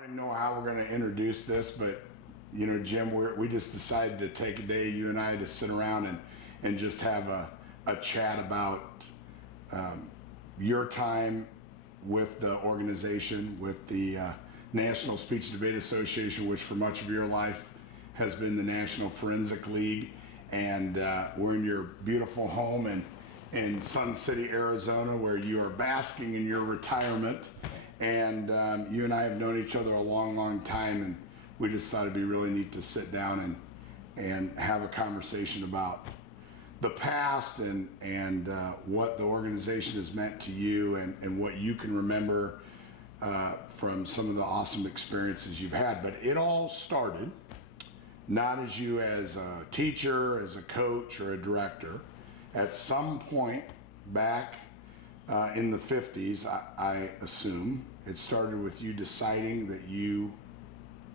don't even know how we're going to introduce this, but you know, Jim, we just decided to take a day, you and I, to sit around and just have a chat about your time with the organization, with the National Speech and Debate Association, which for much of your life has been the National Forensic League. And we're in your beautiful home in Sun City, Arizona, where you are basking in your retirement. And you and I have known each other a long, long time, and we just thought it'd be really neat to sit down and have a conversation about the past and what the organization has meant to you and what you can remember from some of the awesome experiences you've had. But it all started not as you as a teacher, as a coach, or a director. At some point back in the 50s, I assume, it started with you deciding that you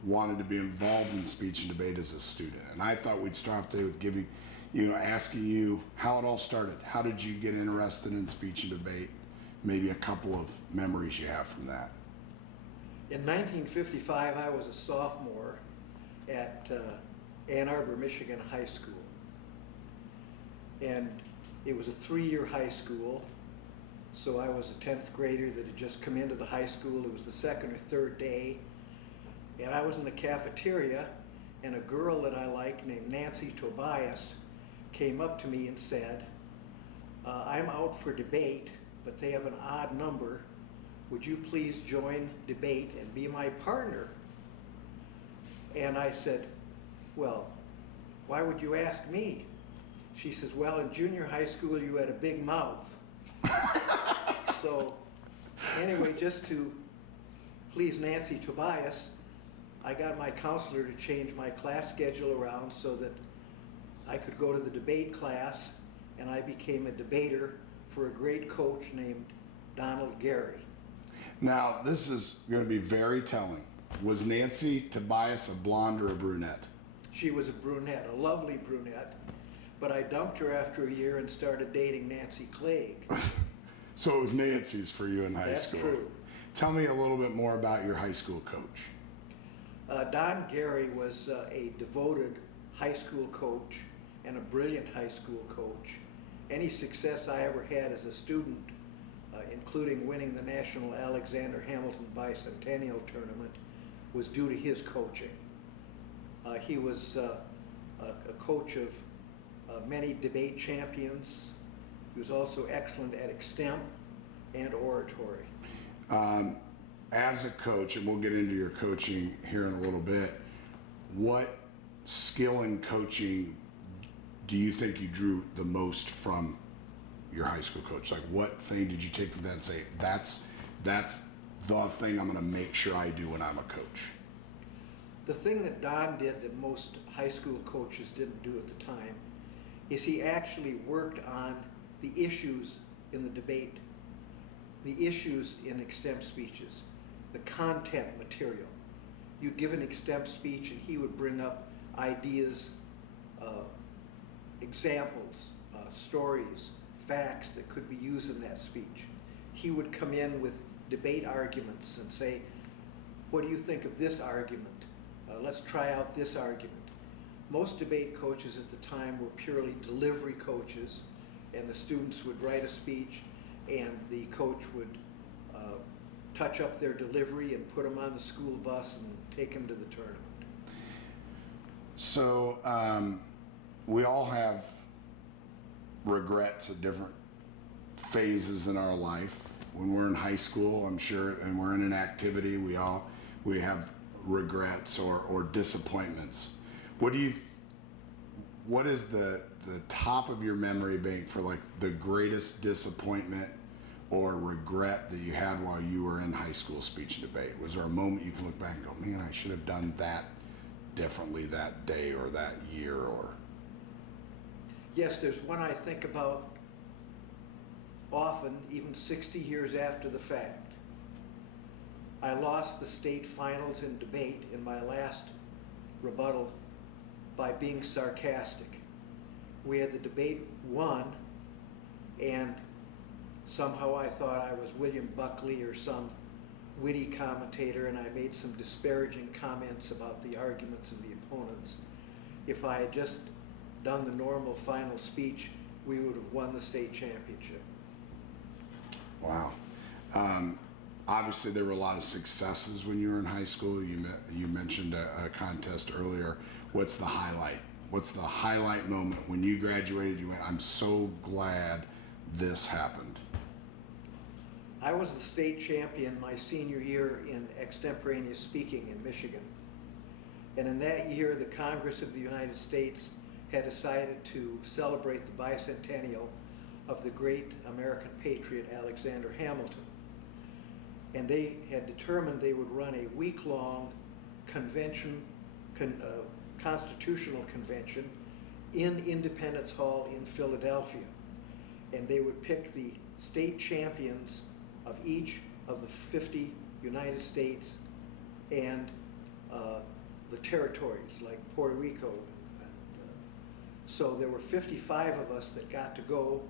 wanted to be involved in speech and debate as a student. And I thought we'd start off today with asking you how it all started. How did you get interested in speech and debate? Maybe a couple of memories you have from that. In 1955, I was a sophomore at Ann Arbor, Michigan High School. And it was a 3-year high school. So I was a 10th grader that had just come into the high school. It was the second or third day. And I was in the cafeteria, and a girl that I liked named Nancy Tobias came up to me and said, I'm out for debate, but they have an odd number. Would you please join debate and be my partner? And I said, well, why would you ask me? She says, well, in junior high school you had a big mouth. So anyway, just to please Nancy Tobias, I got my counselor to change my class schedule around so that I could go to the debate class, and I became a debater for a great coach named Donald Gary. Now, this is going to be very telling. Was Nancy Tobias a blonde or a brunette? She was a brunette, a lovely brunette, but I dumped her after a year and started dating Nancy Clegg. So it was Nancy's for you in high school. That's true. Tell me a little bit more about your high school coach. Don Gary was a devoted high school coach and a brilliant high school coach. Any success I ever had as a student, including winning the National Alexander Hamilton Bicentennial Tournament, was due to his coaching. He was a coach of many debate champions. He was also excellent at extemp and oratory. As a coach, and we'll get into your coaching here in a little bit, what skill in coaching do you think you drew the most from your high school coach? Like, what thing did you take from that and say, that's the thing I'm going to make sure I do when I'm a coach? The thing that Don did that most high school coaches didn't do at the time is he actually worked on the issues in the debate, the issues in extemp speeches, the content material. You'd give an extemp speech and he would bring up ideas, examples, stories, facts that could be used in that speech. He would come in with debate arguments and say, what do you think of this argument? Let's try out this argument. Most debate coaches at the time were purely delivery coaches, and the students would write a speech and the coach would touch up their delivery and put them on the school bus and take them to the tournament. So we all have regrets at different phases in our life. When we're in high school, I'm sure, and we're in an activity, we have regrets or disappointments. What is the top of your memory bank for like the greatest disappointment or regret that you had while you were in high school speech and debate? Was there a moment you can look back and go, man, I should have done that differently that day or that year? Or yes, there's one I think about often, even 60 years after the fact. I lost the state finals in debate in my last rebuttal by being sarcastic. We had the debate won, and somehow I thought I was William Buckley or some witty commentator, and I made some disparaging comments about the arguments of the opponents. If I had just done the normal final speech, we would have won the state championship. Wow. Obviously, there were a lot of successes when you were in high school. You mentioned a contest earlier. What's the highlight? What's the highlight moment when you graduated? You went, I'm so glad this happened. I was the state champion my senior year in extemporaneous speaking in Michigan. And in that year, the Congress of the United States had decided to celebrate the bicentennial of the great American patriot Alexander Hamilton. And they had determined they would run a week-long convention, constitutional convention in Independence Hall in Philadelphia. And they would pick the state champions of each of the 50 United States and the territories like Puerto Rico. So there were 55 of us that got to go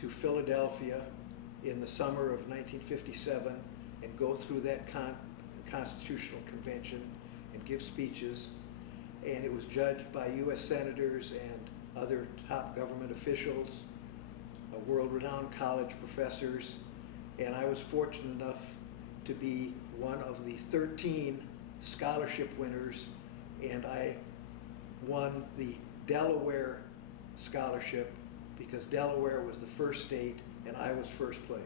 to Philadelphia in the summer of 1957 and go through that constitutional convention and give speeches. And it was judged by U.S. senators and other top government officials, world-renowned college professors, and I was fortunate enough to be one of the 13 scholarship winners, and I won the Delaware scholarship because Delaware was the first state and I was first place.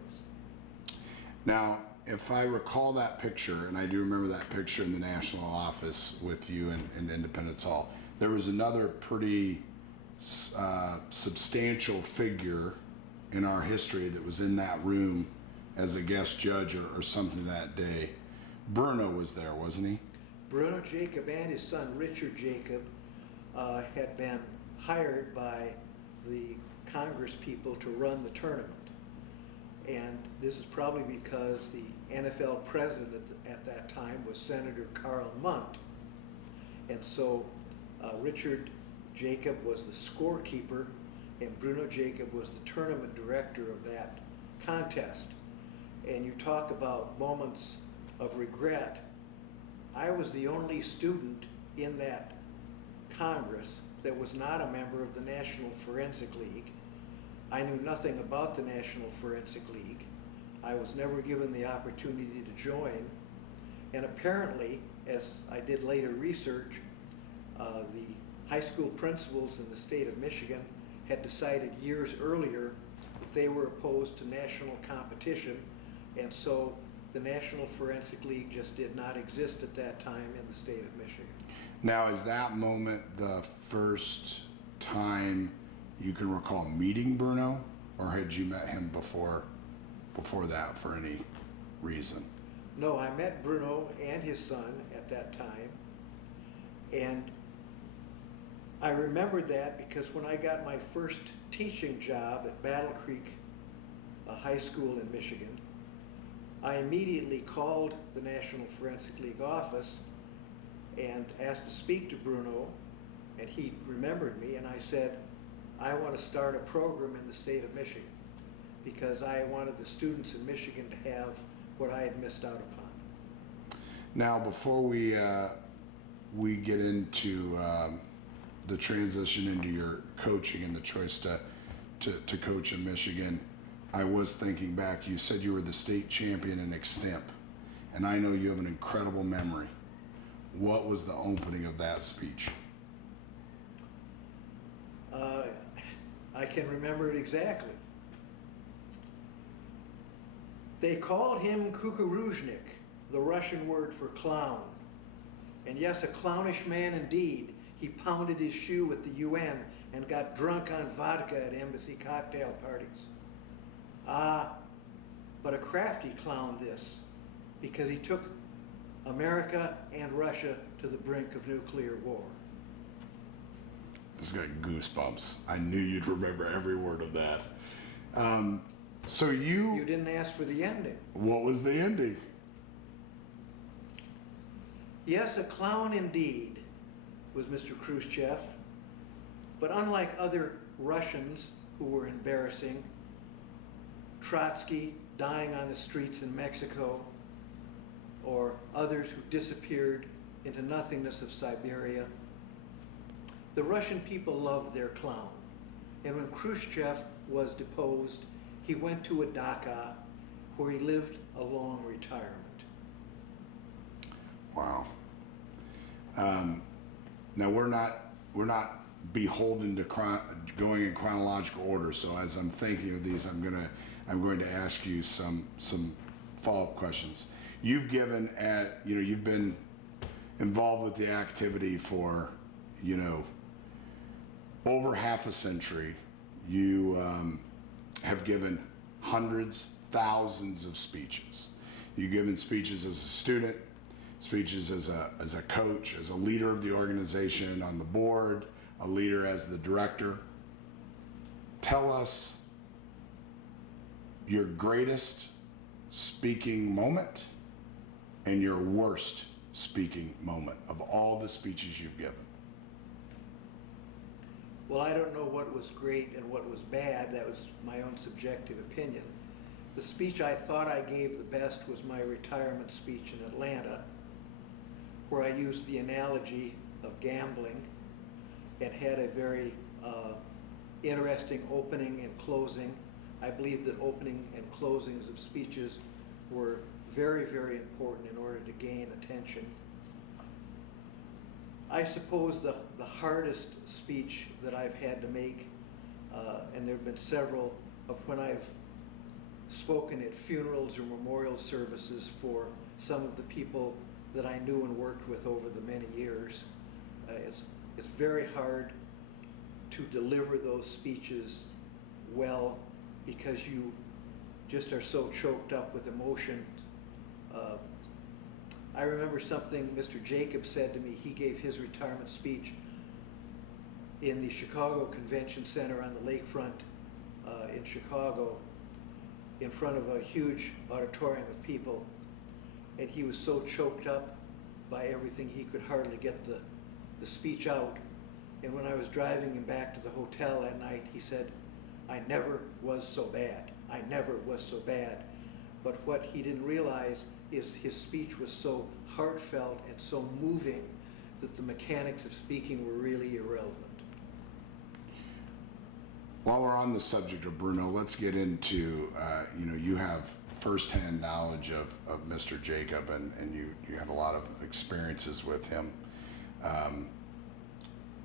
Now, if I recall that picture, and I do remember that picture in the national office with you in Independence Hall, there was another pretty substantial figure in our history that was in that room as a guest judge or something that day. Bruno was there, wasn't he? Bruno Jacob and his son Richard Jacob had been hired by the Congress people to run the tournament. And this is probably because the NFL president at that time was Senator Carl Mundt. And so Richard Jacob was the scorekeeper and Bruno Jacob was the tournament director of that contest. And you talk about moments of regret. I was the only student in that Congress that was not a member of the National Forensic League. I knew nothing about the National Forensic League. I was never given the opportunity to join. And apparently, as I did later research, the high school principals in the state of Michigan had decided years earlier that they were opposed to national competition, and so the National Forensic League just did not exist at that time in the state of Michigan. Now, is that moment the first time you can recall meeting Bruno, or had you met him before that for any reason? No, I met Bruno and his son at that time, and I remembered that because when I got my first teaching job at Battle Creek High School in Michigan, I immediately called the National Forensic League office and asked to speak to Bruno, and he remembered me, and I said, I want to start a program in the state of Michigan because I wanted the students in Michigan to have what I had missed out upon. Now, before we get into the transition into your coaching and the choice to coach in Michigan, I was thinking back, you said you were the state champion in extemp, and I know you have an incredible memory. What was the opening of that speech? I can remember it exactly. They called him Kukuruzhnik, the Russian word for clown. And yes, a clownish man indeed. He pounded his shoe at the UN and got drunk on vodka at embassy cocktail parties. But a crafty clown this, because he took America and Russia to the brink of nuclear war. This got goosebumps. I knew you'd remember every word of that. So You didn't ask for the ending. What was the ending? Yes, a clown indeed was Mr. Khrushchev, but unlike other Russians who were embarrassing, Trotsky dying on the streets in Mexico, or others who disappeared into nothingness of Siberia. The Russian people loved their clown. And when Khrushchev was deposed, he went to a dacha where he lived a long retirement. Wow. Now we're not beholden to going in chronological order. So as I'm thinking of these, I'm going to ask you some follow-up questions. You've given you've been involved with the activity for over half a century. You have given hundreds, thousands of speeches. You've given speeches as a student, speeches as a coach, as a leader of the organization on the board, a leader as the director. Tell us your greatest speaking moment and your worst speaking moment of all the speeches you've given. Well, I don't know what was great and what was bad. That was my own subjective opinion. The speech I thought I gave the best was my retirement speech in Atlanta, where I used the analogy of gambling and had a very interesting opening and closing. I believe that opening and closings of speeches were very, very important in order to gain attention. I suppose the hardest speech that I've had to make, and there have been several of when I've spoken at funerals or memorial services for some of the people that I knew and worked with over the many years. It's very hard to deliver those speeches well because you just are so choked up with emotion. I remember something Mr. Jacobs said to me. He gave his retirement speech in the Chicago Convention Center on the lakefront in Chicago in front of a huge auditorium of people. And he was so choked up by everything he could hardly get the speech out. And when I was driving him back to the hotel that night, he said, "I never was so bad. I never was so bad." But what he didn't realize is his speech was so heartfelt and so moving that the mechanics of speaking were really irrelevant. While we're on the subject of Bruno, let's get into, you have firsthand knowledge of Mr. Jacob, and you had a lot of experiences with him.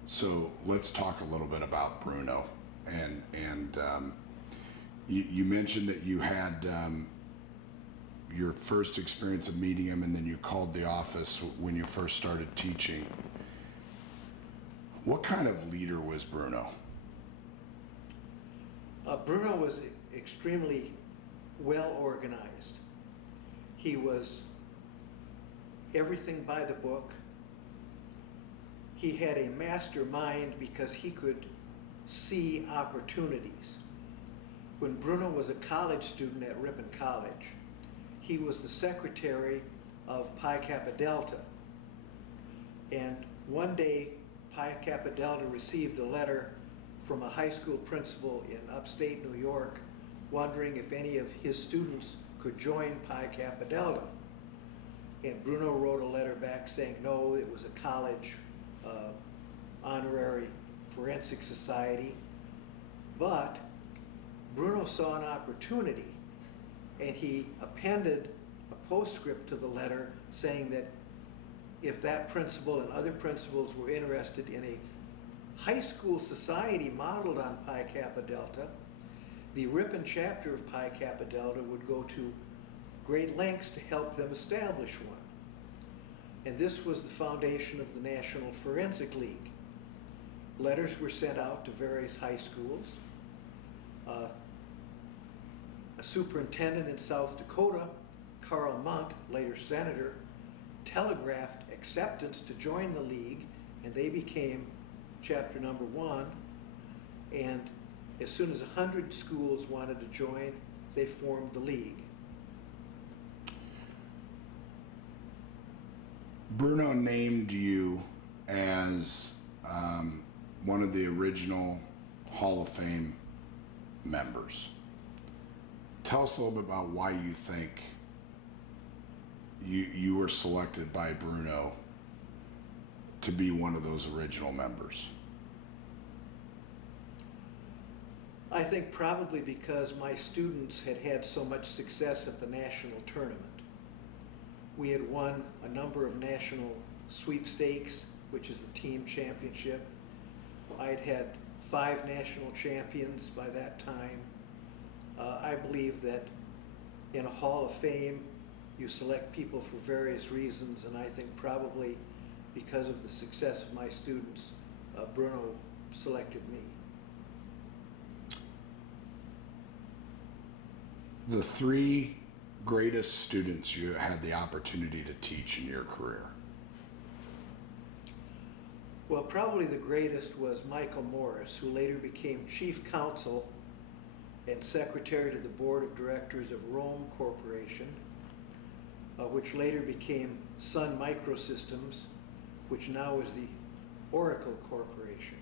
So let's talk a little bit about Bruno. And you mentioned that you had your first experience of meeting him, and then you called the office when you first started teaching. What kind of leader was Bruno? Bruno was extremely well organized. He was everything by the book. He had a master mind because he could see opportunities. When Bruno was a college student at Ripon College, he was the secretary of Pi Kappa Delta. And one day, Pi Kappa Delta received a letter from a high school principal in upstate New York wondering if any of his students could join Pi Kappa Delta. And Bruno wrote a letter back saying no, it was a college honorary forensic society. But Bruno saw an opportunity, and he appended a postscript to the letter saying that if that principal and other principals were interested in a high school society modeled on Pi Kappa Delta, the Ripon chapter of Pi Kappa Delta would go to great lengths to help them establish one. And this was the foundation of the National Forensic League. Letters were sent out to various high schools. A superintendent in South Dakota, Carl Munt, later senator, telegraphed acceptance to join the league, and they became chapter number 1. And as soon as 100 schools wanted to join, they formed the league. Bruno named you as one of the original Hall of Fame members. Tell us a little bit about why you think you were selected by Bruno to be one of those original members? I think probably because my students had had so much success at the national tournament. We had won a number of national sweepstakes, which is the team championship. I'd had 5 national champions by that time. I believe that in a Hall of Fame, you select people for various reasons, and I think probably because of the success of my students, Bruno selected me. The 3 greatest students you had the opportunity to teach in your career? Well, probably the greatest was Michael Morris, who later became chief counsel and secretary to the board of directors of Rome Corporation, which later became Sun Microsystems, which now is the Oracle Corporation.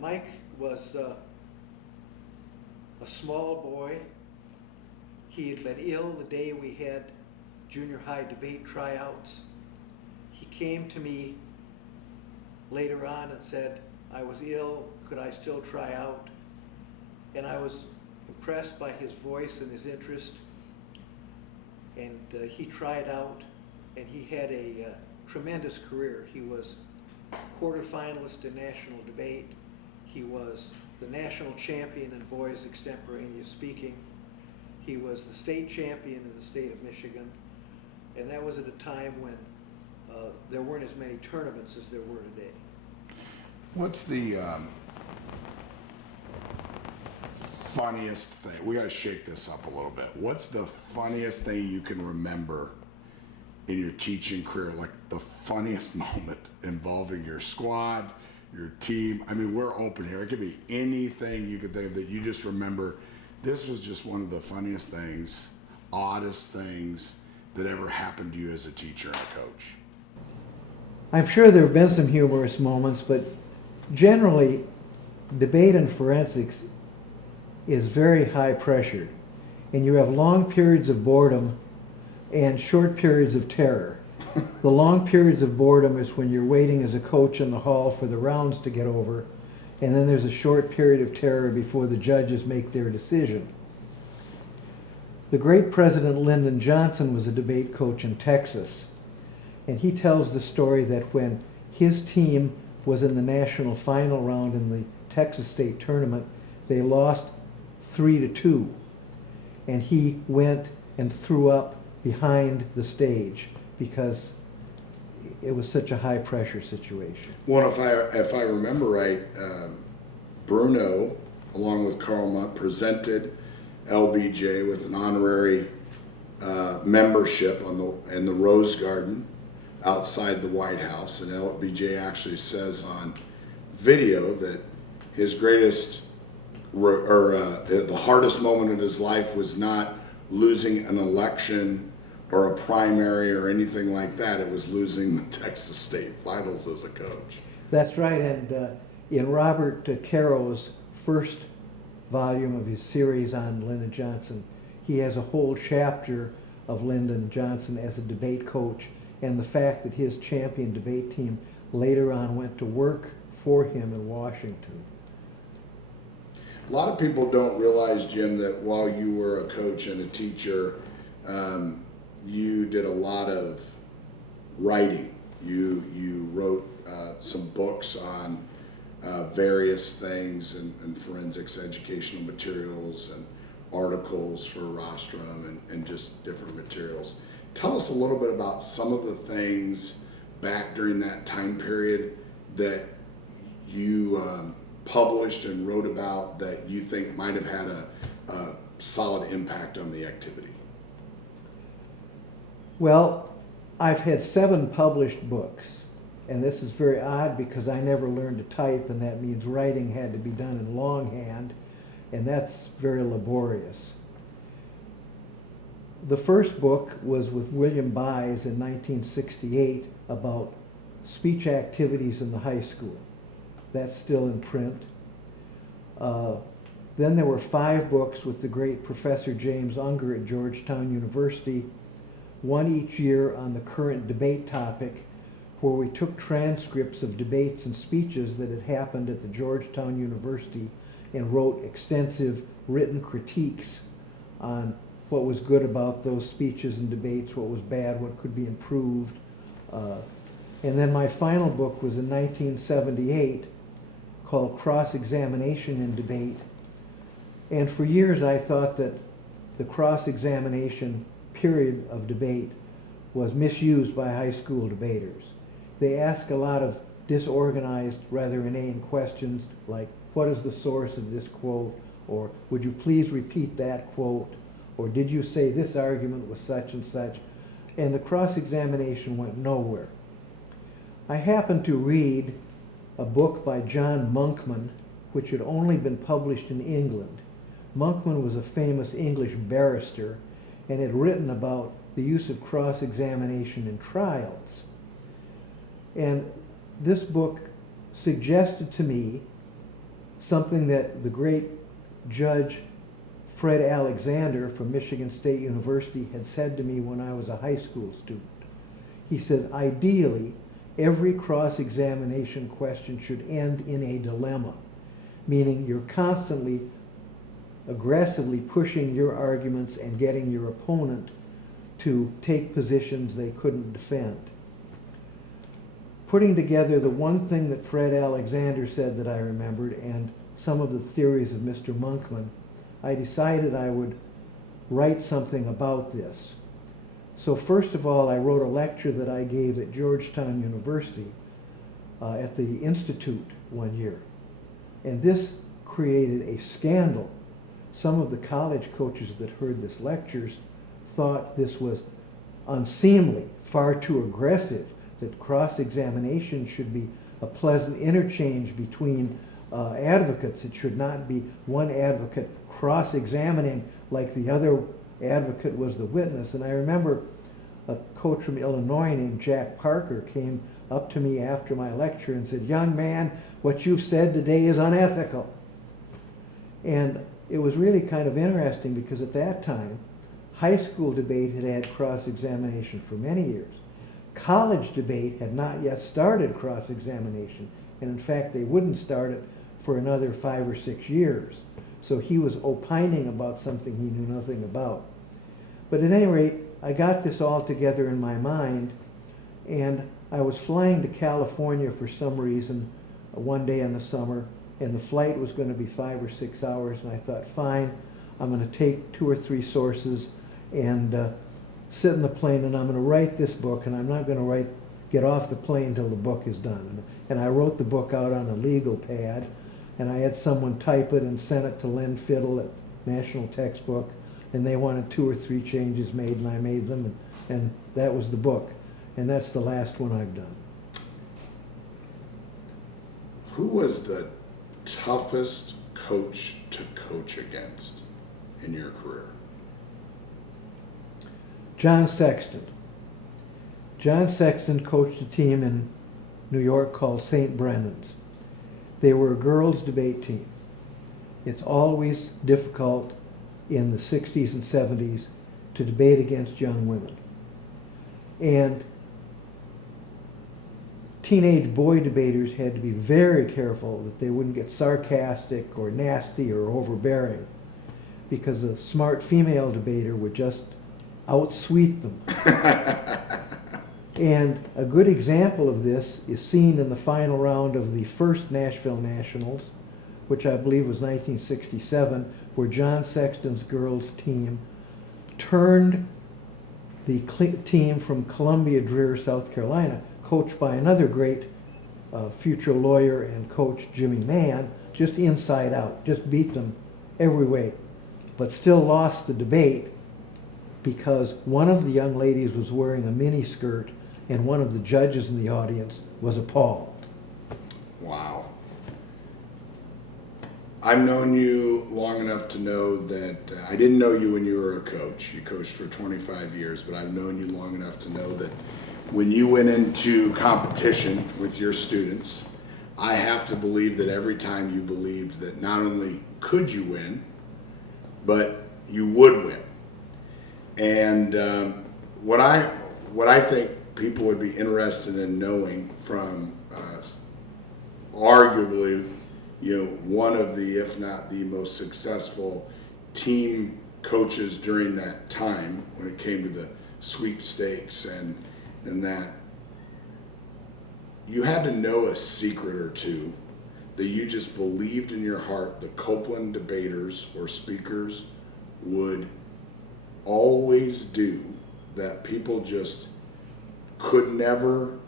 Mike was a small boy. He had been ill the day we had junior high debate tryouts. He came to me later on and said, I was ill, could I still try out? And I was impressed by his voice and his interest. And he tried out, and he had a tremendous career. He was quarterfinalist in national debate. He was the national champion in boys extemporaneous speaking. He was the state champion in the state of Michigan. And that was at a time when there weren't as many tournaments as there were today. What's the funniest thing? We got to shake this up a little bit. What's the funniest thing you can remember in your teaching career? Like the funniest moment involving your squad, your team? I mean, we're open here. It could be anything you could think of that you just remember. This was just one of the funniest things, oddest things that ever happened to you as a teacher and a coach. I'm sure there have been some humorous moments, but generally, debate and forensics is very high pressured, and you have long periods of boredom and short periods of terror. The long periods of boredom is when you're waiting as a coach in the hall for the rounds to get over, and then there's a short period of terror before the judges make their decision. The great President Lyndon Johnson was a debate coach in Texas, and he tells the story that when his team was in the national final round in the Texas State Tournament, they lost 3-2, and he went and threw up behind the stage because it was such a high pressure situation. Well, if I remember right, Bruno, along with Carl Munt, presented LBJ with an honorary membership in the Rose Garden outside the White House, and LBJ actually says on video that his greatest the hardest moment of his life was not losing an election or a primary or anything like that. It was losing the Texas State Finals as a coach. That's right, and in Robert Caro's first volume of his series on Lyndon Johnson, he has a whole chapter of Lyndon Johnson as a debate coach and the fact that his champion debate team later on went to work for him in Washington. A lot of people don't realize, Jim, that while you were a coach and a teacher, you did a lot of writing. You wrote some books on various things and forensics educational materials and articles for Rostrum and just different materials. Tell us a little bit about some of the things back during that time period that you published and wrote about that you think might have had a solid impact on the activity. Well, I've had 7 published books, and this is very odd because I never learned to type, and that means writing had to be done in longhand, and that's very laborious. The first book was with William Byes in 1968 about speech activities in the high school. That's still in print. Then there were 5 books with the great Professor James Unger at Georgetown University one each year on the current debate topic, where we took transcripts of debates and speeches that had happened at the Georgetown University and wrote extensive written critiques on what was good about those speeches and debates, what was bad, what could be improved. And then my final book was in 1978 called Cross-Examination in Debate. And for years I thought that the cross-examination period of debate was misused by high school debaters. They ask a lot of disorganized, rather inane questions like, what is the source of this quote? Or would you please repeat that quote? Or did you say this argument was such and such? And the cross-examination went nowhere. I happened to read a book by John Monkman, which had only been published in England. Monkman was a famous English barrister and had written about the use of cross-examination in trials. And this book suggested to me something that the great Judge Fred Alexander from Michigan State University had said to me when I was a high school student. He said, ideally, every cross-examination question should end in a dilemma, meaning you're constantly aggressively pushing your arguments and getting your opponent to take positions they couldn't defend. Putting together the one thing that Fred Alexander said that I remembered and some of the theories of Mr. Monkman, I decided I would write something about this. So first of all, I wrote a lecture that I gave at Georgetown University at the Institute one year. And this created a scandal. Some of the college coaches that heard this lectures thought this was unseemly, far too aggressive, that cross-examination should be a pleasant interchange between advocates. It should not be one advocate cross-examining like the other advocate was the witness. And I remember a coach from Illinois named Jack Parker came up to me after my lecture and said, young man, what you've said today is unethical. And it was really kind of interesting because at that time, high school debate had had cross-examination for many years. College debate had not yet started cross-examination, and in fact they wouldn't start it for another 5 or 6 years. So he was opining about something he knew nothing about. But at any rate, I got this all together in my mind, and I was flying to California for some reason one day in the summer, and the flight was going to be 5 or 6 hours, and I thought, fine, I'm going to take 2 or 3 sources and sit in the plane, and I'm going to write this book, and I'm not going to get off the plane until the book is done. And I wrote the book out on a legal pad, and I had someone type it and sent it to Len Fiddle at National Textbook, and they wanted 2 or 3 changes made, and I made them, and that was the book. And that's the last one I've done. Who was the toughest coach to coach against in your career? John Sexton. John Sexton coached a team in New York called St. Brennan's. They were a girls' debate team. It's always difficult in the 60s and 70s to debate against young women. And teenage boy debaters had to be very careful that they wouldn't get sarcastic or nasty or overbearing, because a smart female debater would just outsweet them. And a good example of this is seen in the final round of the first Nashville Nationals, which I believe was 1967, where John Sexton's girls team turned the team from Columbia Dreer, South Carolina, coached by another great future lawyer and coach, Jimmy Mann, just inside out, just beat them every way, but still lost the debate because one of the young ladies was wearing a mini skirt and one of the judges in the audience was appalled. Wow. I've known you long enough to know that I didn't know you when you were a coach. You coached for 25 years, but I've known you long enough to know that when you went into competition with your students, I have to believe that every time you believed that not only could you win, but you would win. And what I think people would be interested in knowing from arguably, one of the, if not the most successful team coaches during that time when it came to the sweepstakes and that you had to know a secret or two that you just believed in your heart the Copeland debaters or speakers would always do, that people just could never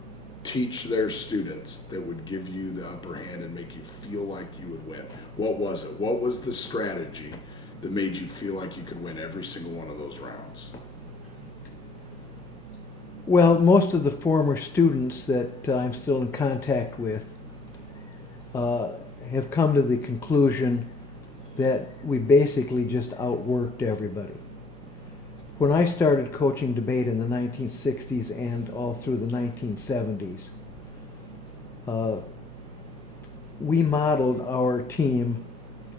teach their students, that would give you the upper hand and make you feel like you would win? What was it? What was the strategy that made you feel like you could win every single one of those rounds? Well, most of the former students that I'm still in contact with have come to the conclusion that we basically just outworked everybody. When I started coaching debate in the 1960s and all through the 1970s, we modeled our team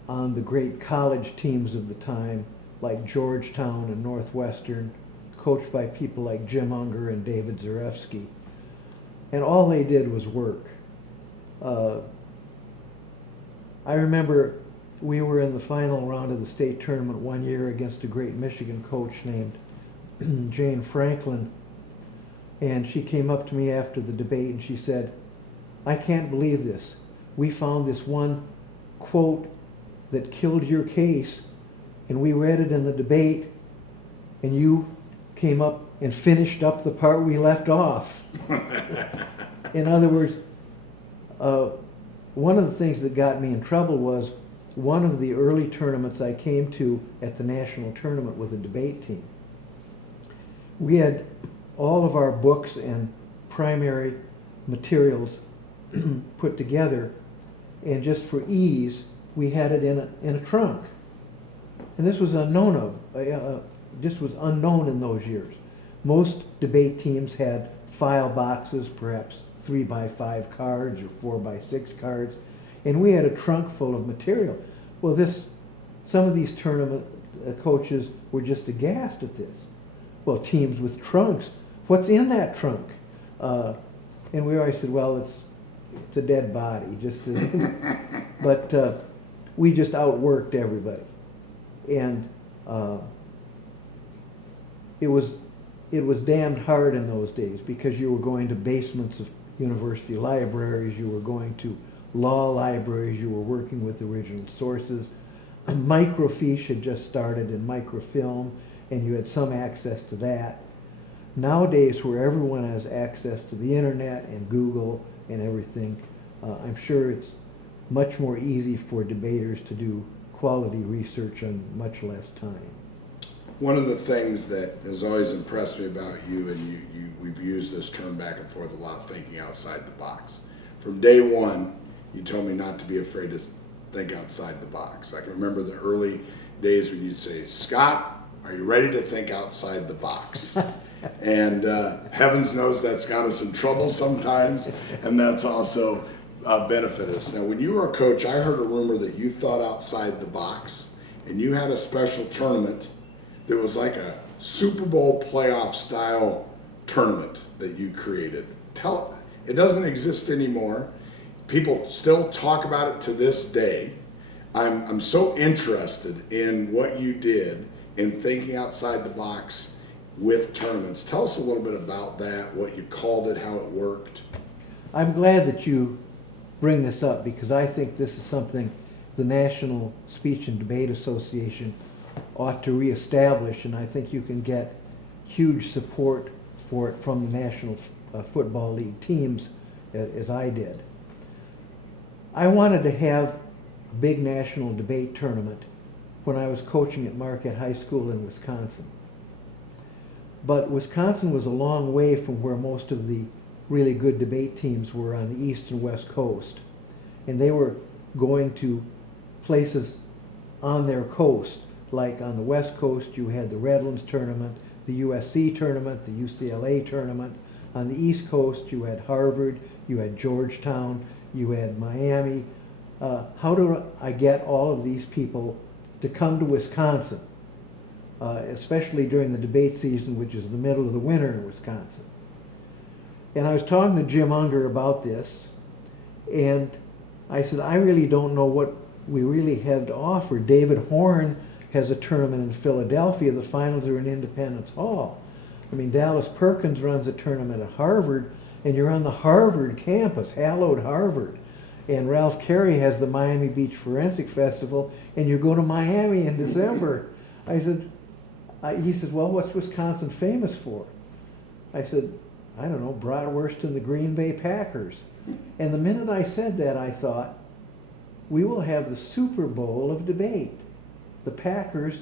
on the great college teams of the time, like Georgetown and Northwestern, coached by people like Jim Unger and David Zarefsky. And all they did was work. I remember we were in the final round of the state tournament one year against a great Michigan coach named Jane Franklin. And she came up to me after the debate and she said, "I can't believe this. We found this one quote that killed your case, and we read it in the debate, and you came up and finished up the part we left off." In other words, one of the things that got me in trouble was one of the early tournaments I came to at the national tournament with a debate team. We had all of our books and primary materials put together, and just for ease, we had it in a trunk. And this was unknown in those years. Most debate teams had file boxes, perhaps 3x5 cards or 4x6 cards, and we had a trunk full of material. Well, some of these tournament coaches were just aghast at this. Well, teams with trunks, what's in that trunk? And we always said, well, it's a dead body. But we just outworked everybody, and it was damned hard in those days because you were going to basements of university libraries, you were going to law libraries, you were working with original sources. Microfiche had just started in microfilm, and you had some access to that. Nowadays, where everyone has access to the internet and Google and everything, I'm sure it's much more easy for debaters to do quality research in much less time. One of the things that has always impressed me about you, and we've used this term back and forth a lot, thinking outside the box. From day one, you told me not to be afraid to think outside the box. I can remember the early days when you'd say, "Scott, are you ready to think outside the box?" And heavens knows that's got us in trouble sometimes, and that's also benefited us. Now, when you were a coach, I heard a rumor that you thought outside the box, and you had a special tournament that was like a Super Bowl playoff style tournament that you created. It doesn't exist anymore. People still talk about it to this day. I'm so interested in what you did in thinking outside the box with tournaments. Tell us a little bit about that, what you called it, how it worked. I'm glad that you bring this up because I think this is something the National Speech and Debate Association ought to reestablish, and I think you can get huge support for it from the National Football League teams, as I did. I wanted to have a big national debate tournament when I was coaching at Marquette High School in Wisconsin. But Wisconsin was a long way from where most of the really good debate teams were on the East and West Coast. And they were going to places on their coast. Like on the West Coast, you had the Redlands tournament, the USC tournament, the UCLA tournament. On the East Coast, you had Harvard, you had Georgetown, you had Miami. How do I get all of these people to come to Wisconsin? especially during the debate season, which is the middle of the winter in Wisconsin. And I was talking to Jim Unger about this, and I said, I really don't know what we really have to offer. David Horn has a tournament in Philadelphia. The finals are in Independence Hall. I mean, Dallas Perkins runs a tournament at Harvard, and you're on the Harvard campus, hallowed Harvard. And Ralph Carey has the Miami Beach Forensic Festival, and you go to Miami in December. I said, he said, well, what's Wisconsin famous for? I said, I don't know, bratwurst and the Green Bay Packers. And the minute I said that, I thought, we will have the Super Bowl of debate. The Packers,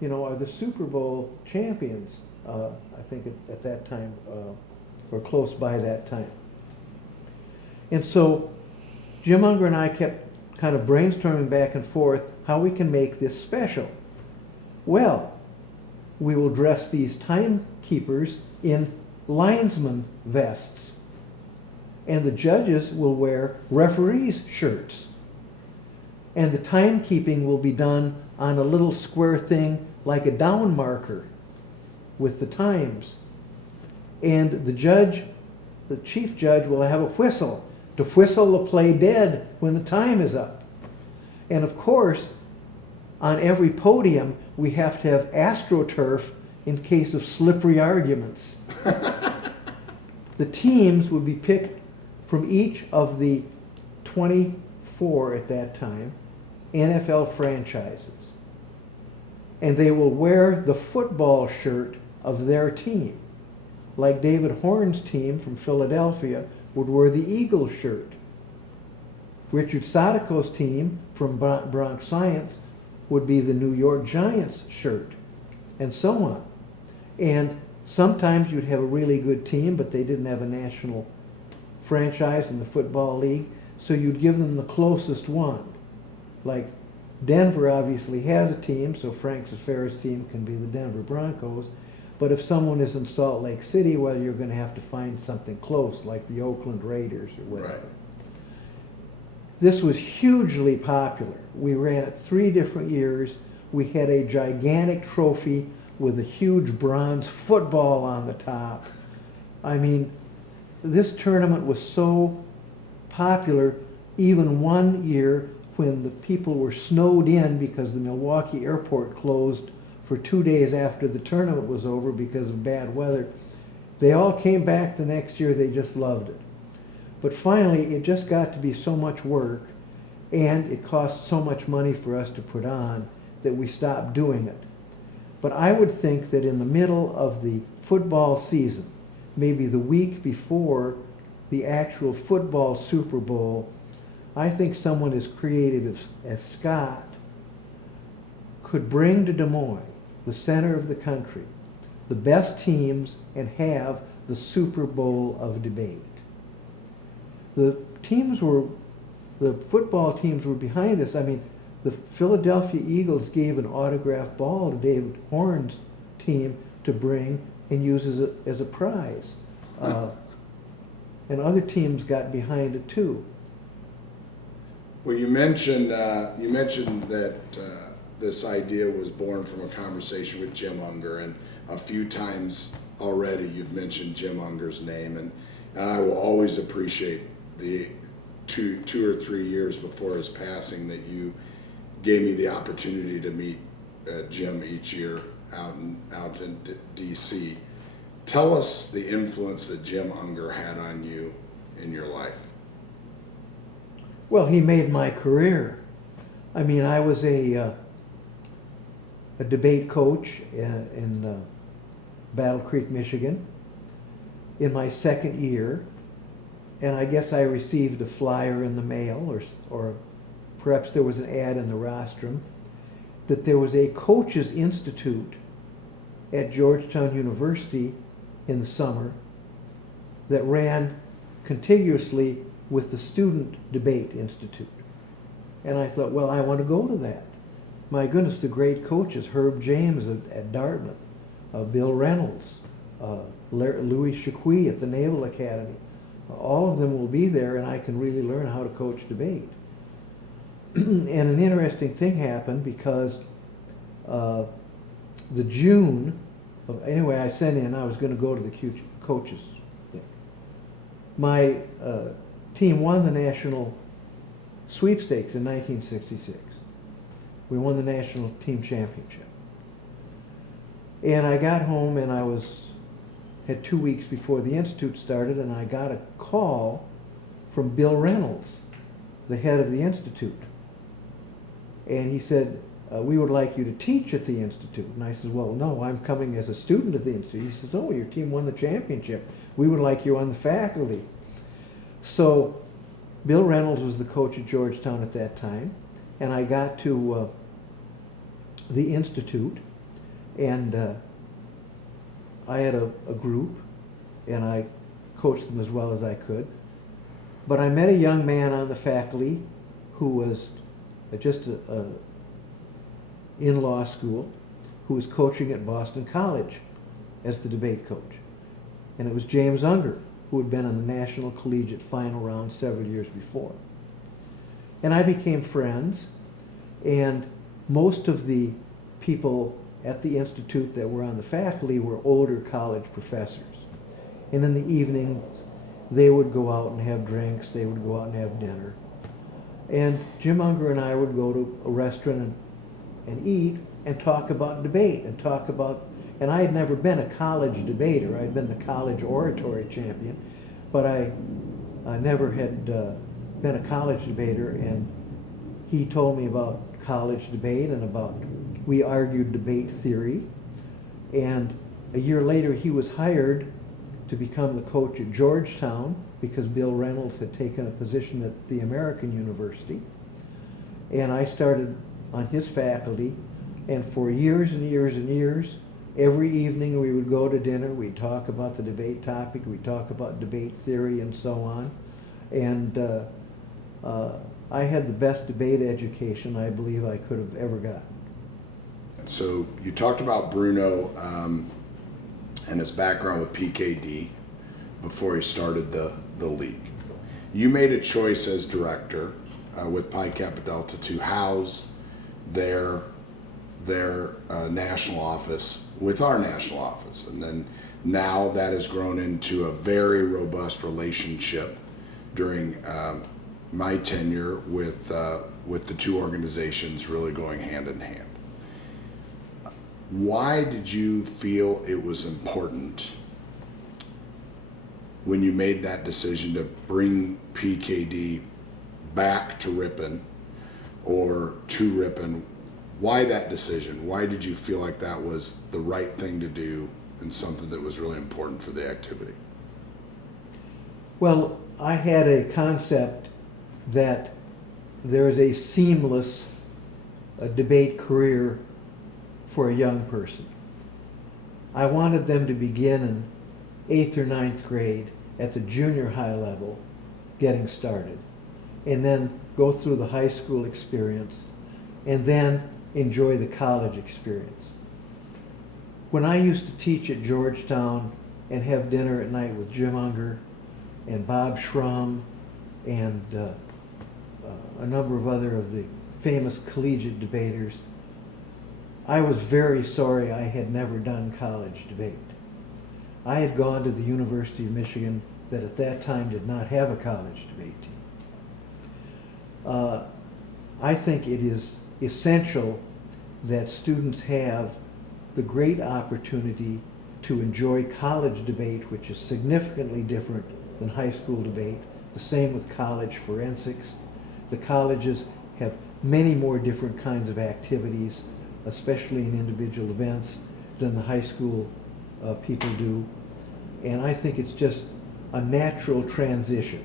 you know, are the Super Bowl champions, I think at that time, or close by that time. And so Jim Unger and I kept kind of brainstorming back and forth how we can make this special. Well, we will dress these timekeepers in linesman vests, and the judges will wear referees' shirts. And the timekeeping will be done on a little square thing like a down marker with the times. And the judge, the chief judge, will have a whistle to whistle the play dead when the time is up. And of course, on every podium, we have to have AstroTurf in case of slippery arguments. The teams would be picked from each of the 24 at that time NFL franchises. And they will wear the football shirt of their team. Like David Horn's team from Philadelphia would wear the Eagles shirt. Richard Sadako's team from Bronx Science would be the New York Giants shirt, and so on. And sometimes you'd have a really good team, but they didn't have a national franchise in the football league, so you'd give them the closest one. Like Denver obviously has a team, so Frank Zafara's team can be the Denver Broncos. But if someone is in Salt Lake City, well, you're going to have to find something close, like the Oakland Raiders or whatever. Right. This was hugely popular. We ran it 3 different years. We had a gigantic trophy with a huge bronze football on the top. I mean, this tournament was so popular, even one year when the people were snowed in because the Milwaukee airport closed for 2 days after the tournament was over because of bad weather. They all came back the next year, they just loved it. But finally, it just got to be so much work, and it cost so much money for us to put on that we stopped doing it. But I would think that in the middle of the football season, maybe the week before the actual football Super Bowl, I think someone as creative as Scott could bring to Des Moines, the center of the country, the best teams and have the Super Bowl of debate. The football teams were behind this. I mean, the Philadelphia Eagles gave an autographed ball to David Horn's team to bring and use as a prize. And other teams got behind it too. Well, you mentioned that this idea was born from a conversation with Jim Unger, and a few times already you've mentioned Jim Unger's name, and I will always appreciate the two or 3 years before his passing that you gave me the opportunity to meet Jim each year out in D.C. Tell us the influence that Jim Unger had on you in your life. Well, he made my career. I mean, I was a debate coach in Battle Creek, Michigan, in my second year, and I guess I received a flyer in the mail, or perhaps there was an ad in the rostrum, that there was a coaches institute at Georgetown University in the summer that ran contiguously with the Student Debate Institute. And I thought, well, I want to go to that. My goodness, the great coaches, Herb James at Dartmouth, Bill Reynolds, Louis Chiqui at the Naval Academy. All of them will be there, and I can really learn how to coach debate. And an interesting thing happened because the June of, anyway, I sent in, I was gonna go to the coaches thing. My team won the national sweepstakes in 1966. We won the national team championship. And I got home and had 2 weeks before the Institute started, and I got a call from Bill Reynolds, the head of the Institute. And he said, we would like you to teach at the Institute. And I said, well, no, I'm coming as a student at the Institute. He says, oh, your team won the championship. We would like you on the faculty. So Bill Reynolds was the coach at Georgetown at that time, and I got to the Institute, and I had a group, and I coached them as well as I could. But I met a young man on the faculty who was just in law school, who was coaching at Boston College as the debate coach. And it was James Unger, who had been in the National Collegiate Final Round several years before. And I became friends, and most of the people at the Institute that were on the faculty were older college professors. And in the evenings, they would go out and have drinks, they would go out and have dinner. And Jim Unger and I would go to a restaurant and eat and talk about debate and I had never been a college debater. I'd been the college oratory champion, but I never had been a college debater, and he told me about college debate and we argued debate theory, and a year later he was hired to become the coach at Georgetown because Bill Reynolds had taken a position at the American University, and I started on his faculty, and for years and years and years, every evening we would go to dinner, we'd talk about the debate topic, we'd talk about debate theory and so on, and I had the best debate education I believe I could have ever gotten. So you talked about Bruno and his background with PKD before he started the league. You made a choice as director with Pi Kappa Delta to house their national office with our national office, and then now that has grown into a very robust relationship during my tenure with the two organizations really going hand in hand. Why did you feel it was important when you made that decision to bring PKD back to Ripon or to Ripon? Why that decision? Why did you feel like that was the right thing to do and something that was really important for the activity? Well, I had a concept that there is a seamless debate career for a young person. I wanted them to begin in 8th or 9th grade at the junior high level, getting started, and then go through the high school experience, and then enjoy the college experience. When I used to teach at Georgetown and have dinner at night with Jim Unger and Bob Schrum and a number of other of the famous collegiate debaters, I was very sorry I had never done college debate. I had gone to the University of Michigan that at that time did not have a college debate team. I think it is essential that students have the great opportunity to enjoy college debate, which is significantly different than high school debate. The same with college forensics. The colleges have many more different kinds of activities, especially in individual events, than the high school people do. And I think it's just a natural transition.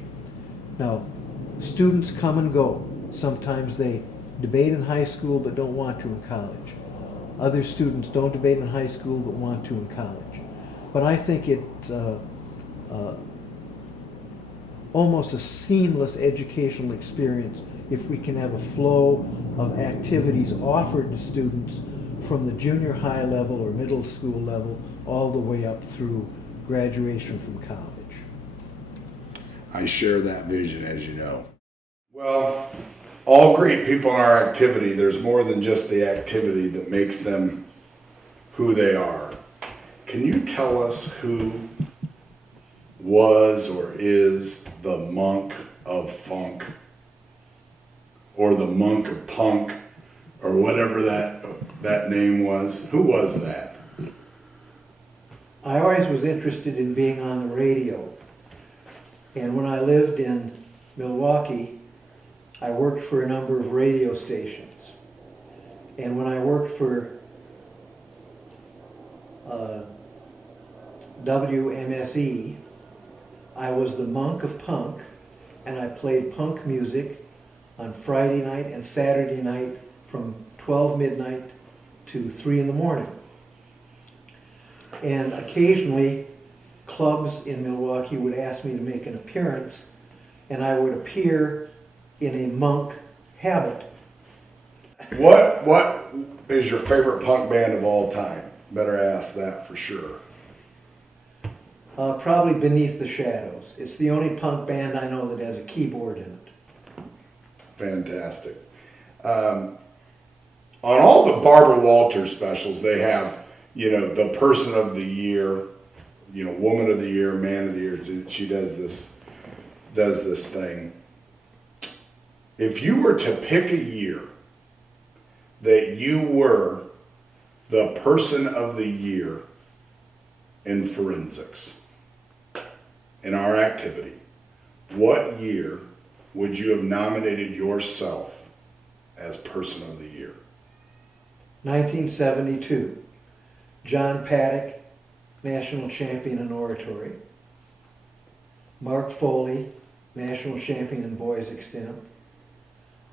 Now, students come and go. Sometimes they debate in high school but don't want to in college. Other students don't debate in high school but want to in college. But I think it's almost a seamless educational experience if we can have a flow of activities offered to students from the junior high level or middle school level all the way up through graduation from college. I share that vision, as you know. Well, all great people in our activity, there's more than just the activity that makes them who they are. Can you tell us who was or is the monk of funk? Or the monk of punk? Or whatever that name was? Who was that? I always was interested in being on the radio. And when I lived in Milwaukee, I worked for a number of radio stations. And when I worked for WMSE, I was the monk of punk, and I played punk music on Friday night and Saturday night from 12 midnight to 3 in the morning. And occasionally, clubs in Milwaukee would ask me to make an appearance, and I would appear in a monk habit. What is your favorite punk band of all time? Better ask that for sure. Probably Beneath the Shadows. It's the only punk band I know that has a keyboard in it. Fantastic. On all the Barbara Walters specials, they have, the person of the year, woman of the year, man of the year. She does this thing. If you were to pick a year that you were the person of the year in forensics, in our activity, what year would you have nominated yourself as person of the year? 1972. John Paddock, national champion in oratory. Mark Foley, national champion in boys extemp.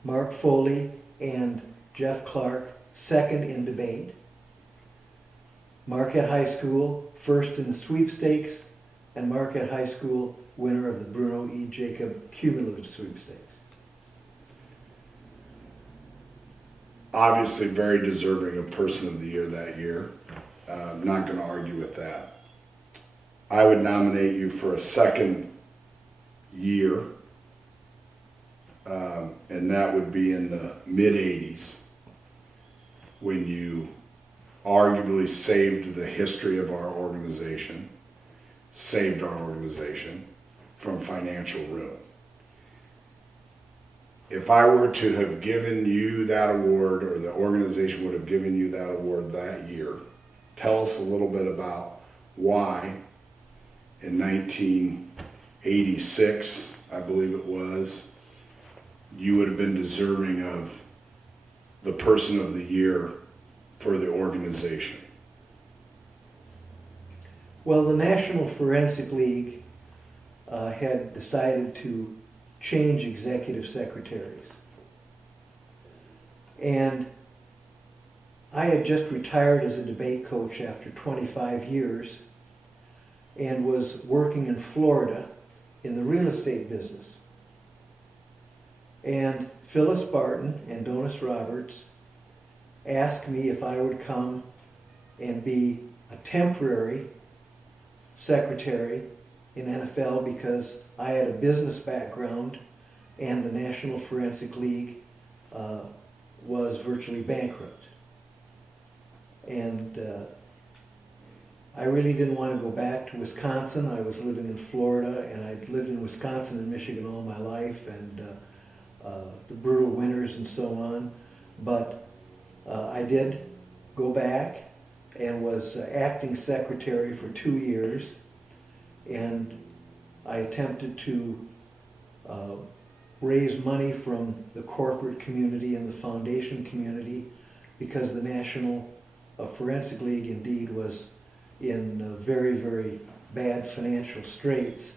Mark Foley and Jeff Clark, second in debate. Marquette High School, first in the sweepstakes, and Marquette High School, winner of the Bruno E. Jacob cumulative sweepstakes. Obviously very deserving of person of the year that year. Not going to argue with that. I would nominate you for a second year, and that would be in the mid-'80s, when you arguably saved the history of our organization, saved our organization from financial ruin. If I were to have given you that award, or the organization would have given you that award that year, tell us a little bit about why in 1986, I believe it was, you would have been deserving of the person of the year for the organization. Well, the National Forensic League had decided to change executive secretaries. And I had just retired as a debate coach after 25 years and was working in Florida in the real estate business. And Phyllis Barton and Donis Roberts asked me if I would come and be a temporary secretary in NFL because I had a business background and the National Forensic League was virtually bankrupt. And I really didn't want to go back to Wisconsin. I was living in Florida, and I'd lived in Wisconsin and Michigan all my life, and the brutal winters and so on. But I did go back and was acting secretary for 2 years, and I attempted to raise money from the corporate community and the foundation community because the National Forensic League indeed was in very, very bad financial straits.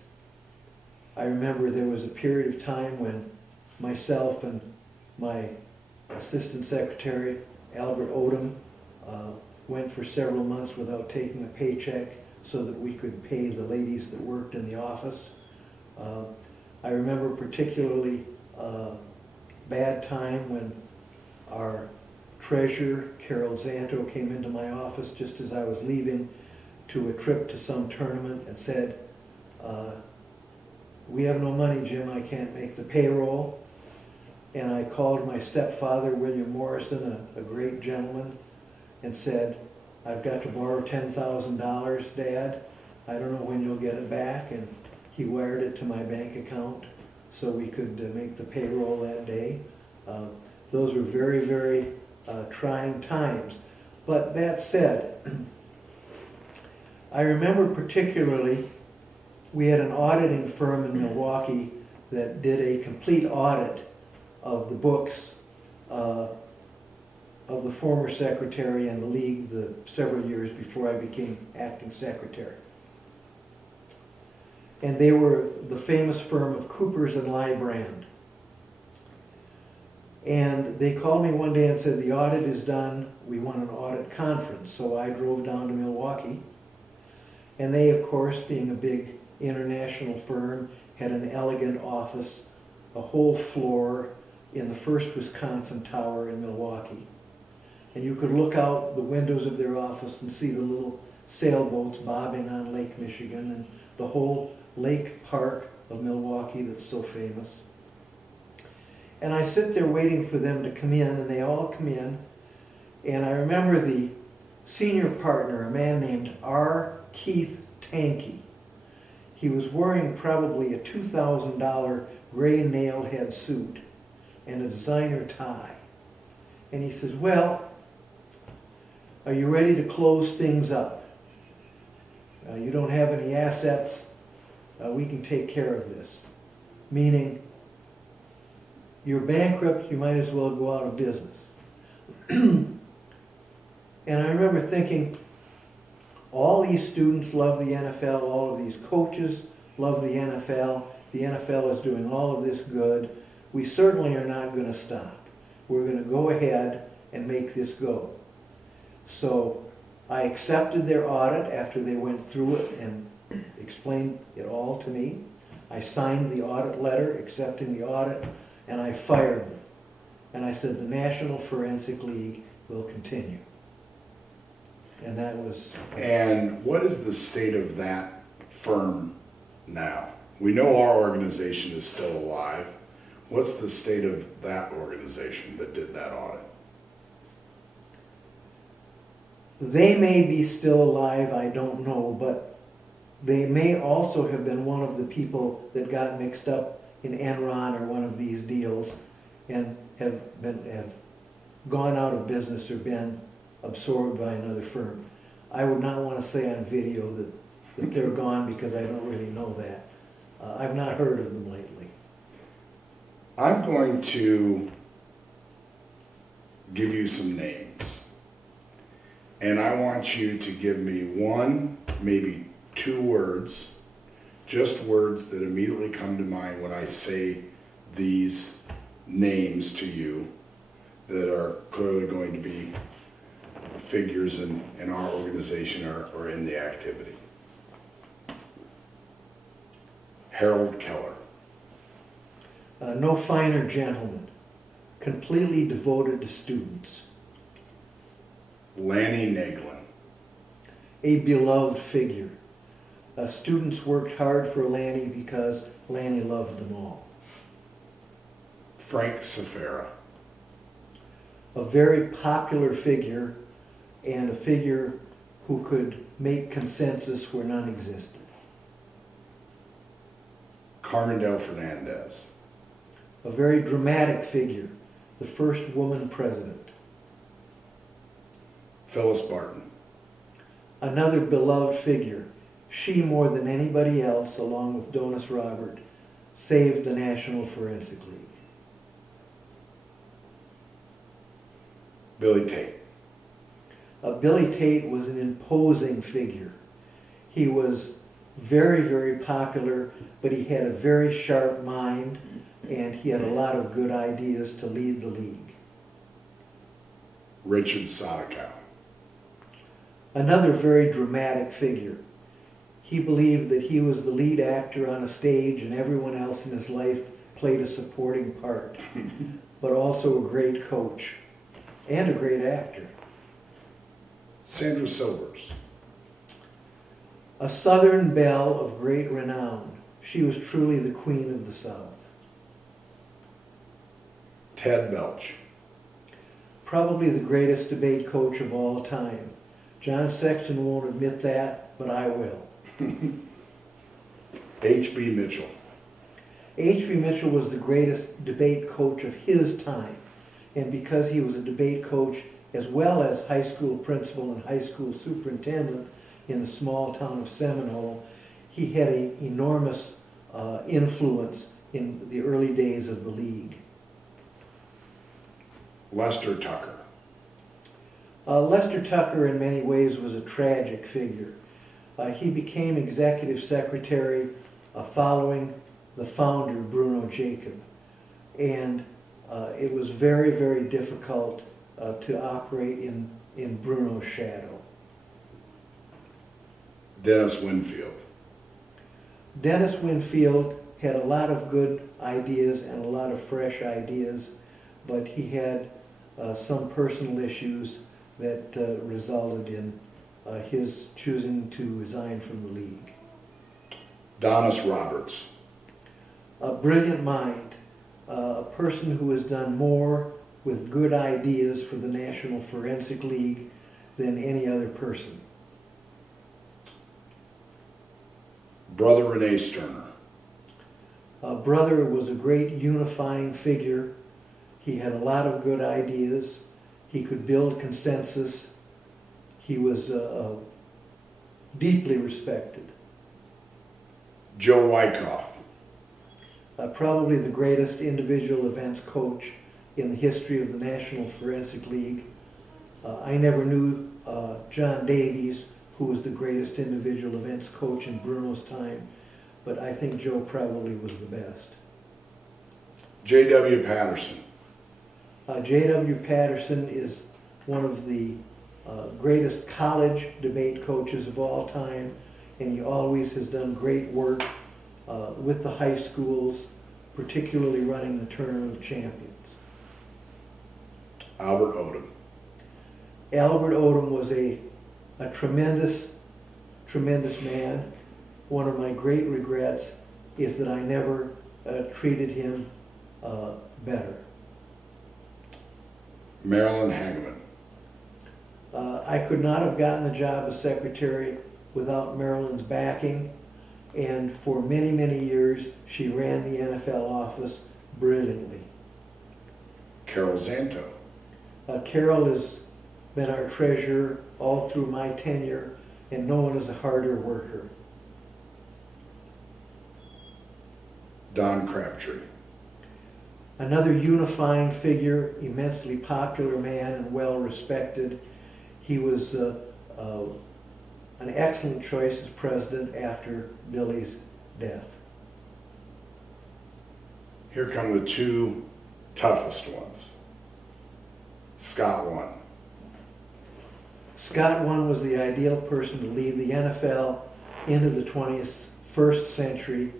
I remember there was a period of time when myself and my assistant secretary, Albert Odom, went for several months without taking a paycheck so that we could pay the ladies that worked in the office. I remember particularly a bad time when our treasurer, Carol Zanto, came into my office just as I was leaving to a trip to some tournament and said, "We have no money, Jim, I can't make the payroll." And I called my stepfather, William Morrison, a great gentleman, and said, I've got to borrow $10,000, Dad. I don't know when you'll get it back. And he wired it to my bank account so we could make the payroll that day. Those were very, very trying times. But that said, I remember particularly we had an auditing firm in Milwaukee that did a complete audit of the books of the former secretary and the league the several years before I became acting secretary. And they were the famous firm of Coopers and Lybrand. And they called me one day and said, the audit is done, we want an audit conference. So I drove down to Milwaukee. And they, of course, being a big international firm, had an elegant office, a whole floor in the First Wisconsin Tower in Milwaukee. And you could look out the windows of their office and see the little sailboats bobbing on Lake Michigan and the whole lake park of Milwaukee that's so famous. And I sit there waiting for them to come in, and they all come in. And I remember the senior partner, a man named R. Keith Tankey. He was wearing probably a $2,000 gray nailhead suit and a designer tie. And he says, well, are you ready to close things up? You don't have any assets. We can take care of this. Meaning, you're bankrupt, you might as well go out of business. And I remember thinking, all these students love the NFL, all of these coaches love the NFL is doing all of this good. We certainly are not going to stop. We're going to go ahead and make this go. So I accepted their audit after they went through it and explained it all to me. I signed the audit letter accepting the audit, and I fired them. And I said, the National Forensic League will continue. And that was... And what is the state of that firm now? We know our organization is still alive. What's the state of that organization that did that audit? They may be still alive, I don't know, but they may also have been one of the people that got mixed up in Enron or one of these deals and have gone out of business or been absorbed by another firm. I would not want to say on video that they're gone because I don't really know that. I've not heard of them lately. I'm going to give you some names. And I want you to give me one, maybe two words, just words that immediately come to mind when I say these names to you that are clearly going to be figures in our organization or in the activity. Harold Keller. No finer gentleman, completely devoted to students. Lanny Naglin. A beloved figure. Students worked hard for Lanny because Lanny loved them all. Frank Safara. A very popular figure and a figure who could make consensus where none existed. Carmendale Fernandez. A very dramatic figure, the first woman president. Phyllis Barton. Another beloved figure. She, more than anybody else, along with Donis Robert, saved the National Forensic League. Billy Tate. Billy Tate was an imposing figure. He was very, very popular, but he had a very sharp mind, and he had a lot of good ideas to lead the league. Richard Sotokow. Another very dramatic figure. He believed that he was the lead actor on a stage and everyone else in his life played a supporting part, but also a great coach and a great actor. Sandra Silvers. A Southern belle of great renown. She was truly the queen of the South. Ted Belch. Probably the greatest debate coach of all time. John Sexton won't admit that, but I will. H.B. Mitchell. H.B. Mitchell was the greatest debate coach of his time. And because he was a debate coach as well as high school principal and high school superintendent in the small town of Seminole, he had an enormous influence in the early days of the league. Lester Tucker. Lester Tucker in many ways was a tragic figure. He became executive secretary following the founder, Bruno Jacob. And it was very, very difficult to operate in Bruno's shadow. Dennis Winfield. Dennis Winfield had a lot of good ideas and a lot of fresh ideas, but he had some personal issues that resulted in his choosing to resign from the league. Donis Roberts. A brilliant mind, a person who has done more with good ideas for the National Forensic League than any other person. Brother Renee Sterner. Brother was a great unifying figure. He had a lot of good ideas. He could build consensus. He was deeply respected. Joe Wyckoff. Probably the greatest individual events coach in the history of the National Forensic League. I never knew John Davies, who was the greatest individual events coach in Bruno's time, but I think Joe probably was the best. J.W. Patterson. J.W. Patterson is one of the greatest college debate coaches of all time, and he always has done great work with the high schools, particularly running the Tournament of Champions. Albert Odom. Albert Odom was a tremendous, tremendous man. One of my great regrets is that I never treated him better. Marilyn Hageman. I could not have gotten the job as secretary without Marilyn's backing, and for many, many years she ran the NFL office brilliantly. Carol Zanto. Carol has been our treasurer all through my tenure, and no one is a harder worker. Don Crabtree. Another unifying figure, immensely popular man and well respected. He was an excellent choice as president after Billy's death. Here come the two toughest ones. Scott One. Scott One was the ideal person to lead the NFL into the 21st century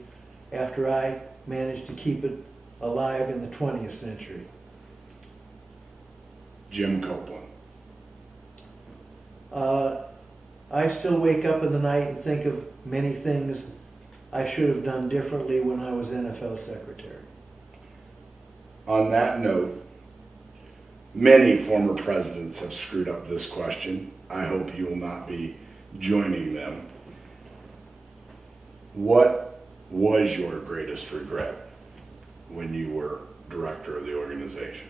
after I managed to keep it alive in the 20th century. Jim Copeland. I still wake up in the night and think of many things I should have done differently when I was NFL secretary. On that note, many former presidents have screwed up this question. I hope you will not be joining them. What was your greatest regret when you were director of the organization?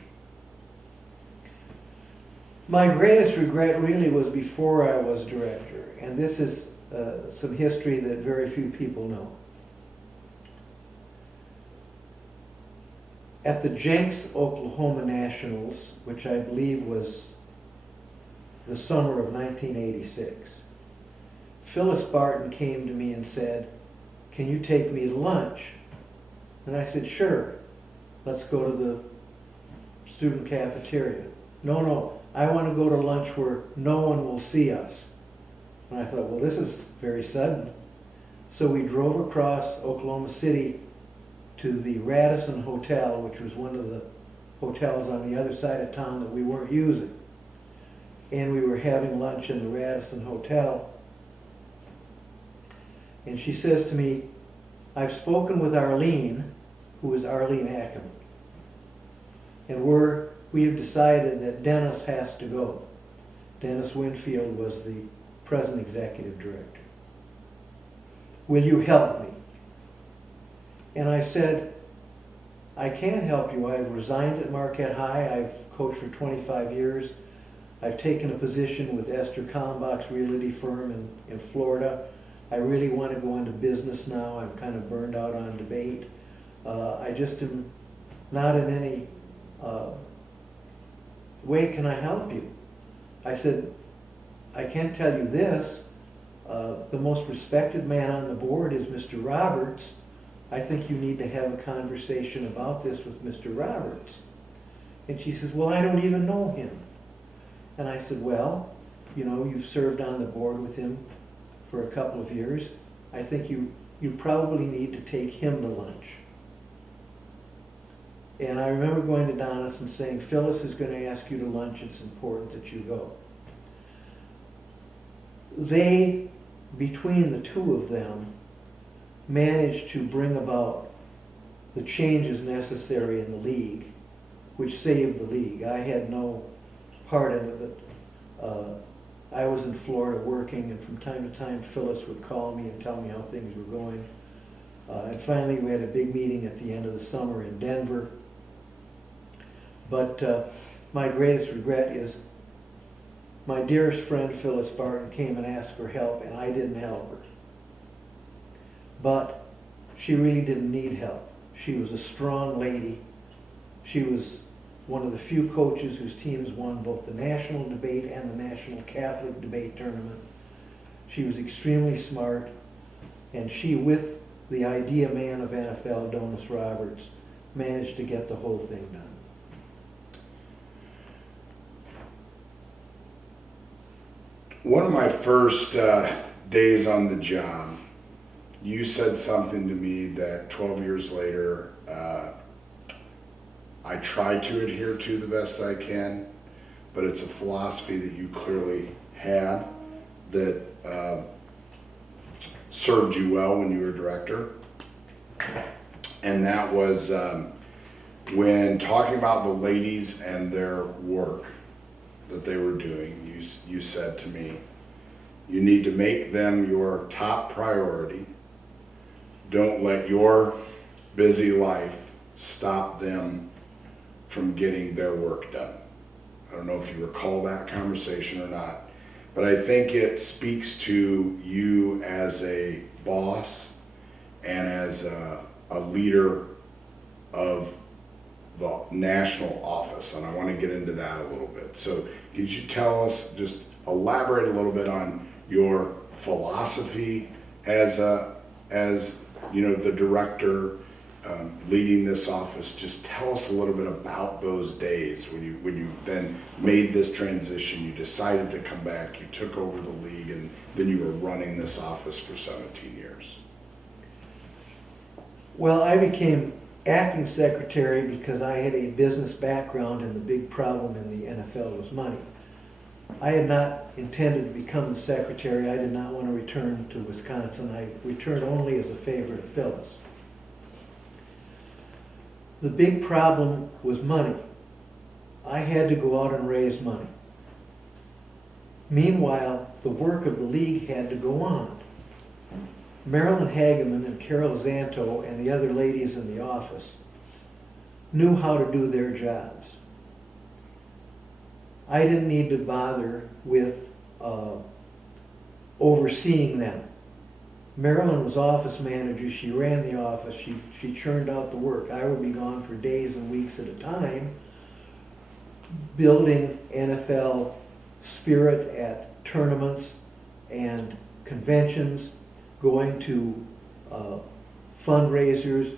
My greatest regret really was before I was director, and this is some history that very few people know. At the Jenks, Oklahoma Nationals, which I believe was the summer of 1986, Phyllis Barton came to me and said, "Can you take me to lunch?" And I said, "Sure, let's go to the student cafeteria." No, I want to go to lunch where no one will see us. And I thought, well, this is very sudden. So we drove across Oklahoma City to the Radisson Hotel, which was one of the hotels on the other side of town that we weren't using. And we were having lunch in the Radisson Hotel. And she says to me, "I've spoken with Arlene," who is Arlene Ackerman, "and we've decided that Dennis has to go. Dennis Winfield was the present executive director. Will you help me? And I said, I can help you. I've resigned at Marquette High. I've coached for 25 years. I've taken a position with Esther Kallenbach's realty firm in Florida. I really want to go into business now. I'm kind of burned out on debate. I just am not in any way can I help you. I said, I can't tell you this. The most respected man on the board is Mr. Roberts. I think you need to have a conversation about this with Mr. Roberts. And she says, well, I don't even know him. And I said, well, you know, you've served on the board with him for a couple of years. I think you probably need to take him to lunch. And I remember going to Donis and saying, Phyllis is going to ask you to lunch. It's important that you go. They, between the two of them, managed to bring about the changes necessary in the league, which saved the league. I had no part in it. I was in Florida working, and from time to time Phyllis would call me and tell me how things were going. And finally we had a big meeting at the end of the summer in Denver. But my greatest regret is my dearest friend Phyllis Barton came and asked for help, and I didn't help her. But she really didn't need help. She was a strong lady. She was one of the few coaches whose teams won both the national debate and the national Catholic debate tournament. She was extremely smart, and she, with the idea man of NFL, Donis Roberts, managed to get the whole thing done. One of my first days on the job, you said something to me that 12 years later, I try to adhere to the best I can, but it's a philosophy that you clearly had that served you well when you were director. And that was when talking about the ladies and their work that they were doing, you said to me, you need to make them your top priority. Don't let your busy life stop them from getting their work done. I don't know if you recall that conversation or not, but I think it speaks to you as a boss and as a leader of the national office, and I want to get into that a little bit. So could you tell us, just elaborate a little bit on your philosophy as you know, the director leading this office? Just tell us a little bit about those days when you then made this transition, you decided to come back, you took over the league, and then you were running this office for 17 years. Well, I became acting secretary because I had a business background, and the big problem in the NFL was money. I had not intended to become the secretary. I did not want to return to Wisconsin. I returned only as a favor to Phyllis. The big problem was money. I had to go out and raise money. Meanwhile, the work of the league had to go on. Marilyn Hageman and Carol Zanto and the other ladies in the office knew how to do their jobs. I didn't need to bother with overseeing them. Marilyn was office manager. She ran the office. She churned out the work. I would be gone for days and weeks at a time, building NFL spirit at tournaments and conventions, going to fundraisers,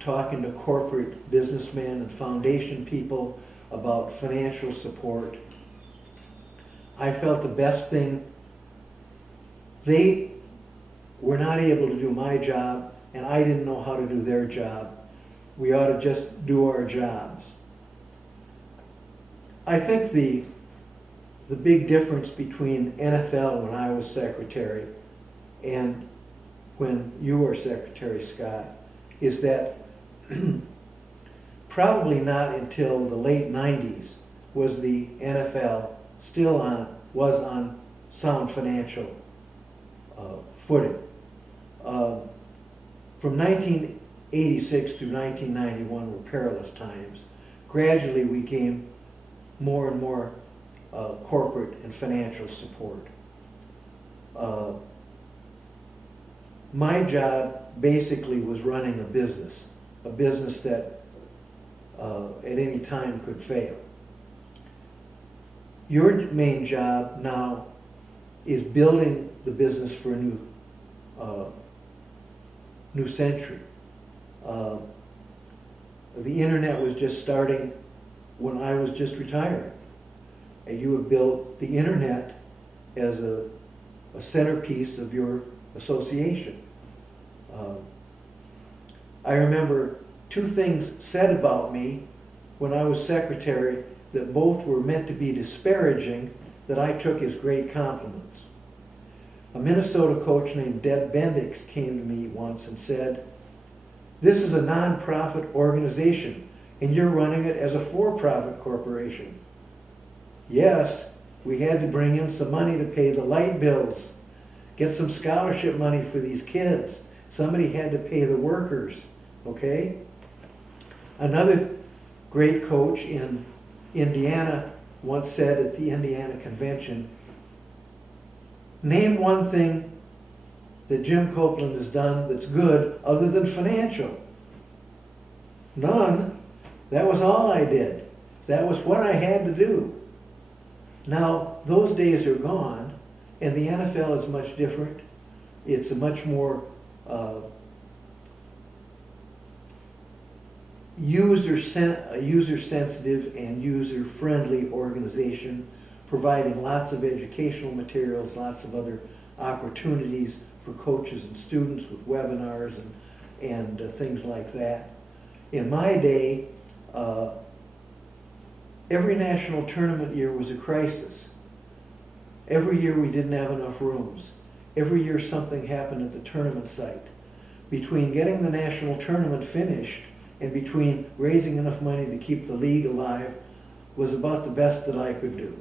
talking to corporate businessmen and foundation people about financial support. I felt the best thing, they were not able to do my job, and I didn't know how to do their job. We ought to just do our jobs. I think the big difference between NFL when I was secretary and when you were secretary, Scott, is that probably not until the late 90s was the NFL still on was on sound financial footing. From 1986 through 1991 were perilous times. Gradually, we gained more and more corporate and financial support. My job basically was running a business that at any time could fail. Your main job now is building the business for a new century. The internet was just starting when I was just retiring. And you have built the internet as a centerpiece of your association. I remember two things said about me when I was secretary that both were meant to be disparaging that I took as great compliments. A Minnesota coach named Deb Bendix came to me once and said, "This is a nonprofit organization and you're running it as a for-profit corporation." Yes, we had to bring in some money to pay the light bills, get some scholarship money for these kids. Somebody had to pay the workers, okay? Another great coach in Indiana once said at the Indiana convention, "Name one thing that Jim Copeland has done that's good other than financial." None. That was all I did. That was what I had to do. Now, those days are gone, and the NFL is much different. It's a much more user-sensitive and user-friendly organization, providing lots of educational materials, lots of other opportunities for coaches and students with webinars and things like that. In my day, every national tournament year was a crisis. Every year we didn't have enough rooms. Every year something happened at the tournament site. Between getting the national tournament finished and between raising enough money to keep the league alive was about the best that I could do.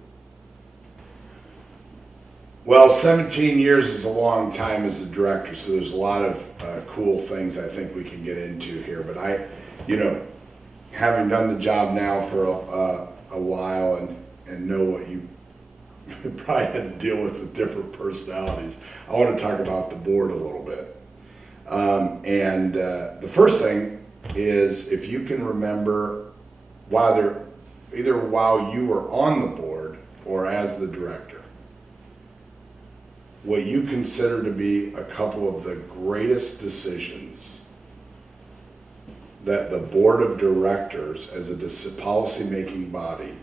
Well, 17 years is a long time as a director, so there's a lot of cool things I think we can get into here. But having done the job now for a while and know what you probably had to deal with different personalities, I want to talk about the board a little bit. The first thing is, if you can remember, either while you were on the board or as the director, what you consider to be a couple of the greatest decisions that the board of directors as a policy-making body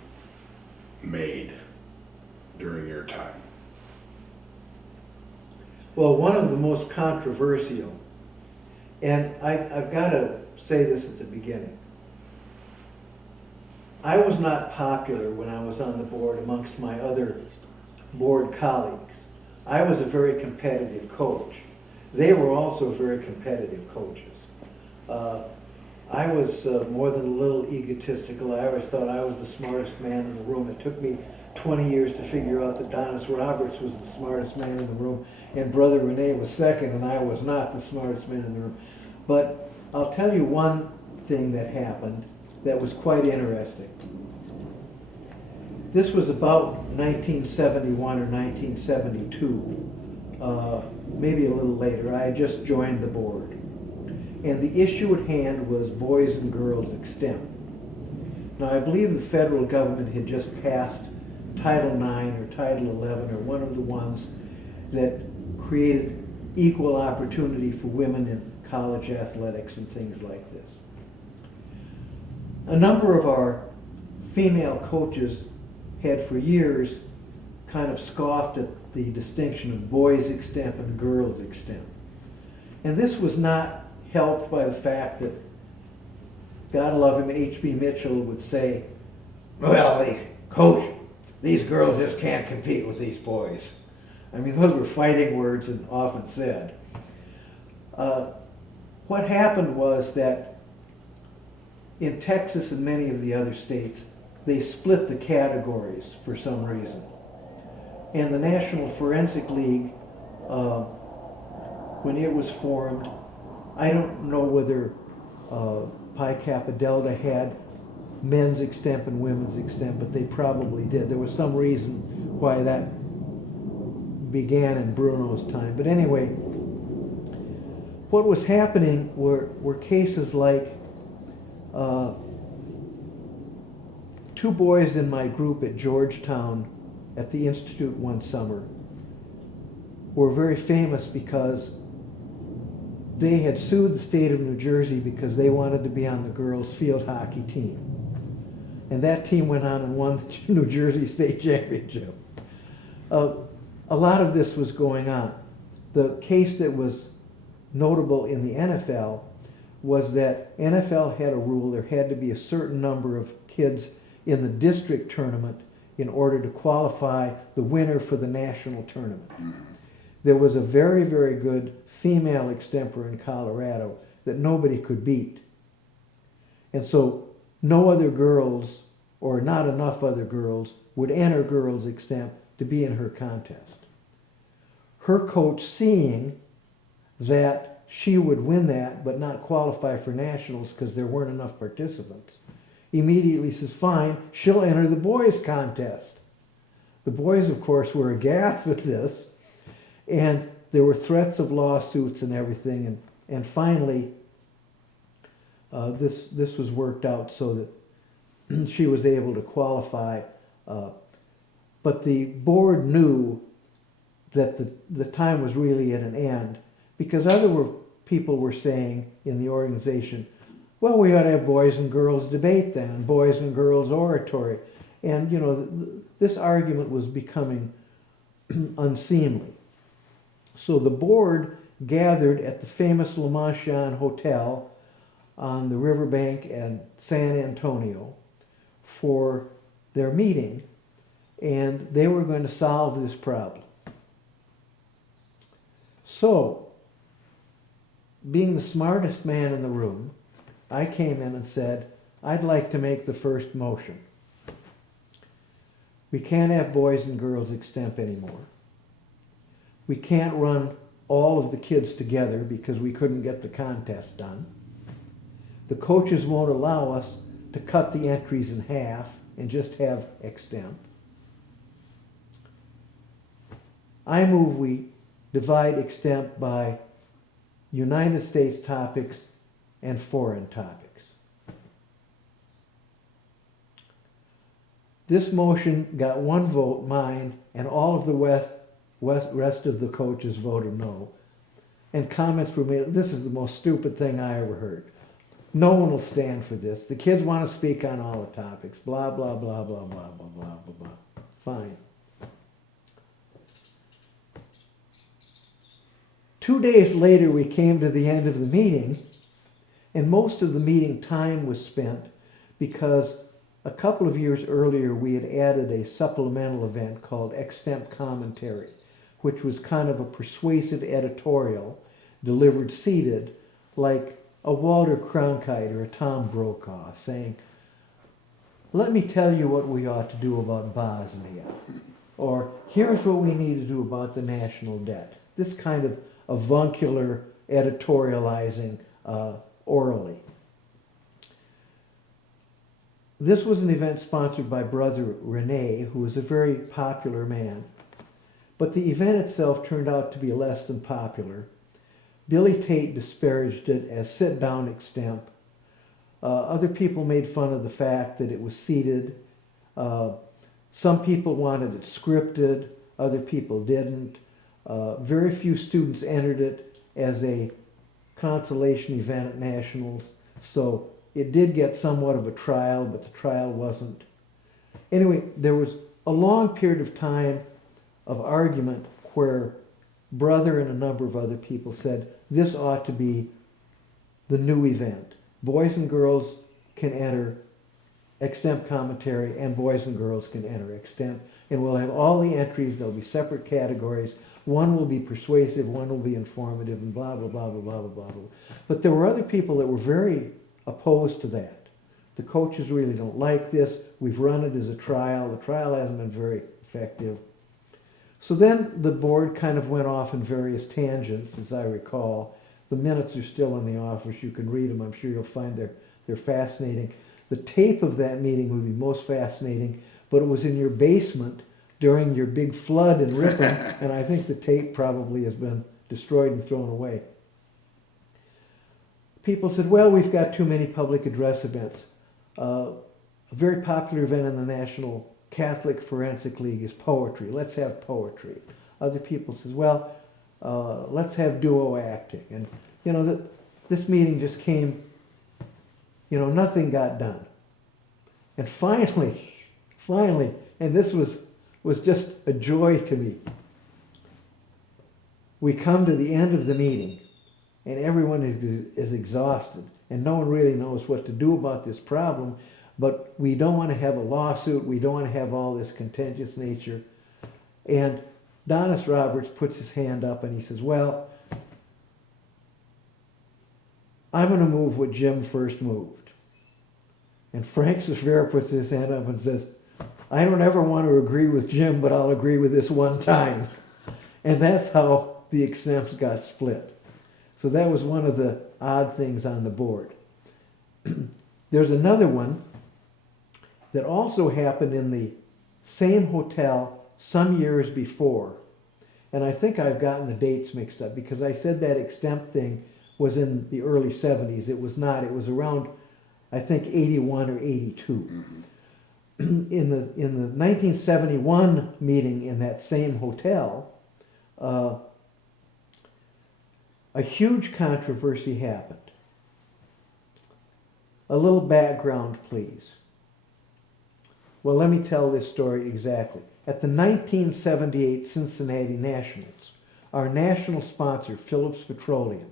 made during your time. Well, one of the most controversial, and I've got to say this at the beginning. I was not popular when I was on the board amongst my other board colleagues. I was a very competitive coach. They were also very competitive coaches. I was more than a little egotistical. I always thought I was the smartest man in the room. It took me 20 years to figure out that Donis Roberts was the smartest man in the room, and Brother Rene was second, and I was not the smartest man in the room. But I'll tell you one thing that happened that was quite interesting. This was about 1971 or 1972, maybe a little later. I had just joined the board. And the issue at hand was boys and girls extemp. Now, I believe the federal government had just passed Title IX or Title XI or one of the ones that created equal opportunity for women in college athletics and things like this. A number of our female coaches had for years kind of scoffed at the distinction of boys extemp and girls extemp. And this was not helped by the fact that, God love him, H.B. Mitchell would say, "Well, coach, these girls just can't compete with these boys." I mean, those were fighting words and often said. What happened was that in Texas and many of the other states, they split the categories for some reason. And the National Forensic League, when it was formed, I don't know whether Pi Kappa Delta had men's extemp and women's extemp, but they probably did. There was some reason why that began in Bruno's time. But anyway, what was happening were cases like two boys in my group at Georgetown at the Institute one summer were very famous because they had sued the state of New Jersey because they wanted to be on the girls' field hockey team. And that team went on and won the New Jersey State Championship. A lot of this was going on. The case that was notable in the NFL was that NFL had a rule there had to be a certain number of kids in the district tournament in order to qualify the winner for the national tournament. There was a very, very good female extemporary in Colorado that nobody could beat. And so no other girls, or not enough other girls, would enter girls extemp to be in her contest. Her coach, seeing that she would win that but not qualify for nationals because there weren't enough participants, immediately says, fine, she'll enter the boys contest. The boys, of course, were aghast with this, and there were threats of lawsuits and everything, and finally this was worked out so that she was able to qualify. But the board knew that the time was really at an end because people were saying in the organization, well, we ought to have boys and girls debate then, boys and girls oratory. And, you know, this argument was becoming unseemly. So the board gathered at the famous La Manchon Hotel on the riverbank in San Antonio for their meeting, and they were going to solve this problem. So, being the smartest man in the room, I came in and said, I'd like to make the first motion. We can't have boys and girls extemp anymore. We can't run all of the kids together because we couldn't get the contest done. The coaches won't allow us to cut the entries in half and just have extemp. I move we divide extemp by United States topics and foreign topics. This motion got one vote, mine, and all of the rest of the coaches voted no. And comments were made, this is the most stupid thing I ever heard. No one will stand for this. The kids want to speak on all the topics. Blah, blah, blah, blah, blah, blah, blah, blah, blah. Fine. 2 days later, we came to the end of the meeting, and most of the meeting time was spent because a couple of years earlier, we had added a supplemental event called Extemp Commentary, which was kind of a persuasive editorial delivered seated like a Walter Cronkite or a Tom Brokaw saying, let me tell you what we ought to do about Bosnia, or here's what we need to do about the national debt. This kind of avuncular editorializing orally. This was an event sponsored by Brother Rene, who was a very popular man. But the event itself turned out to be less than popular. Billy Tate disparaged it as sit-down extemp. Other people made fun of the fact that it was seated. Some people wanted it scripted, other people didn't. Very few students entered it as a consolation event at nationals, so it did get somewhat of a trial, but the trial wasn't. Anyway, there was a long period of time of argument where Brother and a number of other people said this ought to be the new event. Boys and girls can enter extemp commentary, and boys and girls can enter extemp, and we'll have all the entries. There'll be separate categories. One will be persuasive, one will be informative, and blah, blah, blah, blah, blah, blah, blah. But there were other people that were very opposed to that. The coaches really don't like this. We've run it as a trial. The trial hasn't been very effective. So then the board kind of went off in various tangents, as I recall. The minutes are still in the office. You can read them. I'm sure you'll find they're fascinating. The tape of that meeting would be most fascinating, but it was in your basement during your big flood in Ripon, and I think the tape probably has been destroyed and thrown away. People said, well, we've got too many public address events. A very popular event in the National Catholic Forensic League is poetry. Let's have poetry. Other people says, well, let's have duo acting. And, you know, this meeting just came, you know, nothing got done. And finally, and this was just a joy to me, we come to the end of the meeting, and everyone is exhausted, and no one really knows what to do about this problem, but we don't want to have a lawsuit, we don't want to have all this contentious nature. And Donis Roberts puts his hand up and he says, well, I'm going to move what Jim first moved. And Frank Safira puts his hand up and says, I don't ever want to agree with Jim, but I'll agree with this one time. And that's how the exempts got split. So that was one of the odd things on the board. There's another one that also happened in the same hotel some years before. And I think I've gotten the dates mixed up because I said that exempt thing was in the early 70s. It was not. It was around, I think, 81 or 82. In the 1971 meeting in that same hotel, a huge controversy happened. A little background, please. Well, let me tell this story exactly. At the 1978 Cincinnati Nationals, our national sponsor, Phillips Petroleum,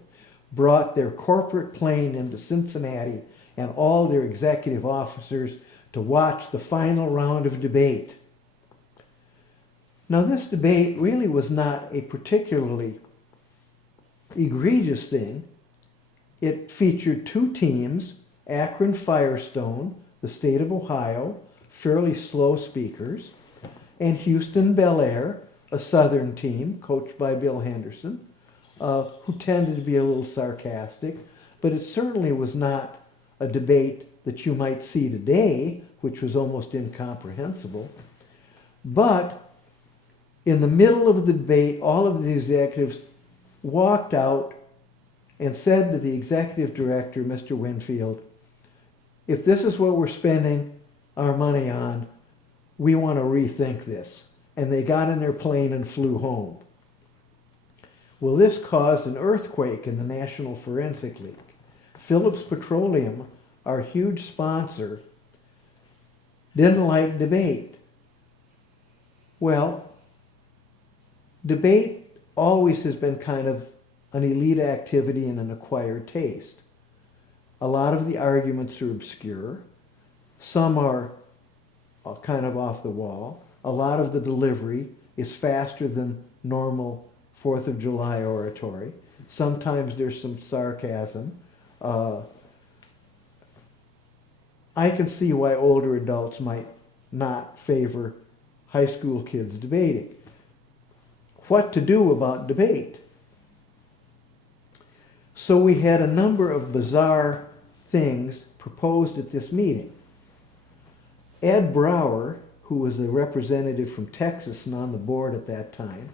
brought their corporate plane into Cincinnati and all their executive officers to watch the final round of debate. Now, this debate really was not a particularly egregious thing. It featured two teams, Akron Firestone, the state of Ohio, fairly slow speakers, and Houston Bel Air, a southern team coached by Bill Henderson, who tended to be a little sarcastic, but it certainly was not a debate that you might see today, which was almost incomprehensible. But in the middle of the debate, all of the executives walked out and said to the executive director, Mr. Winfield, if this is what we're spending our money on, we want to rethink this. And they got in their plane and flew home. Well, this caused an earthquake in the National Forensic League. Phillips Petroleum, our huge sponsor, didn't like debate. Well, debate always has been kind of an elite activity and an acquired taste. A lot of the arguments are obscure. Some are kind of off the wall. A lot of the delivery is faster than normal 4th of July oratory. Sometimes there's some sarcasm. I can see why older adults might not favor high school kids debating. What to do about debate? So we had a number of bizarre things proposed at this meeting. Ed Brower, who was a representative from Texas and on the board at that time,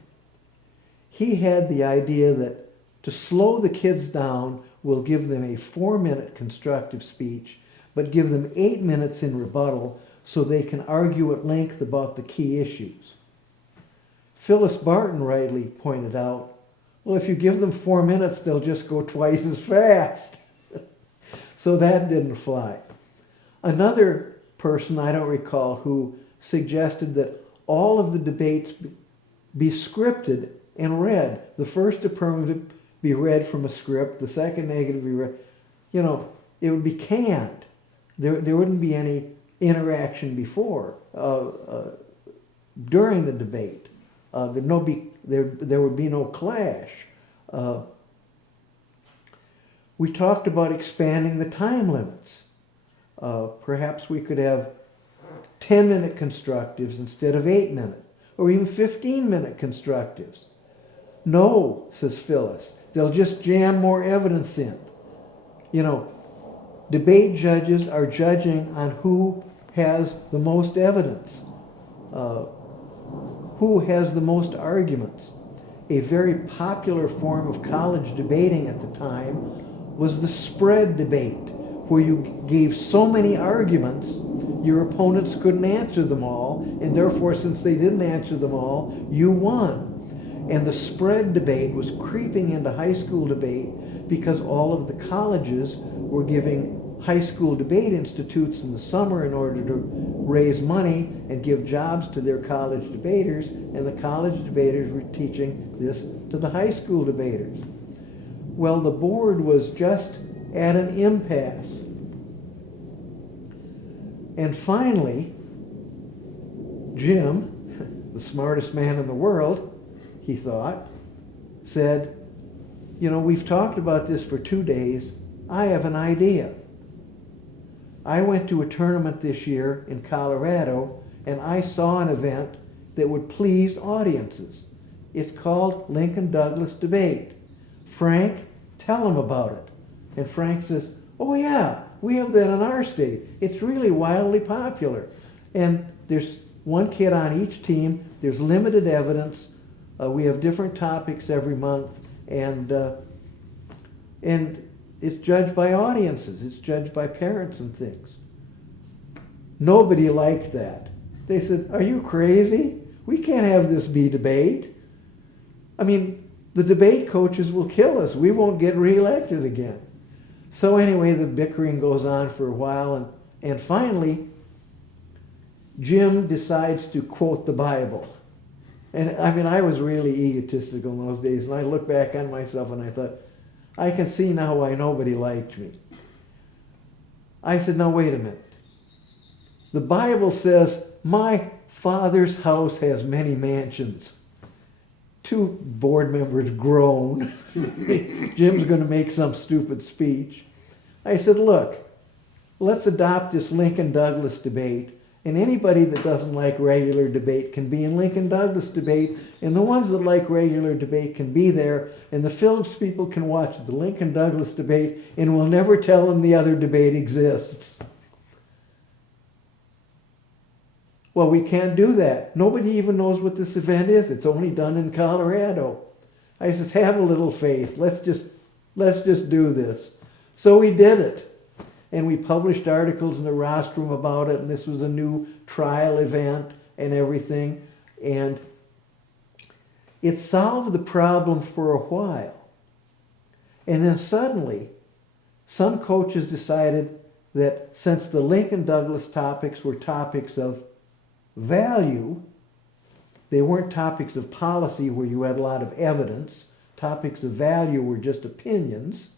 he had the idea that to slow the kids down, we'll give them a 4-minute constructive speech, but give them 8 minutes in rebuttal so they can argue at length about the key issues. Phyllis Barton rightly pointed out, well, if you give them 4 minutes, they'll just go twice as fast. So that didn't fly. Another person, I don't recall who, suggested that all of the debates be scripted and read. The first affirmative be read from a script, the second negative be read. You know, it would be canned. There wouldn't be any interaction before, during the debate. There would be no clash. We talked about expanding the time limits. Perhaps we could have 10-minute constructives instead of 8-minute. or even 15-minute constructives. No, says Phyllis, they'll just jam more evidence in. You know, debate judges are judging on who has the most evidence, who has the most arguments. A very popular form of college debating at the time was the spread debate, where you gave so many arguments, your opponents couldn't answer them all, and therefore, since they didn't answer them all, you won. And the spread debate was creeping into high school debate because all of the colleges were giving high school debate institutes in the summer in order to raise money and give jobs to their college debaters, and the college debaters were teaching this to the high school debaters. Well, the board was just at an impasse. And finally, Jim, the smartest man in the world, he thought, said, you know, we've talked about this for 2 days. I have an idea. I went to a tournament this year in Colorado, and I saw an event that would please audiences. It's called Lincoln Douglas Debate. Frank, tell him about it. And Frank says, oh yeah, we have that in our state. It's really wildly popular. And there's one kid on each team. There's limited evidence. We have different topics every month. And it's judged by audiences. It's judged by parents and things. Nobody liked that. They said, are you crazy? We can't have this be debate. I mean, the debate coaches will kill us. We won't get reelected again. So anyway, the bickering goes on for a while, and finally, Jim decides to quote the Bible. And I mean, I was really egotistical in those days, and I look back on myself and I thought, I can see now why nobody liked me. I said, now wait a minute. The Bible says, my Father's house has many mansions. 2 board members groan. Jim's going to make some stupid speech. I said, look, let's adopt this Lincoln Douglas debate, and anybody that doesn't like regular debate can be in Lincoln Douglas debate, and the ones that like regular debate can be there, and the Phillips people can watch the Lincoln Douglas debate, and we'll never tell them the other debate exists. Well, we can't do that. Nobody even knows what this event is. It's only done in Colorado. I says, have a little faith. Let's just do this. So we did it. And we published articles in the rostrum about it, and this was a new trial event and everything. And it solved the problem for a while. And then suddenly, some coaches decided that since the Lincoln Douglas topics were topics of value, they weren't topics of policy where you had a lot of evidence. Topics of value were just opinions,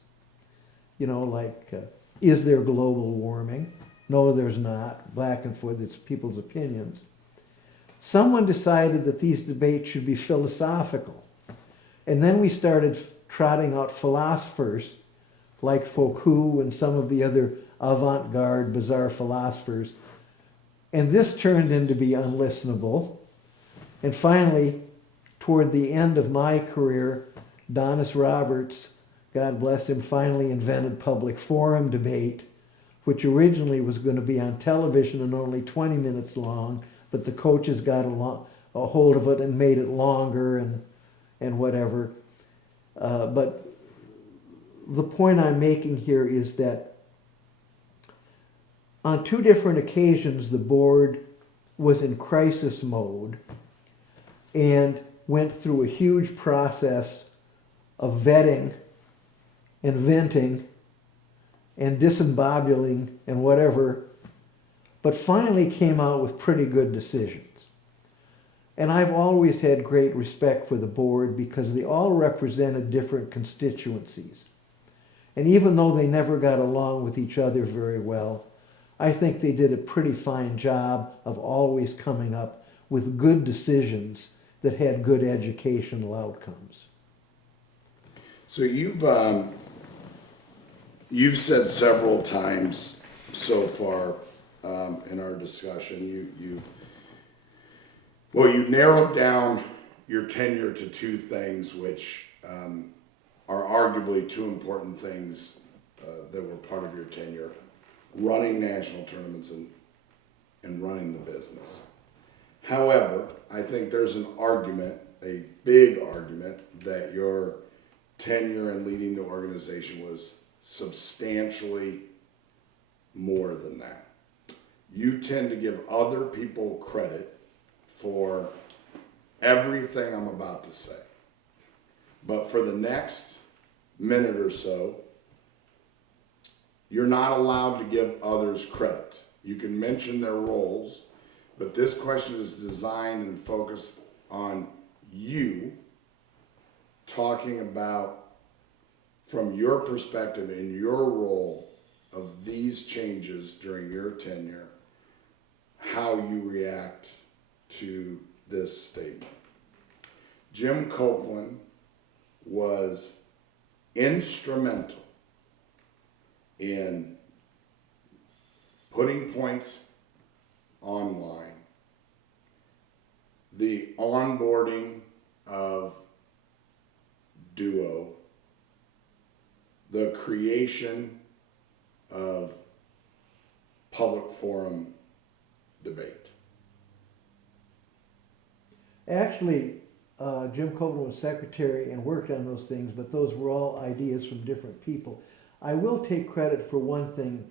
you know, like, is there global warming? No, there's not. Back and forth, it's people's opinions. Someone decided that these debates should be philosophical. And then we started trotting out philosophers like Foucault and some of the other avant-garde, bizarre philosophers. And this turned into be unlistenable. And finally, toward the end of my career, Donis Roberts, God bless him, finally invented public forum debate, which originally was going to be on television and only 20 minutes long, but the coaches got a hold of it and made it longer and whatever. But the point I'm making here is that on 2 different occasions, the board was in crisis mode and went through a huge process of vetting and venting and disembowling and whatever, but finally came out with pretty good decisions. And I've always had great respect for the board because they all represented different constituencies. And even though they never got along with each other very well, I think they did a pretty fine job of always coming up with good decisions that had good educational outcomes. So you've said several times so far in our discussion, Well, you narrowed down your tenure to two things, which are arguably two important things that were part of your tenure: running national tournaments and running the business. However, I think there's an argument, a big argument, that your tenure in leading the organization was substantially more than that. You tend to give other people credit for everything I'm about to say. But for the next minute or so, you're not allowed to give others credit. You can mention their roles, but this question is designed and focused on you talking about, from your perspective in your role of these changes during your tenure, how you react to this statement. Jim Copeland was instrumental in putting points online, the onboarding of Duo, the creation of public forum debate. Actually, Jim Copeland was secretary and worked on those things, but those were all ideas from different people. I will take credit for one thing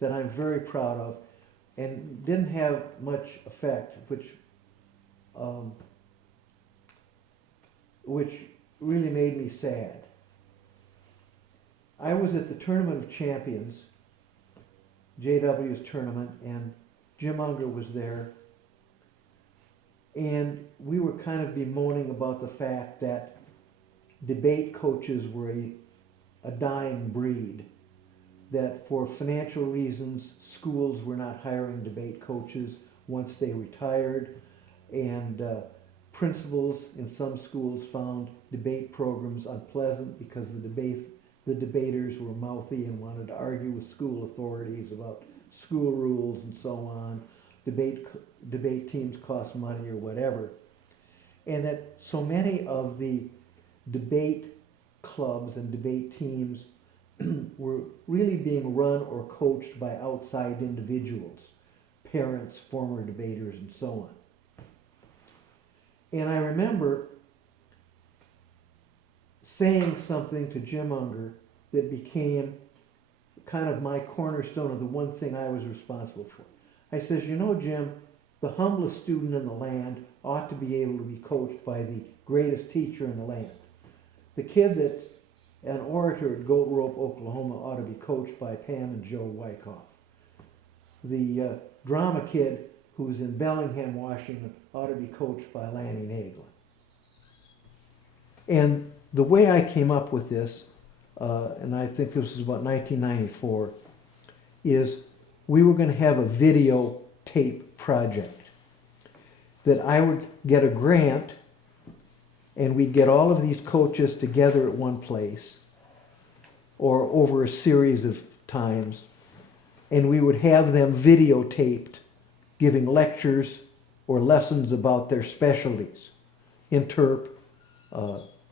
that I'm very proud of and didn't have much effect, which really made me sad. I was at the Tournament of Champions, JW's tournament, and Jim Unger was there. And we were kind of bemoaning about the fact that debate coaches were a dying breed, that for financial reasons, schools were not hiring debate coaches once they retired, and principals in some schools found debate programs unpleasant because the debaters were mouthy and wanted to argue with school authorities about school rules and so on. Debate teams cost money or whatever. And that so many of the debate clubs and debate teams were really being run or coached by outside individuals, parents, former debaters, and so on. And I remember saying something to Jim Unger that became kind of my cornerstone of the one thing I was responsible for. I says, you know, Jim, the humblest student in the land ought to be able to be coached by the greatest teacher in the land. The kid that's an orator at Goat Rope, Oklahoma, ought to be coached by Pam and Joe Wyckoff. The drama kid who's in Bellingham, Washington, ought to be coached by Lanny Naglin. And the way I came up with this, and I think this was about 1994, is we were going to have a video tape project. That I would get a grant and we'd get all of these coaches together at one place or over a series of times, and we would have them videotaped giving lectures or lessons about their specialties, interp,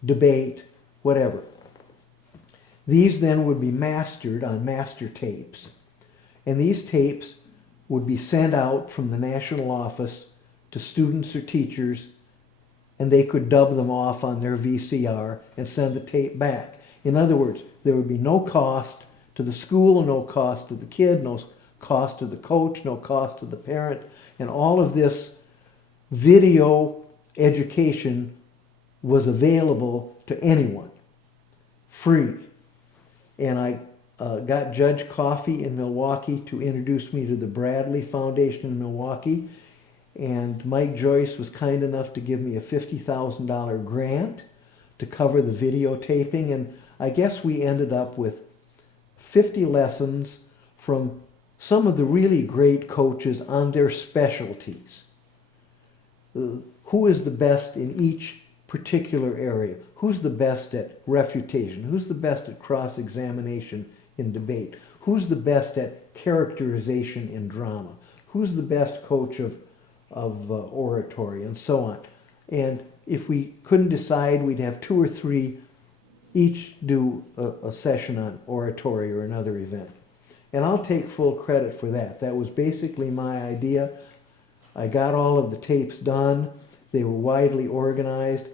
debate, whatever. These then would be mastered on master tapes, and these tapes would be sent out from the national office to students or teachers, and they could dub them off on their VCR and send the tape back. In other words, there would be no cost to the school, no cost to the kid, no cost to the coach, no cost to the parent, and all of this video education was available to anyone, free. And I got Judge Coffey in Milwaukee to introduce me to the Bradley Foundation in Milwaukee, and Mike Joyce was kind enough to give me a $50,000 grant to cover the videotaping, and I guess we ended up with 50 lessons from some of the really great coaches on their specialties. Who is the best in each particular area? Who's the best at refutation? Who's the best at cross-examination in debate? Who's the best at characterization in drama? Who's the best coach of oratory and so on. And if we couldn't decide, we'd have 2 or 3 each do a session on oratory or another event. And I'll take full credit for that. That was basically my idea. I got all of the tapes done. They were widely organized.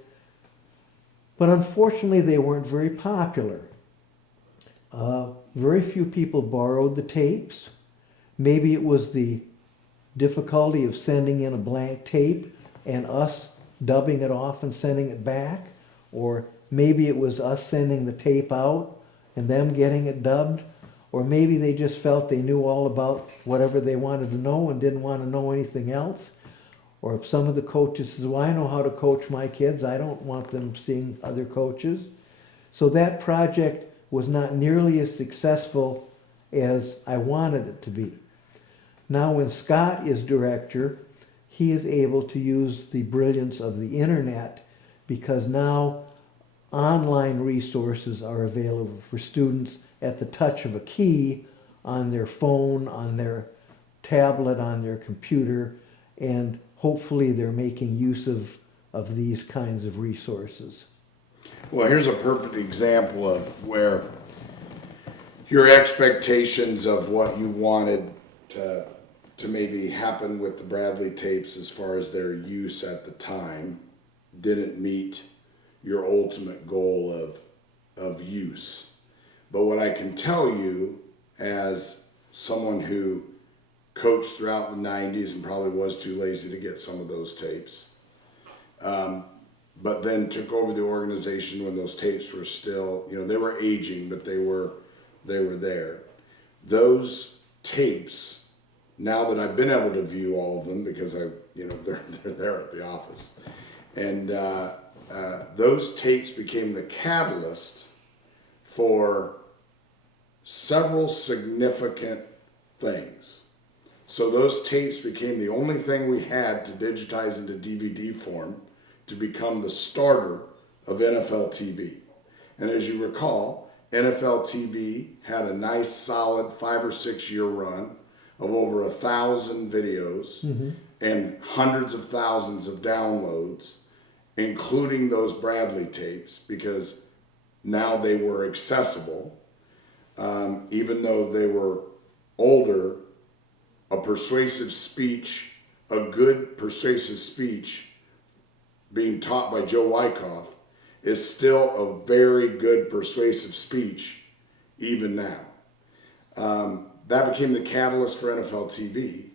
But unfortunately, they weren't very popular. Very few people borrowed the tapes. Maybe it was the difficulty of sending in a blank tape and us dubbing it off and sending it back. Or maybe it was us sending the tape out and them getting it dubbed. Or maybe they just felt they knew all about whatever they wanted to know and didn't want to know anything else. Or if some of the coaches says, well, I know how to coach my kids, I don't want them seeing other coaches. So that project was not nearly as successful as I wanted it to be. Now when Scott is director, he is able to use the brilliance of the internet, because now online resources are available for students at the touch of a key on their phone, on their tablet, on their computer, and hopefully they're making use of these kinds of resources. Well, here's a perfect example of where your expectations of what you wanted to maybe happen with the Bradley tapes as far as their use at the time didn't meet your ultimate goal of use. But what I can tell you, as someone who coached throughout the 90s and probably was too lazy to get some of those tapes, but then took over the organization when those tapes were still, they were aging, but they were there. Those tapes, now that I've been able to view all of them, because they're there at the office, and those tapes became the catalyst for several significant things. So those tapes became the only thing we had to digitize into DVD form to become the starter of NFL TV. And as you recall, NFL TV had a nice solid 5 or 6 year run of over 1,000 videos and hundreds of thousands of downloads, including those Bradley tapes, because now they were accessible. Even though they were older, a persuasive speech, a good persuasive speech being taught by Joe Wyckoff is still a very good persuasive speech even now. That became the catalyst for NFL TV.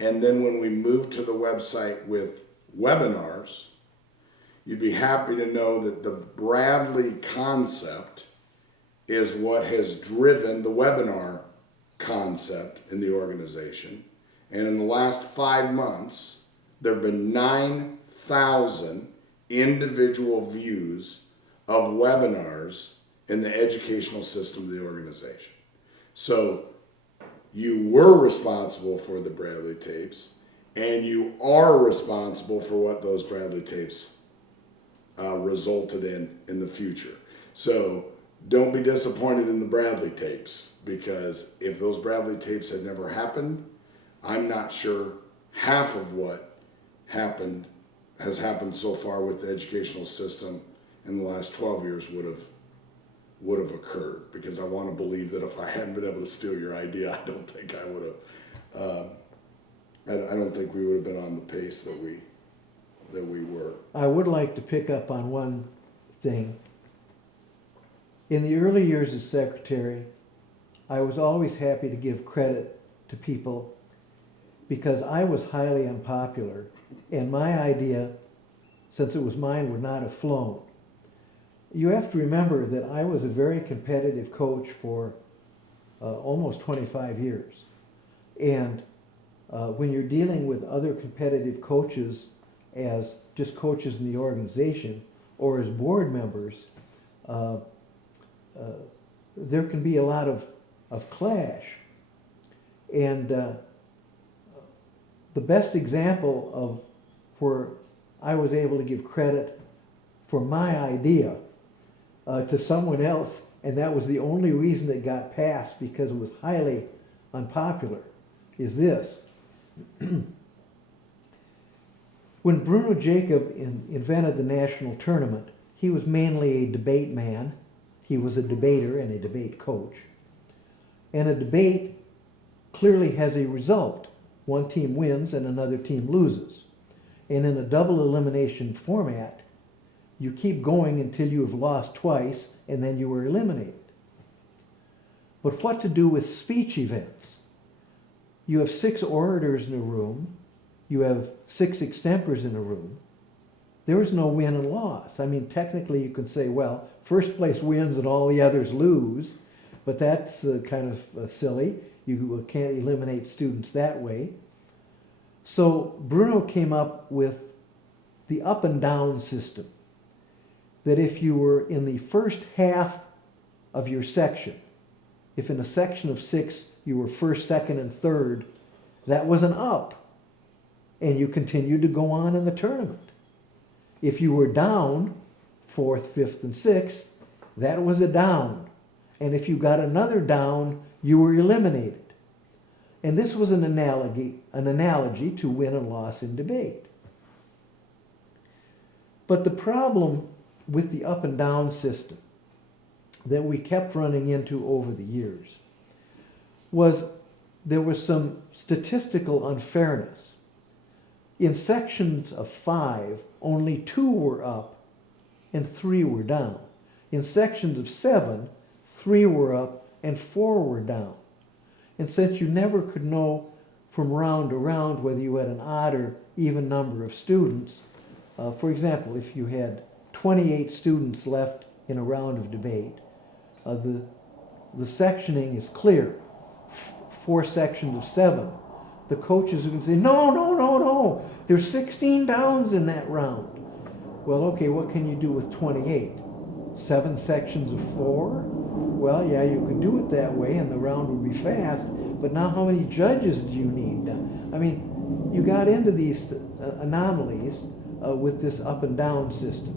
And then when we moved to the website with webinars, you'd be happy to know that the Bradley concept is what has driven the webinar concept in the organization. And in the last 5 months, there have been 9,000 individual views of webinars in the educational system of the organization. So you were responsible for the Bradley tapes, and you are responsible for what those Bradley tapes resulted in the future. So don't be disappointed in the Bradley tapes, because if those Bradley tapes had never happened, I'm not sure half of what has happened so far with the educational system in the last 12 years would have occurred, because I want to believe that if I hadn't been able to steal your idea, I don't think I would have. I don't think we would have been on the pace that we were. I would like to pick up on one thing. In the early years as secretary, I was always happy to give credit to people because I was highly unpopular, and my idea, since it was mine, would not have flown. You have to remember that I was a very competitive coach for almost 25 years. And when you're dealing with other competitive coaches as just coaches in the organization or as board members, there can be a lot of clash. And the best example of where I was able to give credit for my idea to someone else, and that was the only reason it got passed, because it was highly unpopular, is this. When Bruno Jacob invented the national tournament, he was mainly a debate man. He was a debater and a debate coach. And a debate clearly has a result. One team wins and another team loses. And in a double elimination format, you keep going until you have lost twice and then you are eliminated. But what to do with speech events? You have 6 orators in a room. You have 6 extempors in a room. There is no win and loss. I mean, technically you can say, well, first place wins and all the others lose, but that's kind of silly. You can't eliminate students that way. So Bruno came up with the up and down system, that if you were in the first half of your section, if in a section of 6 you were first, second, and third, that was an up, and you continued to go on in the tournament. If you were down, 4th, 5th, and 6th, that was a down. And if you got another down, you were eliminated. And this was an analogy to win and loss in debate. But the problem with the up and down system that we kept running into over the years was there was some statistical unfairness. In sections of 5, only 2 were up and 3 were down. In sections of 7, 3 were up and 4 were down. And since you never could know from round to round whether you had an odd or even number of students, for example, if you had 28 students left in a round of debate, the sectioning is clear. 4 sections of 7. The coaches are going to say, no, there's 16 downs in that round. Well, okay, what can you do with 28? 7 sections of 4? Well, yeah, you could do it that way and the round would be fast, but now how many judges do you need? I mean, you got into these anomalies with this up and down system.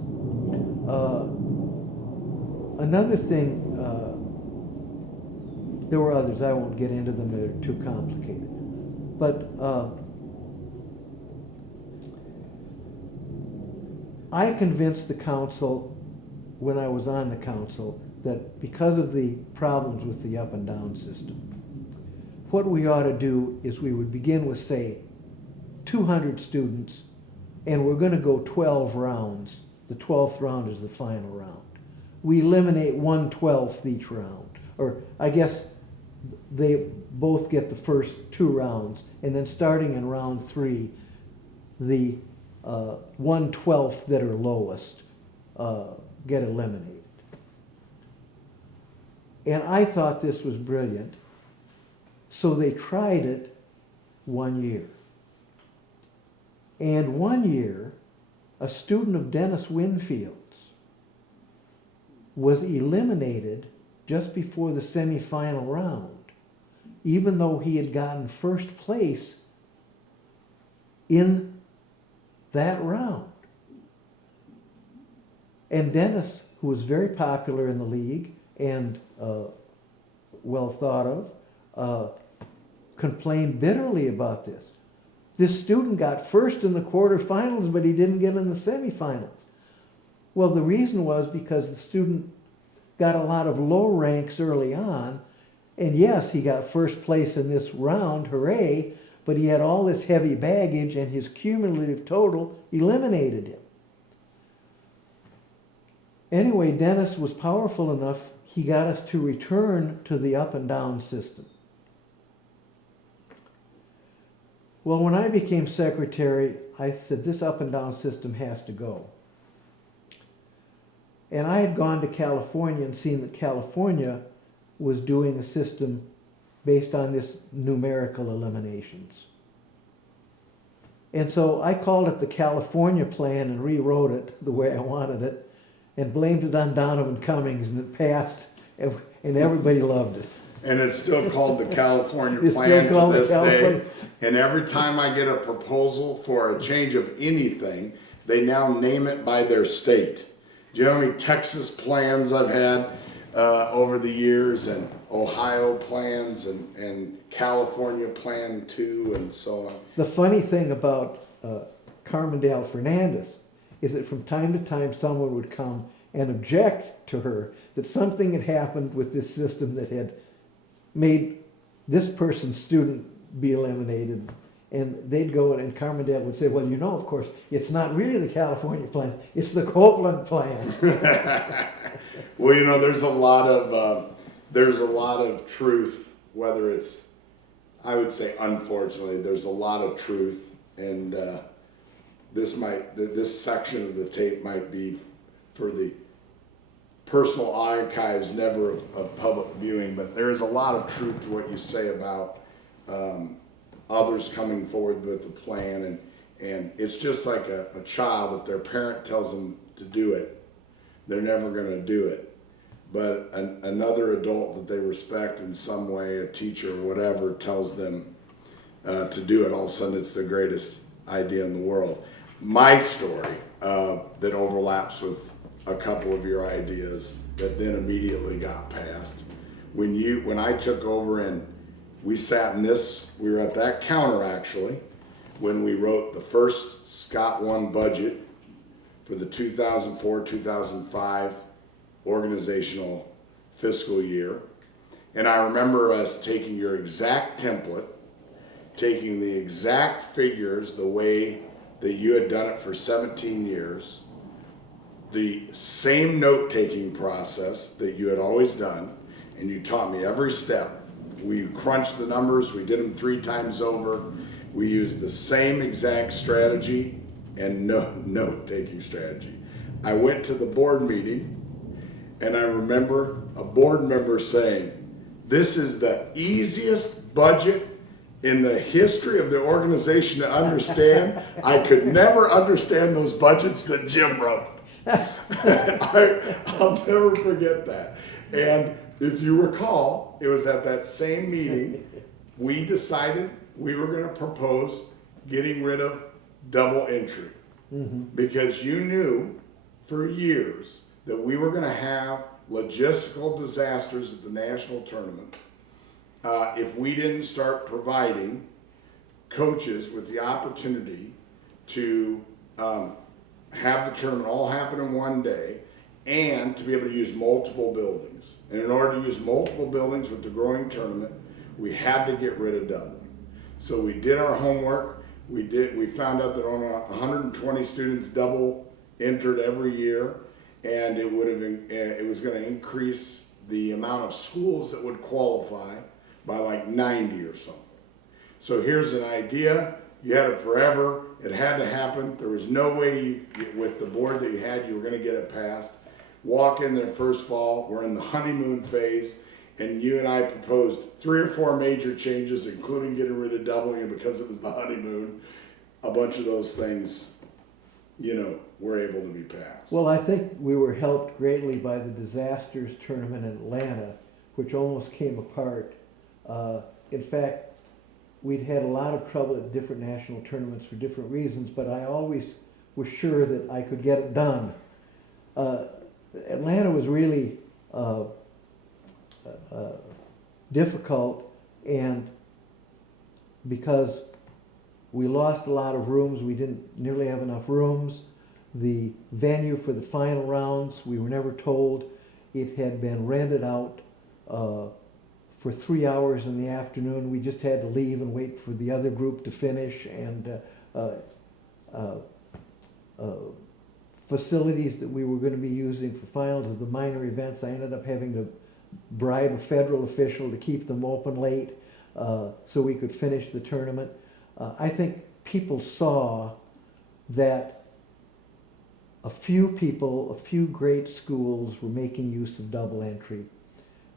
Another thing, there were others, I won't get into them, they're too complicated. But I convinced the council, when I was on the council, that because of the problems with the up and down system, what we ought to do is we would begin with, say, 200 students, and we're going to go 12 rounds. The 12th round is the final round. We eliminate 1/12 each round. Or I guess they both get the first 2 rounds, and then starting in round 3, the 1/12 that are lowest get eliminated. And I thought this was brilliant, so they tried it 1 year. And 1 year, a student of Dennis Winfield's was eliminated just before the semifinal round, even though he had gotten first place in that round. And Dennis, who was very popular in the league and well thought of, complained bitterly about this. This student got first in the quarterfinals, but he didn't get in the semifinals. Well, the reason was because the student got a lot of low ranks early on, and yes, he got first place in this round, hooray, but he had all this heavy baggage and his cumulative total eliminated him. Anyway, Dennis was powerful enough, he got us to return to the up and down system. Well, when I became secretary, I said this up and down system has to go. And I had gone to California and seen that California was doing a system based on this numerical eliminations. And so I called it the California plan and rewrote it the way I wanted it and blamed it on Donovan Cummings, and it passed, and everybody loved it. And it's still called the California It's plan still called to the this day. California. And every time I get a proposal for a change of anything, they now name it by their state. Do you know how many Texas plans I've had over the years, and Ohio plans, and California plan 2, and so on? The funny thing about Carmondale Fernandez is that from time to time someone would come and object to her that something had happened with this system that had made this person's student be eliminated. And they'd go and Carmondale would say, well, of course, it's not really the California plan, it's the Copeland plan. Well, there's a lot of truth, whether it's, I would say, unfortunately, there's a lot of truth, and this section of the tape might be for the personal archives, never of public viewing, but there is a lot of truth to what you say about others coming forward with the plan, and it's just like a child. If their parent tells them to do it, they're never going to do it. But another adult that they respect in some way, a teacher or whatever, tells them to do it, all of a sudden it's the greatest idea in the world. My story that overlaps with a couple of your ideas that then immediately got passed. When I took over and we sat we were at that counter actually, when we wrote the first Scott One budget for the 2004-2005 organizational fiscal year. And I remember us taking your exact template, taking the exact figures the way that you had done it for 17 years, the same note-taking process that you had always done, and you taught me every step. We crunched the numbers, we did them 3 times over. We used the same exact strategy and note-taking strategy. I went to the board meeting, and I remember a board member saying, this is the easiest budget in the history of the organization to understand. I could never understand those budgets that Jim wrote. I'll never forget that. And if you recall, it was at that same meeting, we decided we were going to propose getting rid of double entry. Mm-hmm. Because you knew for years that we were going to have logistical disasters at the national tournament if we didn't start providing coaches with the opportunity to have the tournament all happen in one day and to be able to use multiple buildings. And in order to use multiple buildings with the growing tournament, we had to get rid of doubling. So we did our homework. We found out that on 120 students double entered every year, and it was going to increase the amount of schools that would qualify by like 90 or something. So here's an idea. You had it forever. It had to happen. There was no way with the board that you had, you were going to get it passed. Walk in there first fall. We're in the honeymoon phase, and you and I proposed 3 or 4 major changes, including getting rid of doubling it because it was the honeymoon. A bunch of those things, were able to be passed. Well, I think we were helped greatly by the disasters tournament in Atlanta, which almost came apart. In fact, we'd had a lot of trouble at different national tournaments for different reasons, but I always was sure that I could get it done. Atlanta was really difficult, and because we lost a lot of rooms, we didn't nearly have enough rooms. The venue for the final rounds, we were never told it had been rented out for 3 hours in the afternoon. We just had to leave and wait for the other group to finish, and facilities that we were going to be using for finals as the minor events, I ended up having to bribe a federal official to keep them open late so we could finish the tournament. I think people saw that a few great schools were making use of double entry,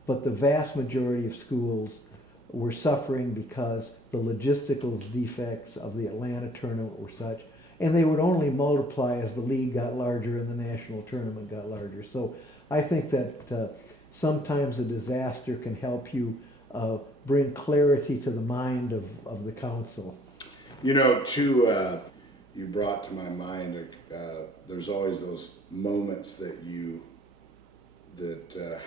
but the vast majority of schools were suffering because the logistical defects of the Atlanta tournament were such, and they would only multiply as the league got larger and the national tournament got larger. So I think that sometimes a disaster can help you bring clarity to the mind of the council. You brought to my mind, there's always those moments that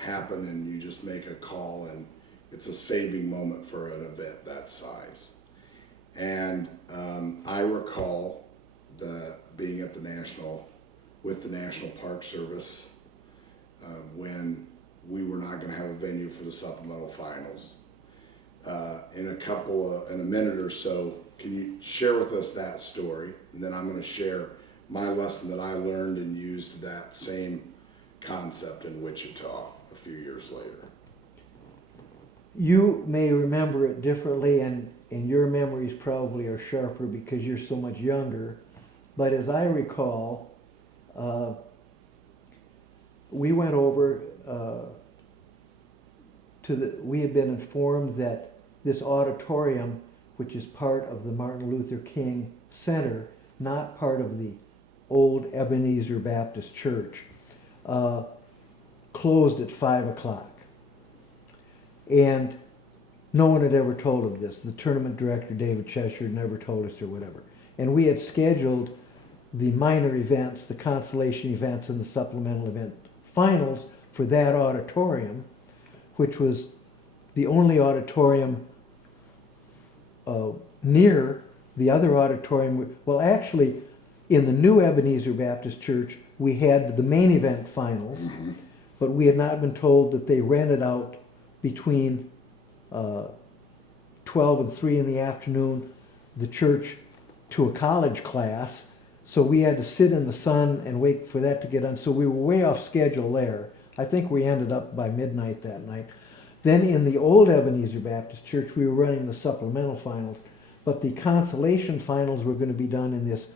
happen and you just make a call, and it's a saving moment for an event that size. And I recall being at the with the National Park Service when we were not going to have a venue for the supplemental finals. In a minute or so, can you share with us that story? And then I'm going to share my lesson that I learned and used that same concept in Wichita a few years later. You may remember it differently, and your memories probably are sharper because you're so much younger. But as I recall, we went over we had been informed that this auditorium, which is part of the Martin Luther King Center, not part of the old Ebenezer Baptist Church, closed at 5 o'clock. And no one had ever told of this. The tournament director, David Cheshire, never told us or whatever. And we had scheduled the minor events, the consolation events and the supplemental event finals for that auditorium, which was the only auditorium near the other auditorium. Well, actually, in the new Ebenezer Baptist Church, we had the main event finals, but we had not been told that they rented out between 12 and 3 in the afternoon the church to a college class. So we had to sit in the sun and wait for that to get done. So we were way off schedule there. I think we ended up by midnight that night. Then in the old Ebenezer Baptist Church, we were running the supplemental finals, but the consolation finals were going to be done in this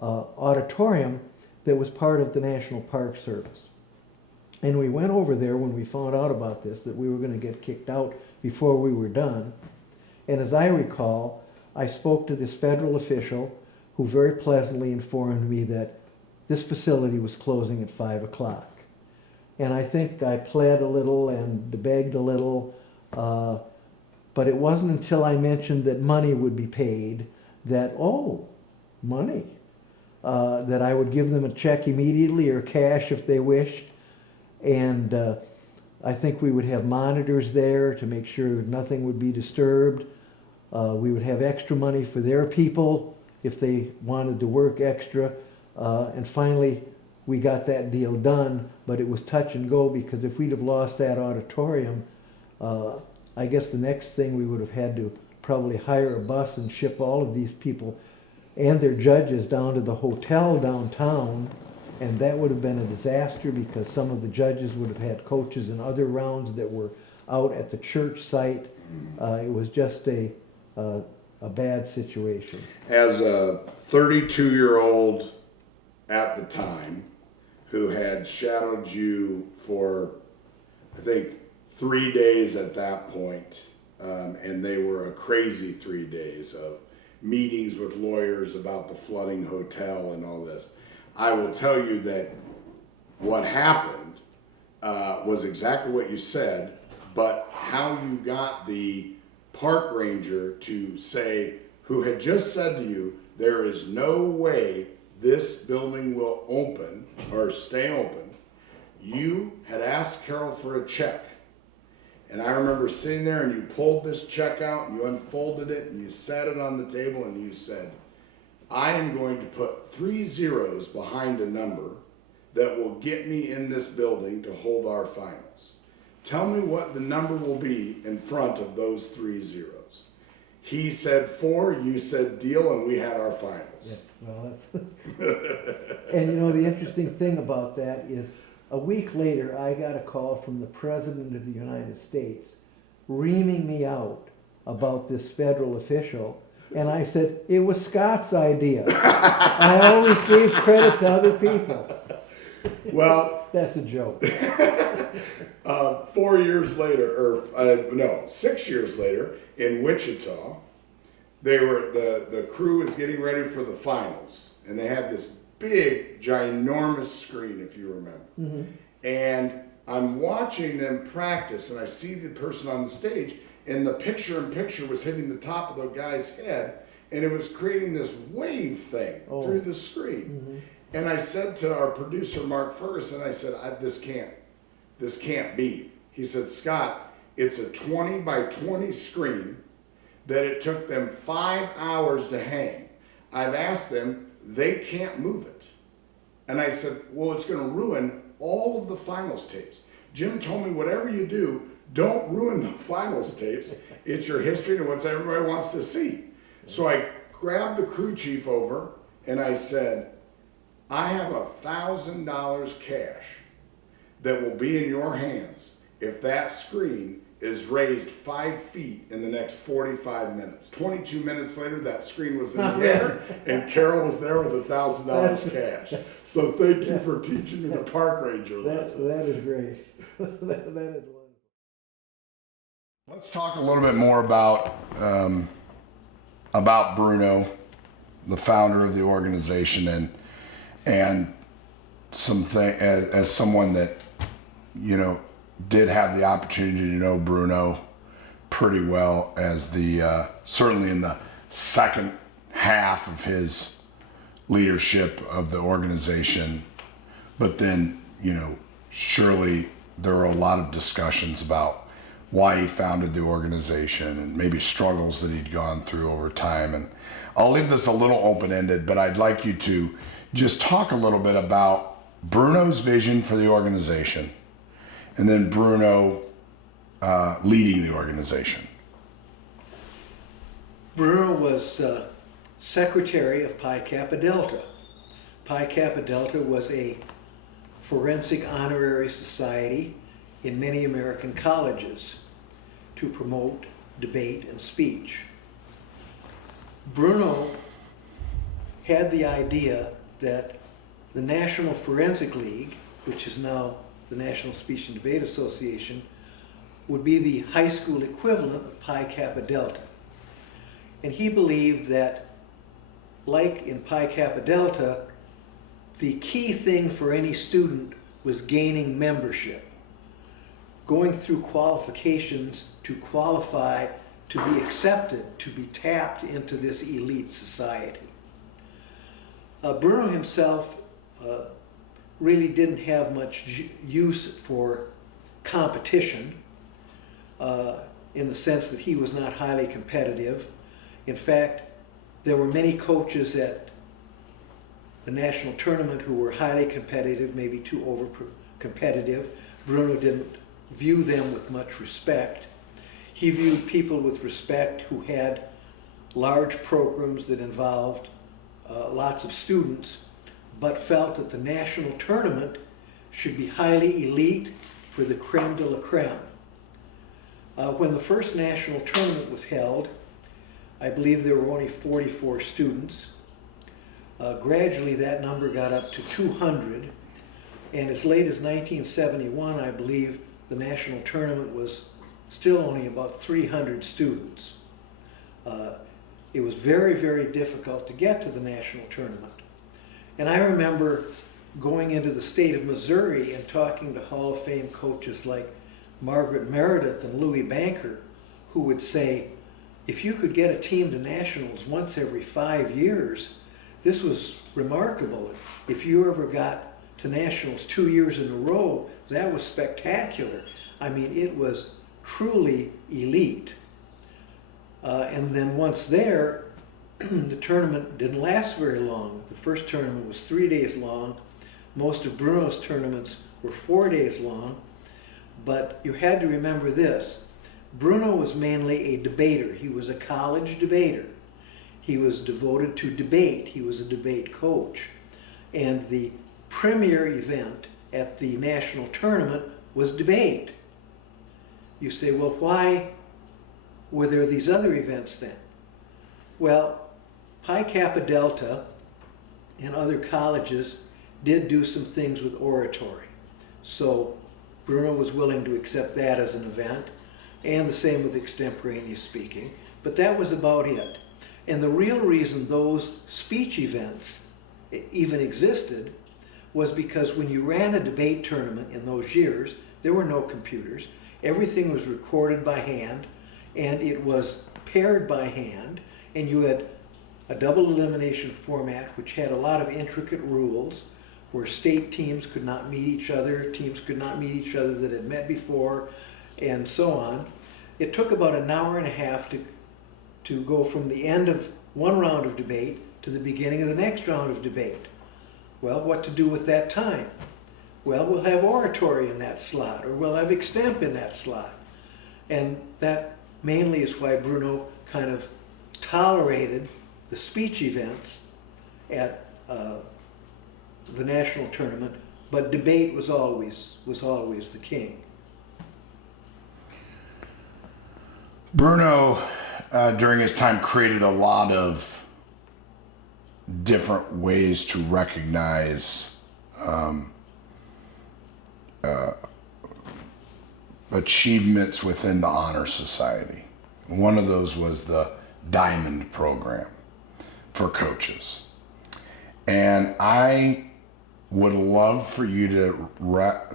auditorium that was part of the National Park Service. And we went over there when we found out about this, that we were going to get kicked out before we were done. And as I recall, I spoke to this federal official who very pleasantly informed me that this facility was closing at 5 o'clock. And I think I pled a little and begged a little, but it wasn't until I mentioned that money would be paid that, money, that I would give them a check immediately or cash if they wished. And I think we would have monitors there to make sure nothing would be disturbed. We would have extra money for their people if they wanted to work extra. And finally, we got that deal done, but it was touch and go because if we'd have lost that auditorium, I guess the next thing we would have had to probably hire a bus and ship all of these people and their judges down to the hotel downtown. And that would have been a disaster because some of the judges would have had coaches in other rounds that were out at the church site. It was just a bad situation. As a 32-year-old at the time who had shadowed you for, I think, 3 days at that point, and they were a crazy 3 days of meetings with lawyers about the flooding hotel and all this. I will tell you that what happened was exactly what you said, but how you got the park ranger to say, who had just said to you, there is no way this building will open or stay open. You had asked Carol for a check. And I remember sitting there and you pulled this check out and you unfolded it and you sat it on the table and you said, I am going to put 3 zeros behind a number that will get me in this building to hold our finals. Tell me what the number will be in front of those 3 zeros. He said 4, you said deal, and we had our finals. Yeah, well, that's and you know, the interesting thing about that is a week later, I got a call from the President of the United States reaming me out about this federal official. And I said, it was Scott's idea. I always gave credit to other people. Well, that's a joke. 4 years later, 6 years later, in Wichita, the crew was getting ready for the finals, and they had this big, ginormous screen, if you remember. Mm-hmm. And I'm watching them practice, and I see the person on the stage, and the picture-in-picture was hitting the top of the guy's head, and it was creating this wave thing through the screen. Mm-hmm. And I said to our producer, Mark Ferguson, I said, this can't be. He said, Scott, it's a 20 by 20 screen that it took them 5 hours to hang. I've asked them, they can't move it. And I said, well, it's going to ruin all of the finals tapes. Jim told me, whatever you do, don't ruin the finals tapes. It's your history and what everybody wants to see. So I grabbed the crew chief over and I said, I have $1,000 cash that will be in your hands if that screen is raised 5 feet in the next 45 minutes. 22 minutes later, that screen was in the air, and Carol was there with $1,000 cash. So thank you for teaching me the park ranger lesson. That is great. that is wonderful. Let's talk a little bit more about Bruno, the founder of the organization, and something as someone that did have the opportunity to know Bruno pretty well as the certainly in the second half of his leadership of the organization. But then, surely there were a lot of discussions about why he founded the organization and maybe struggles that he'd gone through over time. And I'll leave this a little open-ended, but I'd like you to just talk a little bit about Bruno's vision for the organization, and then Bruno leading the organization. Bruno was secretary of Pi Kappa Delta. Pi Kappa Delta was a forensic honorary society in many American colleges to promote debate and speech. Bruno had the idea that the National Forensic League, which is now the National Speech and Debate Association, would be the high school equivalent of Pi Kappa Delta. And he believed that, like in Pi Kappa Delta, the key thing for any student was gaining membership, going through qualifications to qualify to be accepted, to be tapped into this elite society. Bruno himself really didn't have much use for competition in the sense that he was not highly competitive. In fact, there were many coaches at the national tournament who were highly competitive, maybe too over competitive. Bruno didn't view them with much respect. He viewed people with respect who had large programs that involved lots of students, but felt that the national tournament should be highly elite for the creme de la creme. When the first national tournament was held, I believe there were only 44 students. Gradually that number got up to 200, and as late as 1971, I believe the national tournament was still only about 300 students. It was very, very difficult to get to the national tournament. And I remember going into the state of Missouri and talking to Hall of Fame coaches like Margaret Meredith and Louis Banker, who would say, if you could get a team to nationals once every 5 years, this was remarkable. If you ever got to nationals 2 years in a row, that was spectacular. I mean, it was truly elite. And then once there, the tournament didn't last very long. The first tournament was 3 days long. Most of Bruno's tournaments were 4 days long. But you had to remember this. Bruno was mainly a debater. He was a college debater. He was devoted to debate. He was a debate coach. And the premier event at the national tournament was debate. You say, well, why were there these other events then? Well, Pi Kappa Delta and other colleges did do some things with oratory. So Bruno was willing to accept that as an event, and the same with extemporaneous speaking, but that was about it. And the real reason those speech events even existed was because when you ran a debate tournament in those years, there were no computers. Everything was recorded by hand, and it was paired by hand, and you had a double elimination format which had a lot of intricate rules where state teams could not meet each other, teams could not meet each other that had met before, and so on. It took about an hour and a half to go from the end of one round of debate to the beginning of the next round of debate. Well, what to do with that time? Well, we'll have oratory in that slot, or we'll have extemp in that slot. And that mainly is why Bruno kind of tolerated the speech events at the national tournament, but debate was always the king. Bruno, during his time, created a lot of different ways to recognize achievements within the honor society. One of those was the Diamond program for coaches. And I would love for you to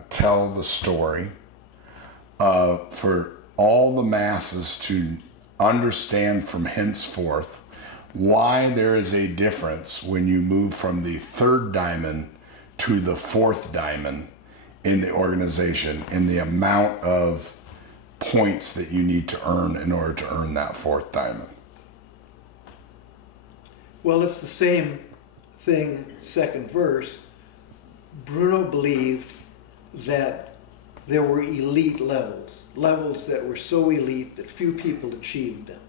tell the story for all the masses to understand from henceforth why there is a difference when you move from the third diamond to the fourth diamond in the organization, in the amount of points that you need to earn in order to earn that fourth diamond. Well, it's the same thing, second verse. Bruno believed that there were elite levels that were so elite that few people achieved them.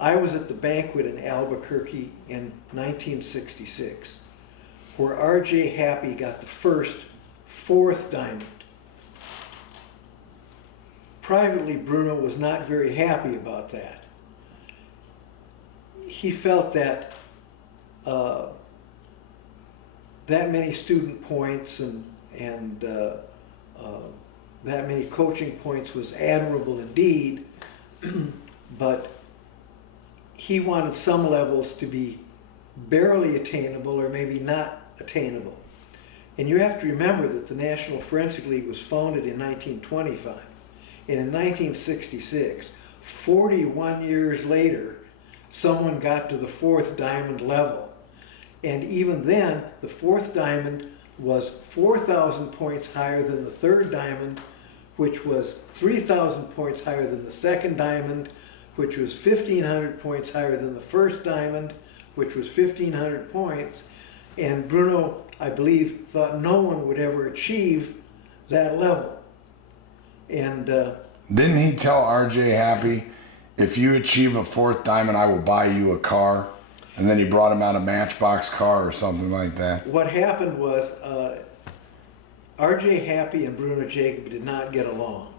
I was at the banquet in Albuquerque in 1966, where R.J. Happy got the first fourth diamond. Privately, Bruno was not very happy about that. He felt that that many student points and that many coaching points was admirable indeed, but he wanted some levels to be barely attainable or maybe not attainable. And you have to remember that the National Forensic League was founded in 1925. And in 1966, 41 years later, someone got to the fourth diamond level. And even then, the fourth diamond was 4,000 points higher than the third diamond, which was 3,000 points higher than the second diamond, which was 1,500 points higher than the first diamond, which was 1,500 points. And Bruno, I believe, thought no one would ever achieve that level. And didn't he tell R.J. Happy, if you achieve a fourth diamond, I will buy you a car? And then he brought him out a Matchbox car or something like that. What happened was R.J. Happy and Bruno Jacob did not get along.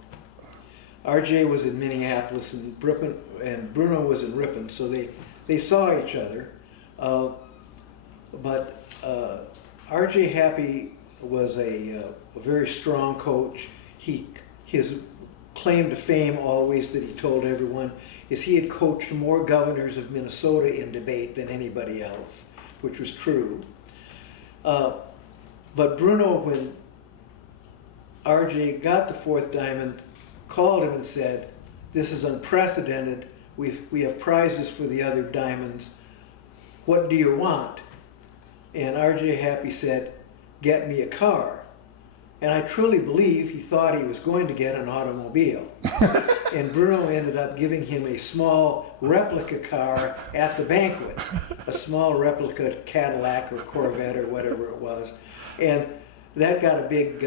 R.J. was in Minneapolis and Bruno was in Ripon, so they saw each other. But R.J. Happy was a very strong coach. His claim to fame always that he told everyone is he had coached more governors of Minnesota in debate than anybody else, which was true. But Bruno, when R.J. got the fourth diamond, called him and said, "This is unprecedented. We have prizes for the other diamonds. What do you want?" And R.J. Happy said, "Get me a car." And I truly believe he thought he was going to get an automobile. And Bruno ended up giving him a small replica car at the banquet, a small replica Cadillac or Corvette or whatever it was. And that got a big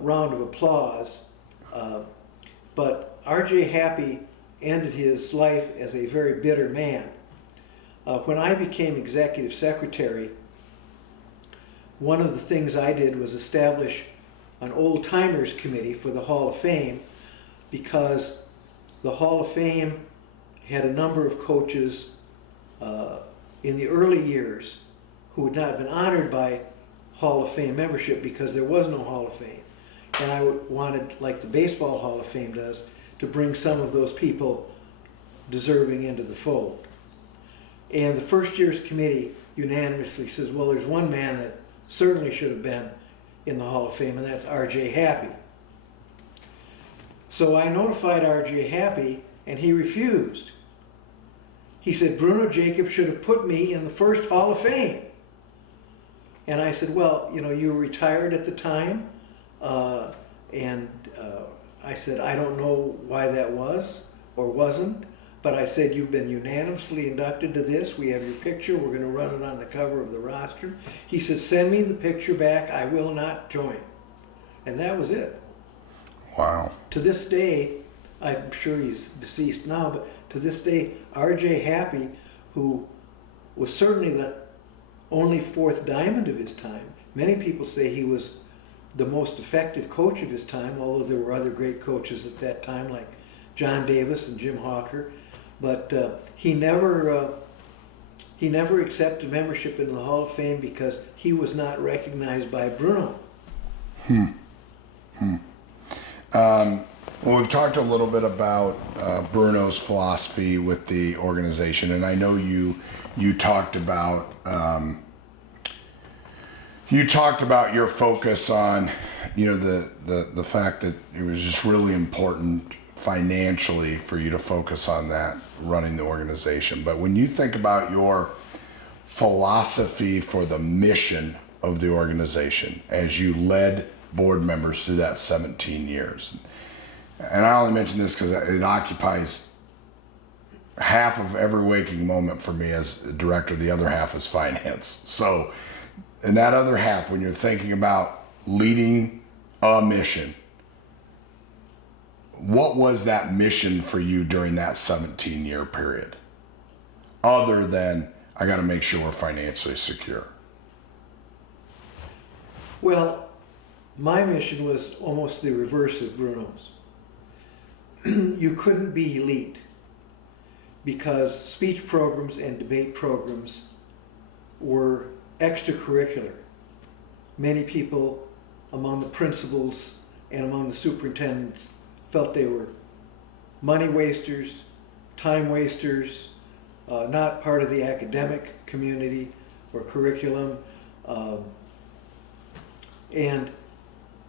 round of applause. But R.J. Happy ended his life as a very bitter man. When I became executive secretary, one of the things I did was establish an old timers committee for the Hall of Fame, because the Hall of Fame had a number of coaches in the early years who had not been honored by Hall of Fame membership because there was no Hall of Fame. And I wanted, like the Baseball Hall of Fame does, to bring some of those people deserving into the fold. And the first year's committee unanimously says, well, there's one man that certainly should have been in the Hall of Fame, and that's R.J. Happy. So I notified R.J. Happy, and he refused. He said, Bruno Jacob should have put me in the first Hall of Fame. And I said, well, you know, you were retired at the time, and I said, I don't know why that was or wasn't. But I said, you've been unanimously inducted to this. We have your picture. We're going to run it on the cover of the roster. He said, send me the picture back. I will not join. And that was it. Wow. To this day, I'm sure he's deceased now, but to this day, R.J. Happy, who was certainly the only fourth diamond of his time, many people say he was the most effective coach of his time, although there were other great coaches at that time like John Davis and Jim Hawker. But he never accepted membership in the Hall of Fame because he was not recognized by Bruno. Well, we've talked a little bit about Bruno's philosophy with the organization, and I know you talked about your focus on, the fact that it was just really important financially for you to focus on that, running the organization. But when you think about your philosophy for the mission of the organization as you led board members through that 17 years, and I only mention this because it occupies half of every waking moment for me as a director, the other half is finance. So in that other half, when you're thinking about leading a mission, what was that mission for you during that 17-year period? Other than, I got to make sure we're financially secure. Well, my mission was almost the reverse of Bruno's. You couldn't be elite because speech programs and debate programs were extracurricular. Many people among the principals and among the superintendents felt they were money wasters, time wasters, not part of the academic community or curriculum. And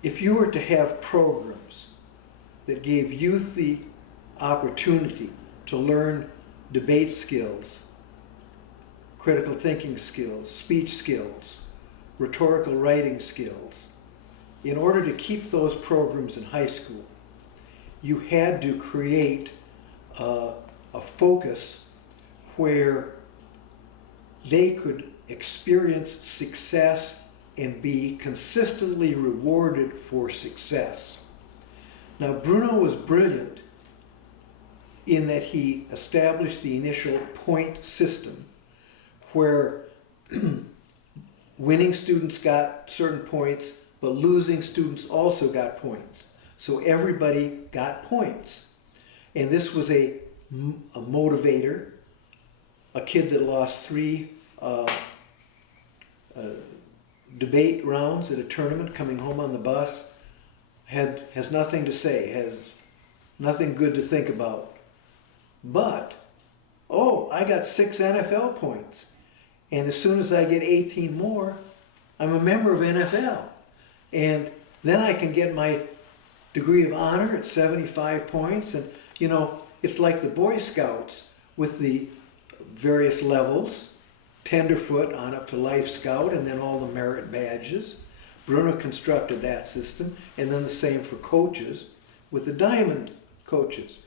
if you were to have programs that gave youth the opportunity to learn debate skills, critical thinking skills, speech skills, rhetorical writing skills, in order to keep those programs in high school, you had to create a focus where they could experience success and be consistently rewarded for success. Now, Bruno was brilliant in that he established the initial point system where winning students got certain points, but losing students also got points. So everybody got points. And this was a motivator. A kid that lost 3 debate rounds at a tournament coming home on the bus has nothing to say, has nothing good to think about. But, I got 6 NFL points. And as soon as I get 18 more, I'm a member of NFL. And then I can get my degree of honor at 75 points. And, it's like the Boy Scouts with the various levels, tenderfoot on up to Life Scout, and then all the merit badges. Bruno constructed that system, and then the same for coaches with the diamond coaches.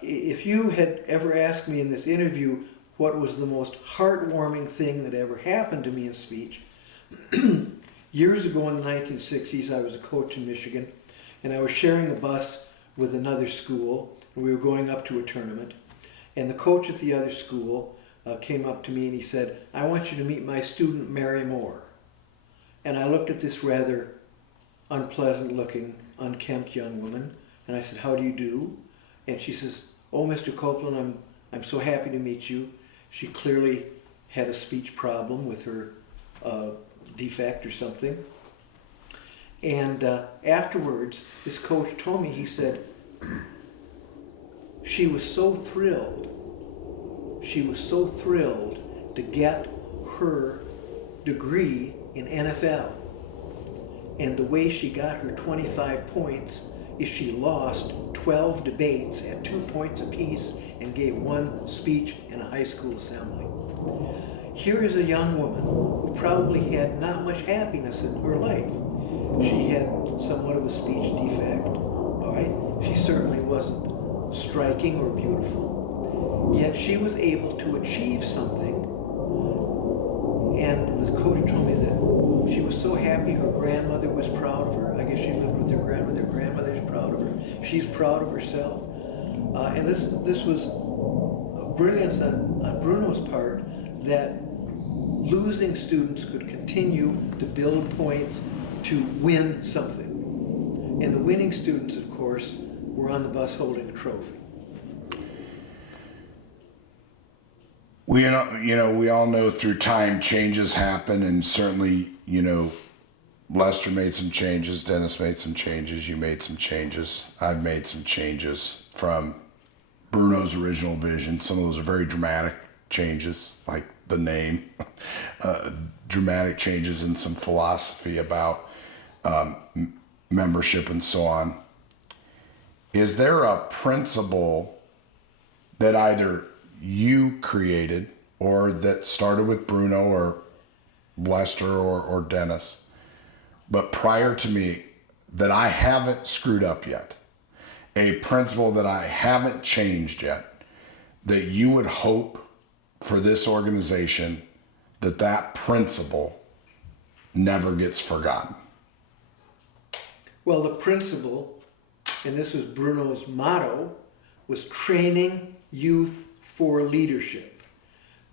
If you had ever asked me in this interview what was the most heartwarming thing that ever happened to me in speech, years ago in the 1960s, I was a coach in Michigan, and I was sharing a bus with another school, and we were going up to a tournament, and the coach at the other school came up to me and he said, I want you to meet my student Mary Moore. And I looked at this rather unpleasant looking, unkempt young woman, and I said, how do you do? And she says, oh, Mr. Copeland, I'm so happy to meet you. She clearly had a speech problem with her defect or something. And afterwards, this coach told me, he said, she was so thrilled to get her degree in NFL. And the way she got her 25 points is she lost 12 debates at 2 points apiece and gave 1 speech in a high school assembly. Here is a young woman who probably had not much happiness in her life. She had somewhat of a speech defect, all right? She certainly wasn't striking or beautiful. Yet she was able to achieve something. And the coach told me that she was so happy her grandmother was proud of her. I guess she lived with her grandmother. Her grandmother's proud of her. She's proud of herself. And this was a brilliance on Bruno's part, that losing students could continue to build points to win something. And the winning students, of course, were on the bus holding a trophy. We we all know through time changes happen, and certainly, Lester made some changes, Dennis made some changes, you made some changes, I've made some changes from Bruno's original vision. Some of those are very dramatic changes, like the name, dramatic changes in some philosophy about membership and so on. Is there a principle that either you created or that started with Bruno or Lester or Dennis, but prior to me, that I haven't screwed up yet? A principle that I haven't changed yet, that you would hope for this organization that principle never gets forgotten? Well, the principle, and this was Bruno's motto, was training youth for leadership.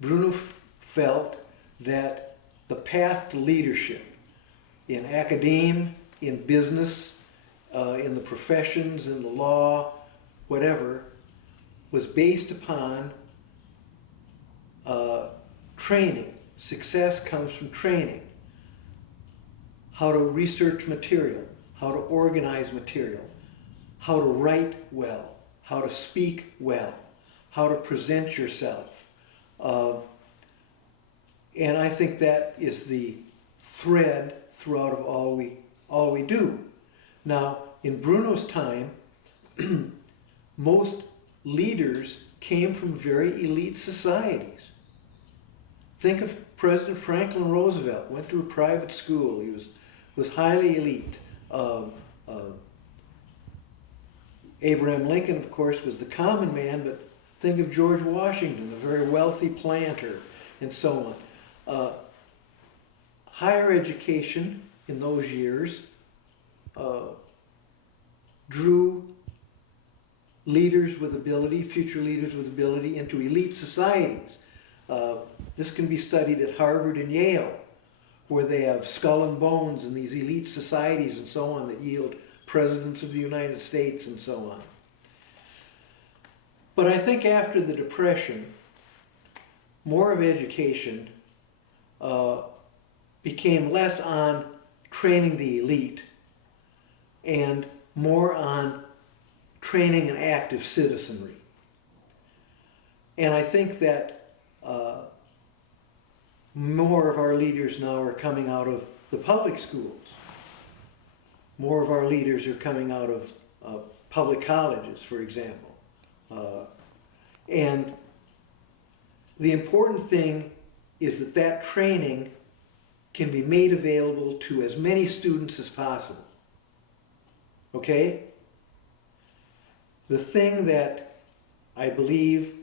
Bruno felt that the path to leadership in academia, in business, in the professions, in the law, whatever, was based upon training. Success comes from training. How to research material, how to organize material, how to write well, how to speak well, how to present yourself. And I think that is the thread throughout of all we do. Now, in Bruno's time, most leaders came from very elite societies. Think of President Franklin Roosevelt. Went to a private school. He was highly elite. Abraham Lincoln, of course, was the common man, but think of George Washington, a very wealthy planter, and so on. Higher education in those years drew leaders with ability, future leaders with ability, into elite societies. This can be studied at Harvard and Yale, where they have skull and bones in these elite societies and so on that yield presidents of the United States and so on. But I think after the Depression, more of education became less on training the elite and more on training an active citizenry. And I think that more of our leaders now are coming out of the public schools. More of our leaders are coming out of public colleges, for example. And the important thing is that training can be made available to as many students as possible. Okay? The thing that I believe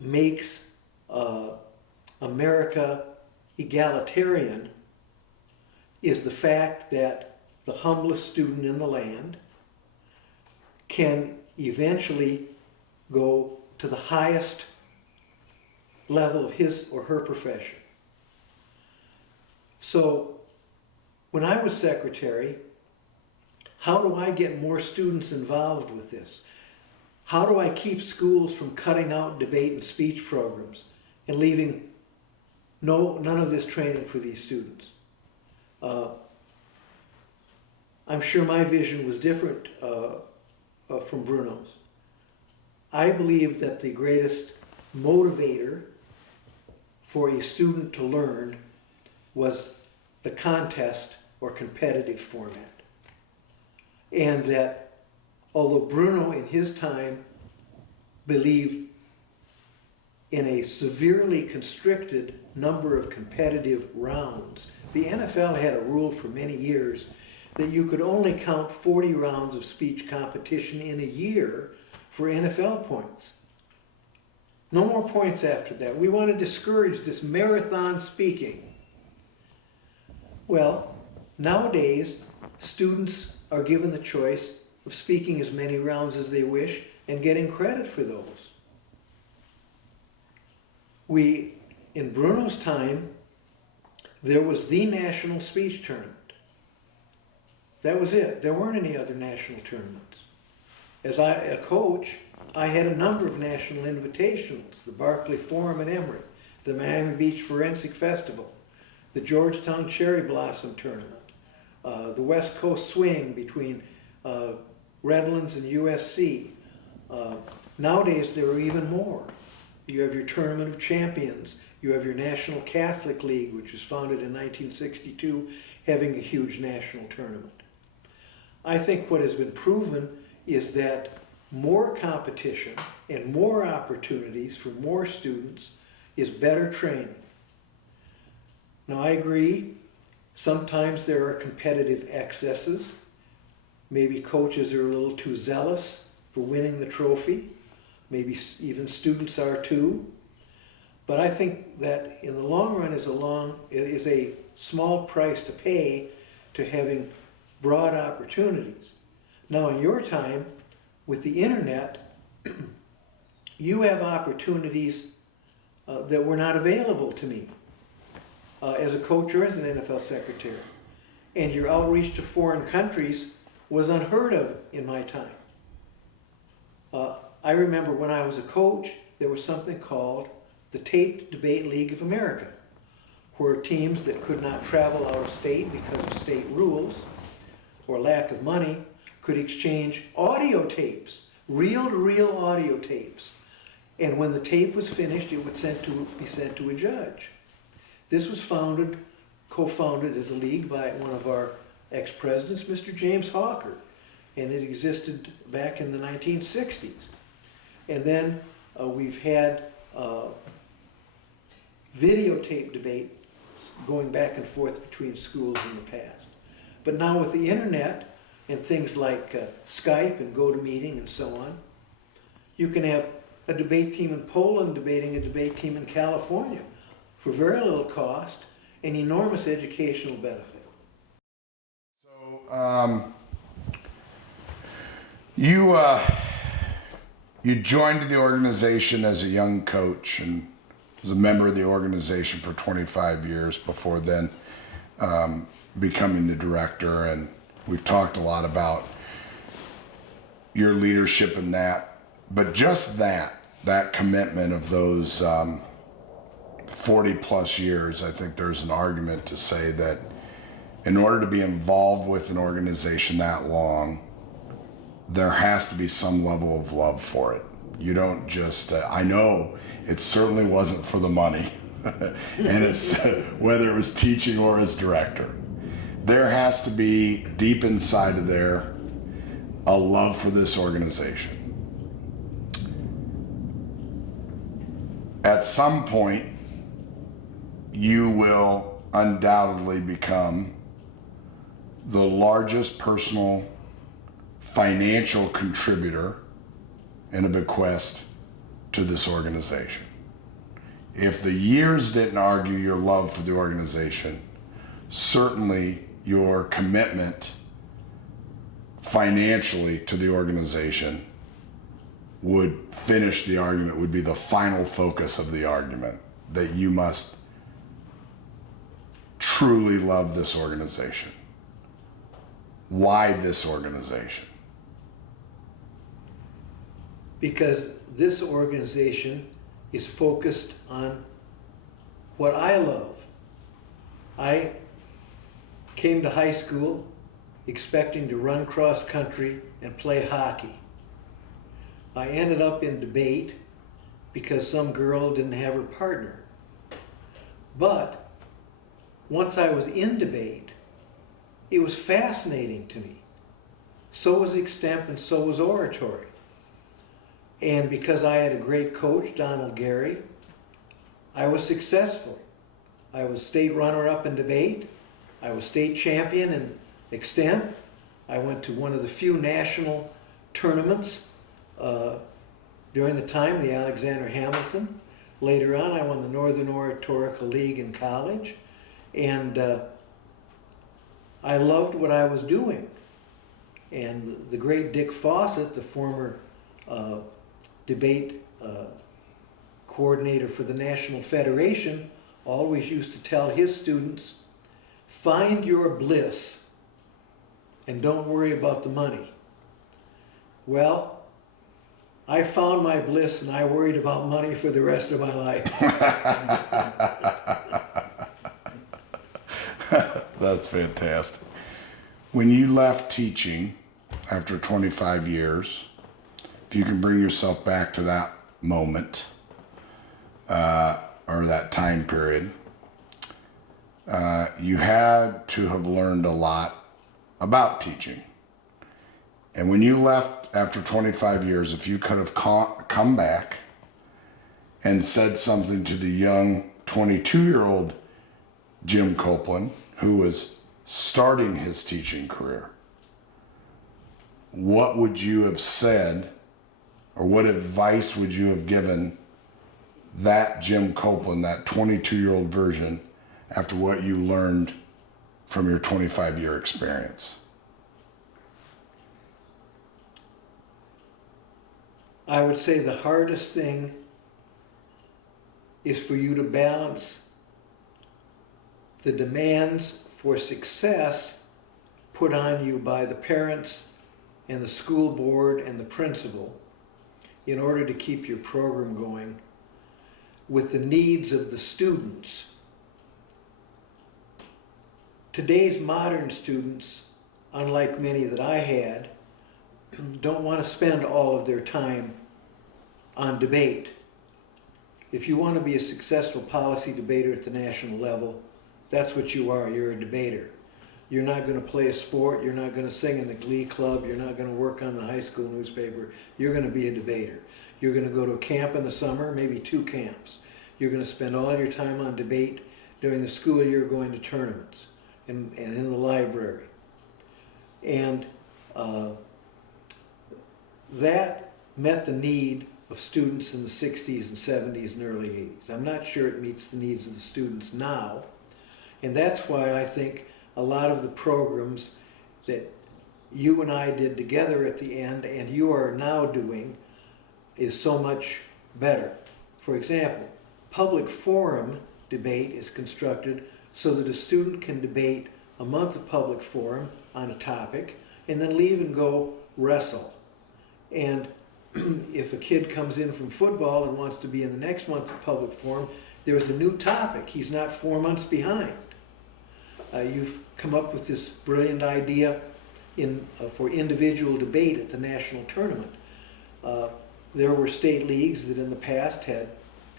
makes America egalitarian is the fact that the humblest student in the land can eventually go to the highest level of his or her profession. So when I was secretary, how do I get more students involved with this? How do I keep schools from cutting out debate and speech programs and leaving none of this training for these students? I'm sure my vision was different from Bruno's. I believe that the greatest motivator for a student to learn was the contest or competitive format. And that although Bruno in his time believed in a severely constricted number of competitive rounds, the NFL had a rule for many years that you could only count 40 rounds of speech competition in a year for NFL points. No more points after that. We want to discourage this marathon speaking. Well, nowadays, students are given the choice of speaking as many rounds as they wish and getting credit for those. In Bruno's time, there was the national speech tournament. That was it. There weren't any other national tournaments. As a coach, I had a number of national invitations: the Barclay Forum in Emory, the Miami Beach Forensic Festival, the Georgetown Cherry Blossom Tournament, the West Coast Swing between Redlands and USC. Nowadays, there are even more. You have your Tournament of Champions. You have your National Catholic League, which was founded in 1962, having a huge national tournament. I think what has been proven is that more competition and more opportunities for more students is better training. Now, I agree, sometimes there are competitive excesses. Maybe coaches are a little too zealous for winning the trophy. Maybe even students are too. But I think that in the long run it is a small price to pay to having broad opportunities. Now, in your time, with the internet, you have opportunities that were not available to me as a coach or as an NFL secretary. And your outreach to foreign countries was unheard of in my time. I remember when I was a coach, there was something called the Taped Debate League of America, where teams that could not travel out of state because of state rules or lack of money could exchange audio tapes, reel-to-reel audio tapes. And when the tape was finished, it would be sent to a judge. This was co-founded as a league by one of our ex-presidents, Mr. James Hawker, and it existed back in the 1960s. And then we've had videotape debate going back and forth between schools in the past. But now with the internet and things like Skype and GoToMeeting and so on, you can have a debate team in Poland debating a debate team in California for very little cost and enormous educational benefit. So you joined the organization as a young coach and was a member of the organization for 25 years before then becoming the director. And we've talked a lot about your leadership in that, but just that commitment of those 40 plus years, I think there's an argument to say that in order to be involved with an organization that long, there has to be some level of love for it. You don't just, I know it certainly wasn't for the money, and it's whether it was teaching or as director. There has to be deep inside of there a love for this organization. At some point, you will undoubtedly become the largest personal financial contributor and a bequest to this organization. If the years didn't argue your love for the organization, certainly your commitment financially to the organization would finish the argument, would be the final focus of the argument, that you must truly love this organization. Why this organization? Because this organization is focused on what I love. I came to high school expecting to run cross country and play hockey. I ended up in debate because some girl didn't have her partner. But once I was in debate, it was fascinating to me. So was extemp and so was oratory. And because I had a great coach, Donald Gary, I was successful. I was state runner-up in debate. I was state champion in extemp. I went to one of the few national tournaments during the time, the Alexander Hamilton. Later on, I won the Northern Oratorical League in college, and I loved what I was doing. And the great Dick Fawcett, the former debate coordinator for the National Federation, always used to tell his students, find your bliss and don't worry about the money. Well, I found my bliss and I worried about money for the rest of my life. That's fantastic. When you left teaching after 25 years, if you can bring yourself back to that moment or that time period, you had to have learned a lot about teaching. And when you left after 25 years, if you could have come back and said something to the young 22-year-old Jim Copeland, who was starting his teaching career, what would you have said, or what advice would you have given that Jim Copeland, that 22-year-old version, after what you learned from your 25-year experience? I would say the hardest thing is for you to balance the demands for success put on you by the parents and the school board and the principal in order to keep your program going with the needs of the students. Today's modern students, unlike many that I had, don't want to spend all of their time on debate. If you want to be a successful policy debater at the national level, that's what you are. You're a debater. You're not going to play a sport. You're not going to sing in the glee club. You're not going to work on the high school newspaper. You're going to be a debater. You're going to go to a camp in the summer, maybe 2 camps. You're going to spend all your time on debate. During the school year, going to tournaments and in the library. And that met the need of students in the 60s and 70s and early 80s. I'm not sure it meets the needs of the students now. And that's why I think a lot of the programs that you and I did together at the end and you are now doing is so much better. For example, public forum debate is constructed so that a student can debate a month of public forum on a topic and then leave and go wrestle. And if a kid comes in from football and wants to be in the next month of public forum, there's a new topic. He's not 4 months behind. You've come up with this brilliant idea for individual debate at the national tournament. There were state leagues that in the past had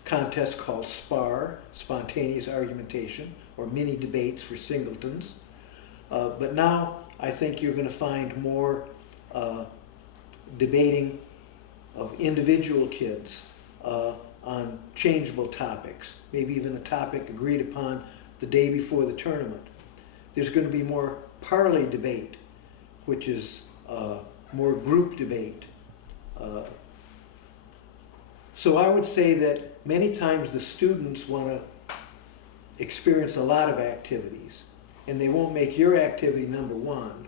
contests called SPAR, spontaneous argumentation, or mini debates for singletons. But now I think you're going to find more debating of individual kids on changeable topics, maybe even a topic agreed upon the day before the tournament. There's going to be more parley debate, which is more group debate. So I would say that many times the students want to experience a lot of activities, and they won't make your activity number one.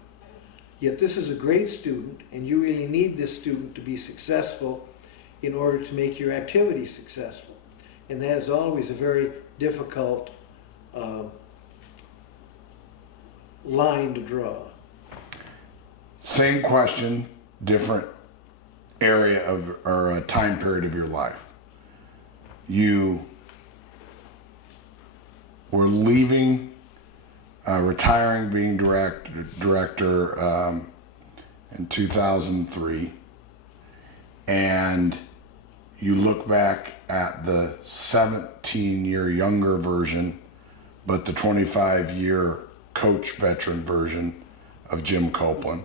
Yet this is a great student, and you really need this student to be successful in order to make your activity successful. And that is always a very difficult line to draw. Same question, different area of or a time period of your life. You were leaving, retiring, being director in 2003, and you look back at the 17-year younger version, but the 25-year coach veteran version of Jim Copeland.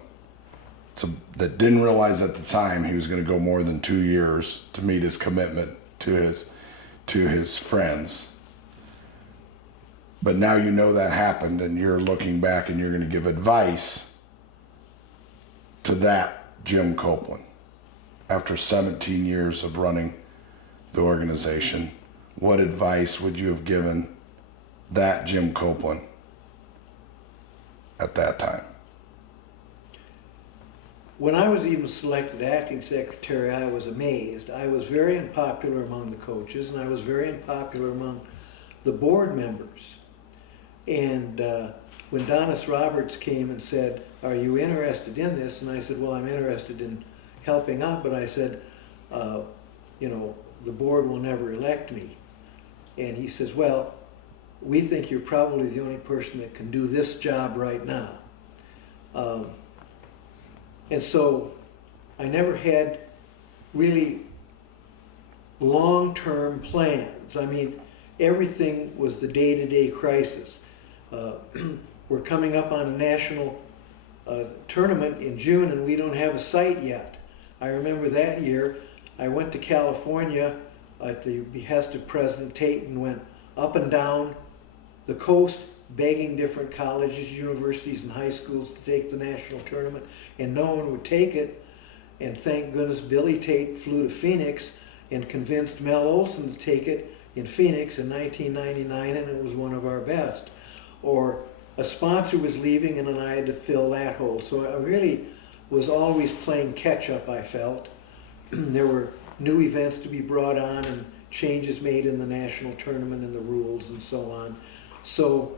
That didn't realize at the time he was going to go more than 2 years to meet his commitment to his friends. But now you know that happened, and you're looking back and you're going to give advice to that Jim Copeland. after 17 years of running the organization, what advice would you have given that Jim Copeland at that time? When I was even selected acting secretary, I was amazed. I was very unpopular among the coaches, and I was very unpopular among the board members. And when Donis Roberts came and said, "Are you interested in this?" And I said, "Well, I'm interested in helping out," but I said, the board will never elect me. And he says, "Well, we think you're probably the only person that can do this job right now." And so I never had really long-term plans. I mean, everything was the day-to-day crisis. We're coming up on a national tournament in June, and we don't have a site yet. I remember that year, I went to California at the behest of President Tate and went up and down the coast begging different colleges, universities, and high schools to take the national tournament, and no one would take it. And thank goodness Billy Tate flew to Phoenix and convinced Mel Olson to take it in Phoenix in 1999, and it was one of our best. Or a sponsor was leaving, and then I had to fill that hole. So I really was always playing catch up, I felt. There were new events to be brought on and changes made in the national tournament and the rules and so on. So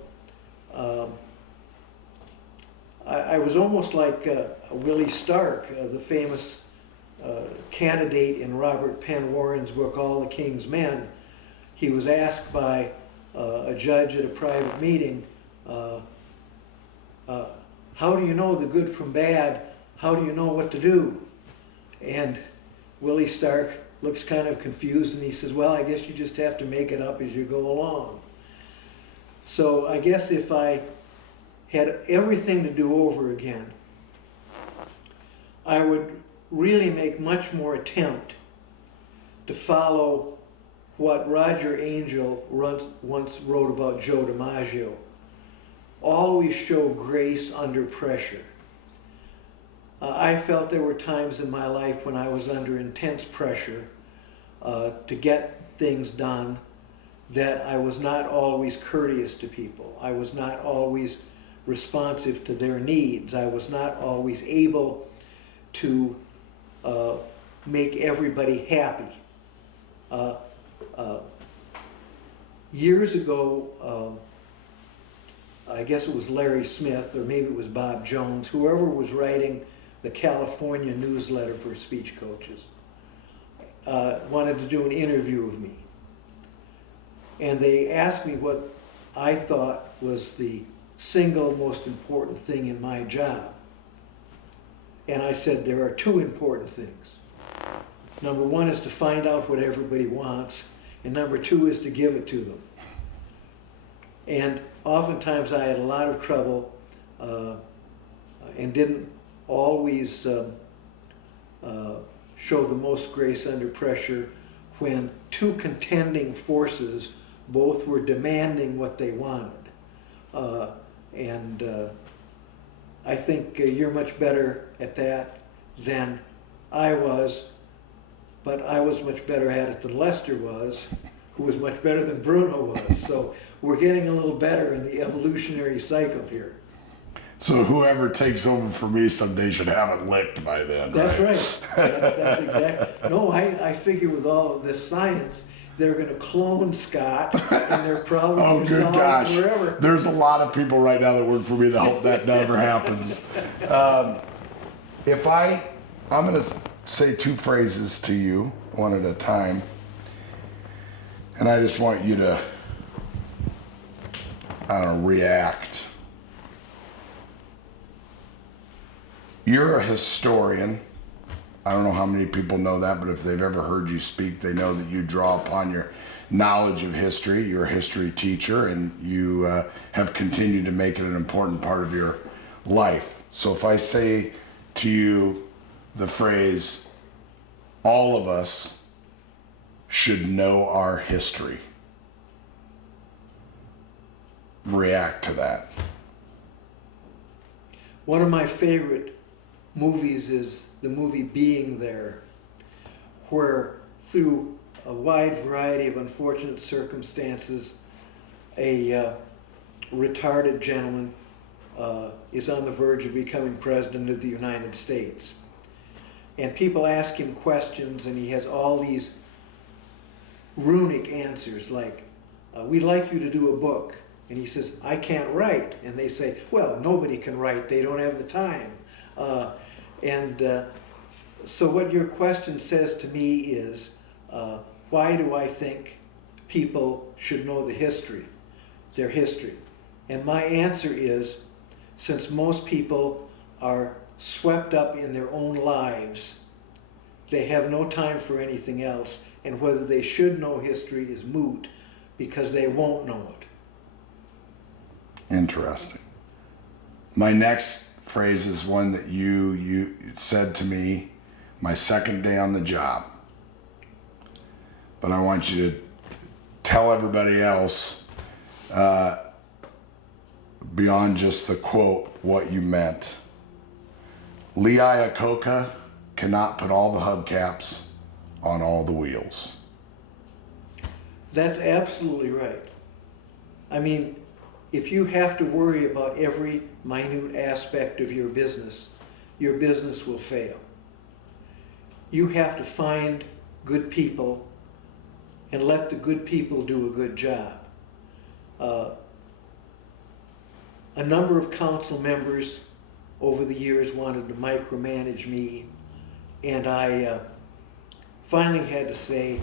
I was almost like Willie Stark, the famous candidate in Robert Penn Warren's book, All the King's Men. He was asked by a judge at a private meeting, how do you know the good from bad? How do you know what to do? And Willie Stark looks kind of confused, and he says, "Well, I guess you just have to make it up as you go along." So I guess if I had everything to do over again, I would really make much more attempt to follow what Roger Angell once wrote about Joe DiMaggio. Always show grace under pressure. I felt there were times in my life when I was under intense pressure to get things done, that I was not always courteous to people. I was not always responsive to their needs. I was not always able to make everybody happy. Years ago, I guess it was Larry Smith, or maybe it was Bob Jones, whoever was writing the California newsletter for speech coaches, wanted to do an interview of me. And they asked me what I thought was the single most important thing in my job. And I said, there are two important things. Number one is to find out what everybody wants, and number two is to give it to them. And oftentimes I had a lot of trouble and didn't always show the most grace under pressure when two contending forces both were demanding what they wanted. I think you're much better at that than I was, but I was much better at it than Lester was, who was much better than Bruno was. So we're getting a little better in the evolutionary cycle here. So whoever takes over for me someday should have it licked by then. That's right. That's exactly. No, I figure with all of this science, they're going to clone Scott, and they're probably Oh, good gosh. forever. There's a lot of people right now that work for me that hope that never happens. I'm going to say two phrases to you, one at a time. And I just want you to, react. You're a historian. I don't know how many people know that, but if they've ever heard you speak, they know that you draw upon your knowledge of history. You're a history teacher, and you have continued to make it an important part of your life. So if I say to you the phrase, all of us should know our history, react to that. One of my favorite movies is the movie Being There. where through a wide variety of unfortunate circumstances, a retarded gentleman is on the verge of becoming president of the United States. And people ask him questions, and he has all these runic answers like, we'd like you to do a book. And he says, I can't write. And they say, well, nobody can write. They don't have the time. So what your question says to me is, why do I think people should know their history? And my answer is, since most people are swept up in their own lives, they have no time for anything else, and whether they should know history is moot because they won't know it. Interesting. My next phrase is one that you said to me my second day on the job. But I want you to tell everybody else, beyond just the quote, what you meant. Lee Iacocca cannot put all the hubcaps on all the wheels. That's absolutely right. I mean, if you have to worry about every minute aspect of your business will fail. You have to find good people and let the good people do a good job. A number of council members over the years wanted to micromanage me, and I finally had to say,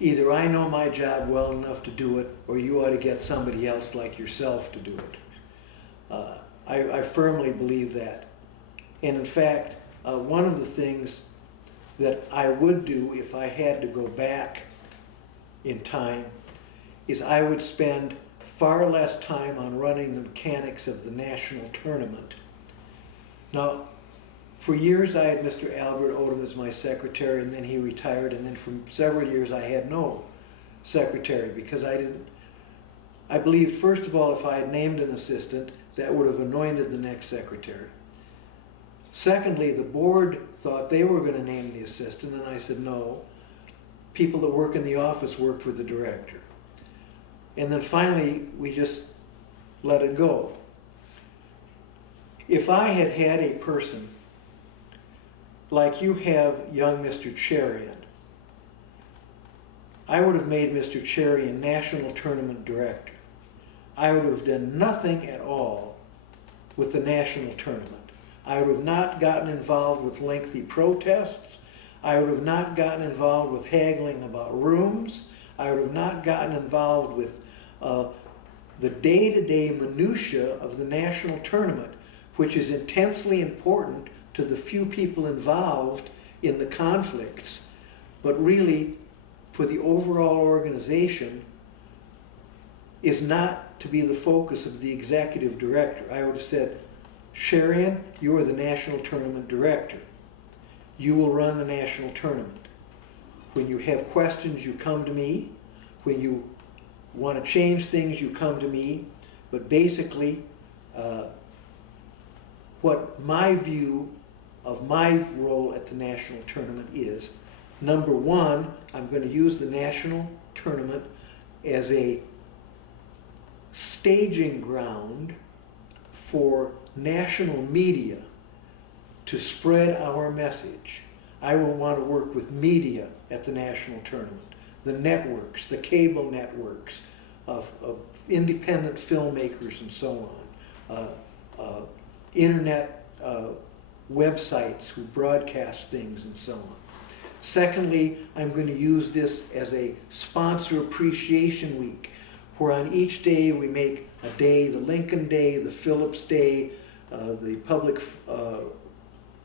either I know my job well enough to do it, or you ought to get somebody else like yourself to do it. I firmly believe that. And in fact, one of the things that I would do if I had to go back in time is I would spend far less time on running the mechanics of the national tournament. Now, for years I had Mr. Albert Odom as my secretary, and then he retired, and then for several years I had no secretary because I believe, first of all, if I had named an assistant, that would have anointed the next secretary. Secondly, the board thought they were going to name the assistant, and I said, no, people that work in the office work for the director. And then finally, we just let it go. If I had had a person like you have young Mr. Cherian, I would have made Mr. Cherian national tournament director. I would have done nothing at all with the national tournament. I would have not gotten involved with lengthy protests. I would have not gotten involved with haggling about rooms. I would have not gotten involved with the day-to-day minutia of the national tournament, which is intensely important to the few people involved in the conflicts, but really for the overall organization is not to be the focus of the executive director. I would have said, Sherian, you are the national tournament director. You will run the national tournament. When you have questions, you come to me. When you want to change things, you come to me. But basically, what my view of my role at the national tournament is, number one, I'm going to use the national tournament as a staging ground for national media to spread our message. I will want to work with media at the national tournament, the networks, the cable networks of independent filmmakers and so on, internet websites who broadcast things and so on. Secondly, I'm going to use this as a sponsor appreciation week, where on each day we make a day, the Lincoln Day, the Phillips Day, the Public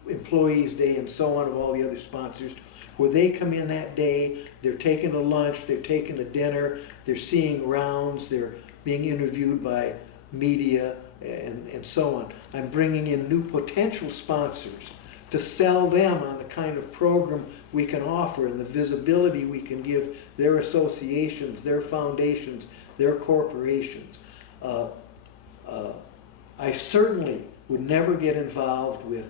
Employees Day, and so on, of all the other sponsors, where they come in that day, they're taking a lunch, they're taking a dinner, they're seeing rounds, they're being interviewed by media, and so on. I'm bringing in new potential sponsors to sell them on the kind of program we can offer and the visibility we can give their associations, their foundations, their corporations. I certainly would never get involved with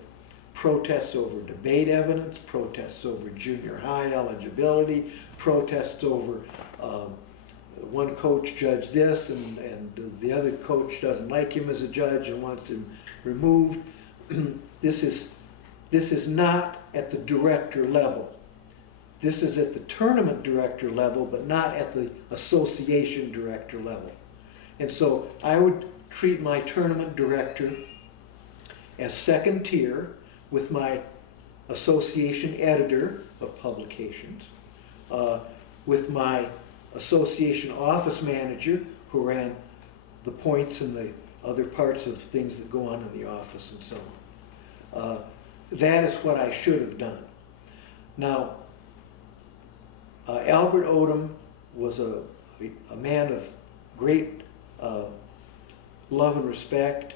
protests over debate evidence, protests over junior high eligibility, protests over one coach judged this and the other coach doesn't like him as a judge and wants him removed. This is not at the director level. This is at the tournament director level, but not at the association director level. And so I would treat my tournament director as second tier with my association editor of publications, with my association office manager who ran the points and the other parts of things that go on in the office and so on. That is what I should have done. Now, Albert Odom was a man of great love and respect.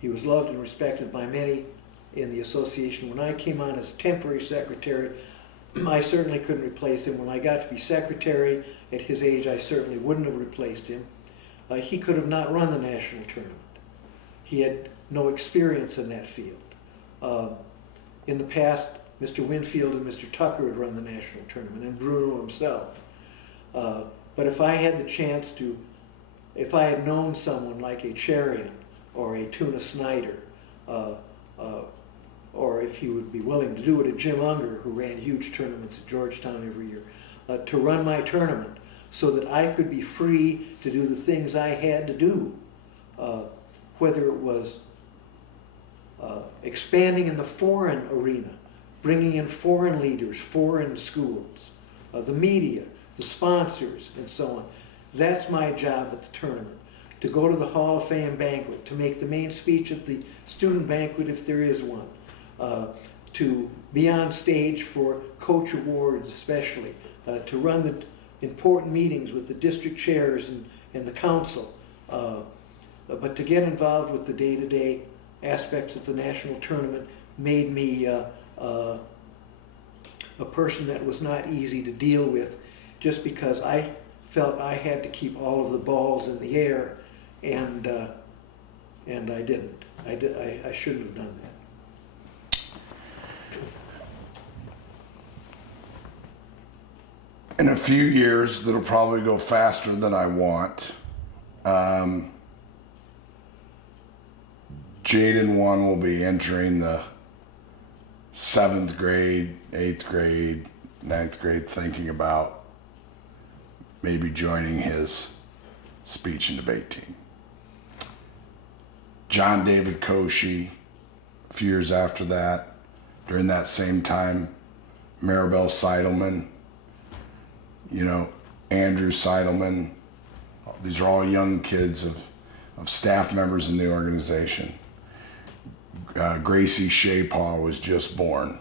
He was loved and respected by many in the association. When I came on as temporary secretary, I certainly couldn't replace him. When I got to be secretary at his age, I certainly wouldn't have replaced him. He could have not run the national tournament. He had no experience in that field. In the past, Mr. Winfield and Mr. Tucker had run the national tournament, and Bruno himself. But if I had the chance to, if I had known someone like a Cherian or a Tuna Snyder, or if he would be willing to do it, a Jim Unger, who ran huge tournaments at Georgetown every year, to run my tournament so that I could be free to do the things I had to do, whether it was expanding in the foreign arena, bringing in foreign leaders, foreign schools, the media, the sponsors, and so on. That's my job at the tournament. To go to the Hall of Fame banquet, to make the main speech at the student banquet if there is one, to be on stage for coach awards especially, to run the important meetings with the district chairs and the council, but to get involved with the day-to-day aspects of the national tournament made me a person that was not easy to deal with, just because I felt I had to keep all of the balls in the air, and I didn't. I shouldn't have done that. In a few years, that'll probably go faster than I want. Jaden 1 will be entering the 7th grade, 8th grade, 9th grade, thinking about maybe joining his speech and debate team. John David Koshy, a few years after that, during that same time, Maribel Seidelman, Andrew Seidelman. These are all young kids of staff members in the organization. Gracie Shapaw was just born.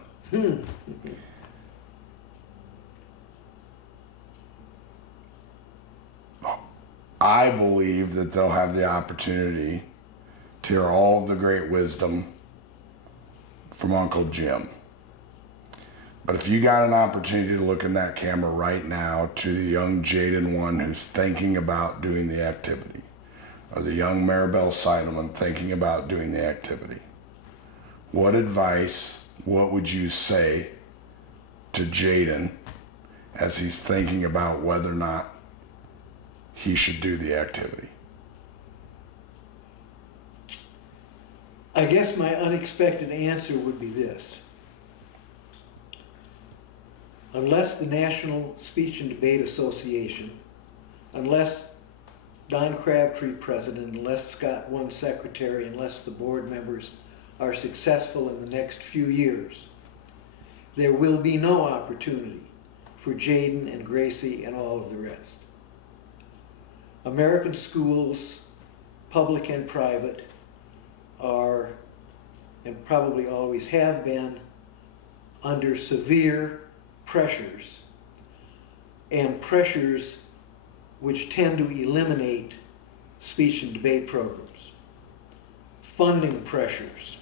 I believe that they'll have the opportunity to hear all of the great wisdom from Uncle Jim. But if you got an opportunity to look in that camera right now to the young Jaden 1 who's thinking about doing the activity, or the young Maribel Seidelman thinking about doing the activity, what advice, what would you say to Jaden as he's thinking about whether or not he should do the activity? I guess my unexpected answer would be this. Unless the National Speech and Debate Association, unless Don Crabtree president, unless Scott I secretary, unless the board members are successful in the next few years, there will be no opportunity for Jaden and Gracie and all of the rest. American schools, public and private, are, and probably always have been, under severe pressures, and pressures which tend to eliminate speech and debate programs. Funding pressures.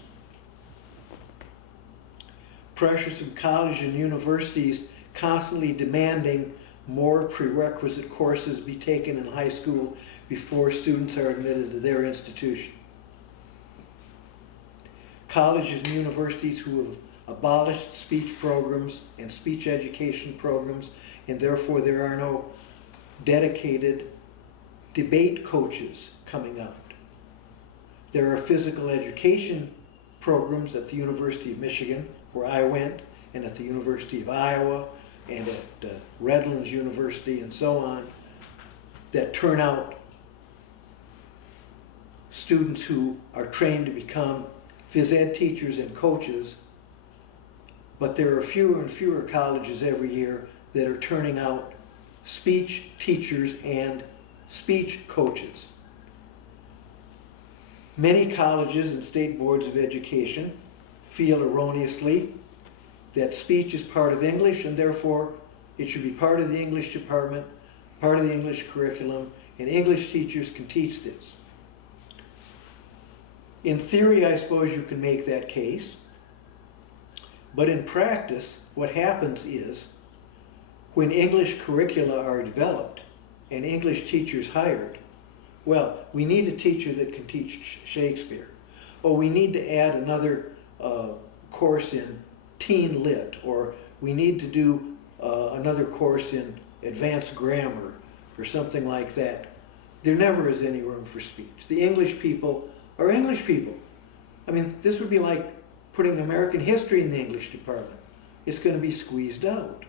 Pressures from colleges and universities constantly demanding more prerequisite courses be taken in high school before students are admitted to their institution. colleges and universities who have abolished speech programs and speech education programs, and therefore there are no dedicated debate coaches coming out. There are physical education programs at the University of Michigan, where I went, and at the University of Iowa, and at Redlands University, and so on, that turn out students who are trained to become phys ed teachers and coaches, but there are fewer and fewer colleges every year that are turning out speech teachers and speech coaches. Many colleges and state boards of education feel erroneously that speech is part of English and therefore it should be part of the English department, part of the English curriculum, and English teachers can teach this. In theory, I suppose you can make that case, but in practice, what happens is when English curricula are developed and English teachers hired, well, we need a teacher that can teach Shakespeare, or we need to add another course in teen lit, or we need to do another course in advanced grammar, or something like that. There never is any room for speech. The English people are English people. I mean, this would be like putting American history in the English department. It's going to be squeezed out.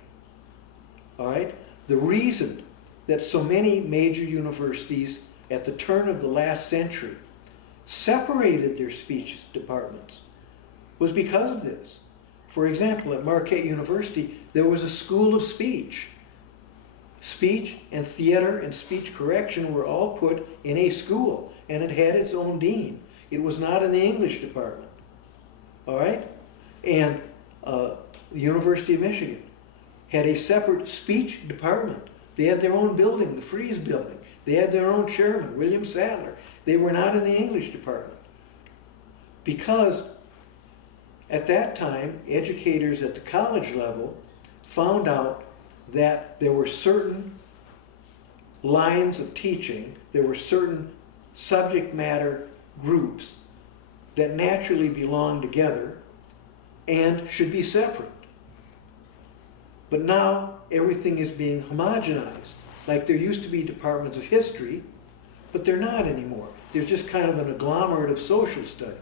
All right? The reason that so many major universities at the turn of the last century separated their speech departments was because of this. For example, at Marquette University, there was a school of speech. Speech and theater and speech correction were all put in a school, and it had its own dean. It was not in the English department. All right? And the University of Michigan had a separate speech department. They had their own building, the Fries building. They had their own chairman, William Sadler. They were not in the English department. Because at that time, educators at the college level found out that there were certain lines of teaching, there were certain subject matter groups that naturally belong together and should be separate. But now everything is being homogenized. Like there used to be departments of history, but they're not anymore. There's just kind of an agglomerate of social studies.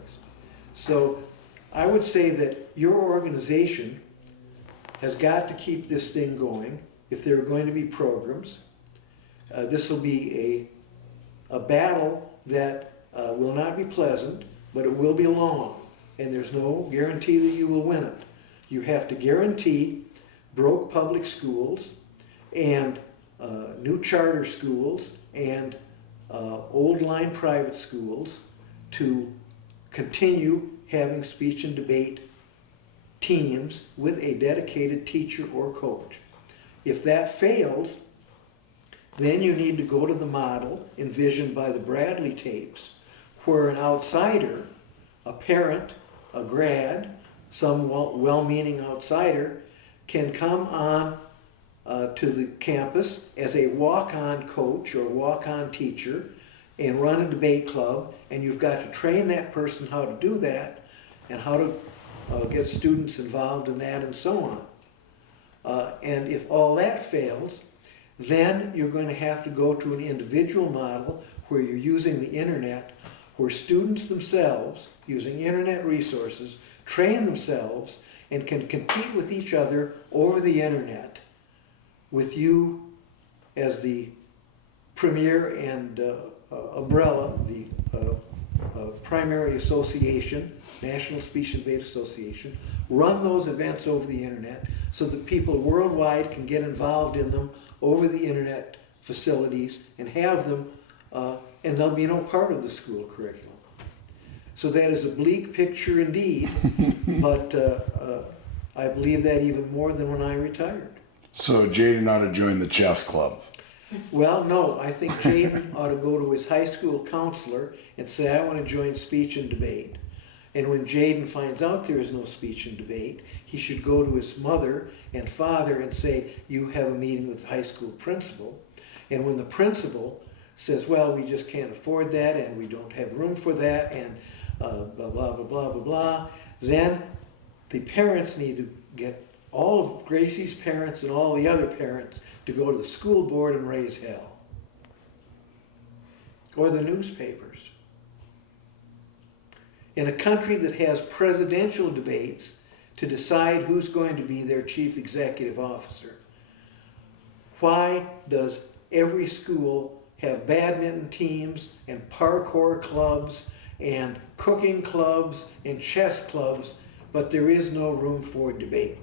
So I would say that your organization has got to keep this thing going if there are going to be programs. This will be a battle that will not be pleasant, but it will be long, and there's no guarantee that you will win it. You have to guarantee broke public schools and new charter schools and old line private schools to continue having speech and debate teams with a dedicated teacher or coach. If that fails, then you need to go to the model envisioned by the Bradley tapes, where an outsider, a parent, a grad, some well-meaning outsider, can come on to the campus as a walk-on coach or walk-on teacher and run a debate club, and you've got to train that person how to do that and how to get students involved in that and so on. And if all that fails, then you're going to have to go to an individual model where you're using the internet, where students themselves, using internet resources, train themselves and can compete with each other over the internet, with you as the premier and umbrella, the primary association, National Speech and Debate Association, run those events over the internet so that people worldwide can get involved in them over the internet facilities and have them, and they'll be no part of the school curriculum. So that is a bleak picture indeed, but I believe that even more than when I retired. So Jaden ought to join the chess club. Well, no, I think Jaden ought to go to his high school counselor and say, I want to join speech and debate. And when Jaden finds out there is no speech and debate, he should go to his mother and father and say, you have a meeting with the high school principal. And when the principal says, well, we just can't afford that and we don't have room for that and blah, blah, blah, blah, blah, blah. Then the parents need to get all of Gracie's parents and all the other parents to go to the school board and raise hell. Or the newspapers. In a country that has presidential debates to decide who's going to be their chief executive officer, why does every school have badminton teams and parkour clubs and cooking clubs and chess clubs, but there is no room for debate?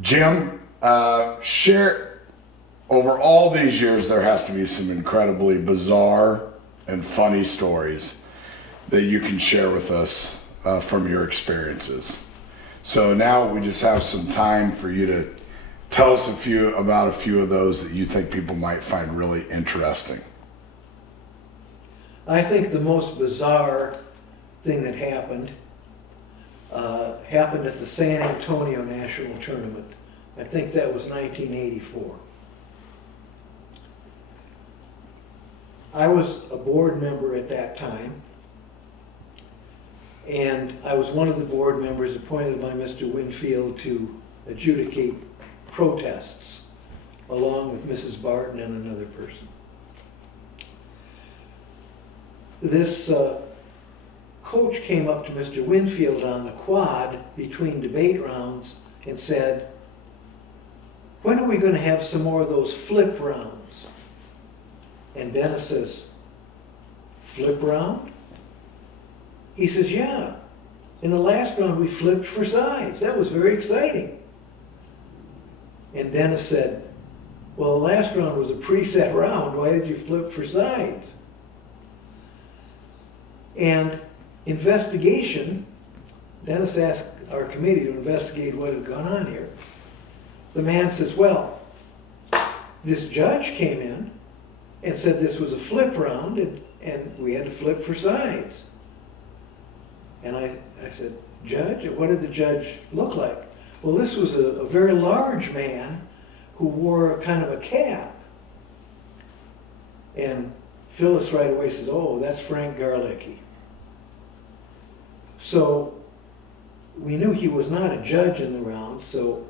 Jim, share, over all these years, there has to be some incredibly bizarre and funny stories that you can share with us from your experiences. So now we just have some time for you to tell us about a few of those that you think people might find really interesting. I think the most bizarre thing that happened at the San Antonio National Tournament. I think that was 1984. I was a board member at that time, and I was one of the board members appointed by Mr. Winfield to adjudicate protests, along with Mrs. Barton and another person. This coach came up to Mr. Winfield on the quad between debate rounds and said, "When are we going to have some more of those flip rounds?" And Dennis says, "Flip round?" He says, "Yeah. In the last round we flipped for sides. That was very exciting." And Dennis said, "Well, the last round was a preset round. Why did you flip for sides?" And investigation, Dennis asked our committee to investigate what had gone on here. The man says, "Well, this judge came in and said this was a flip round and we had to flip for sides." And I said, "Judge, what did the judge look like?" Well, this was a very large man who wore a kind of a cap. And Phyllis right away says, "Oh, that's Frank Garlicki." So we knew he was not a judge in the round, so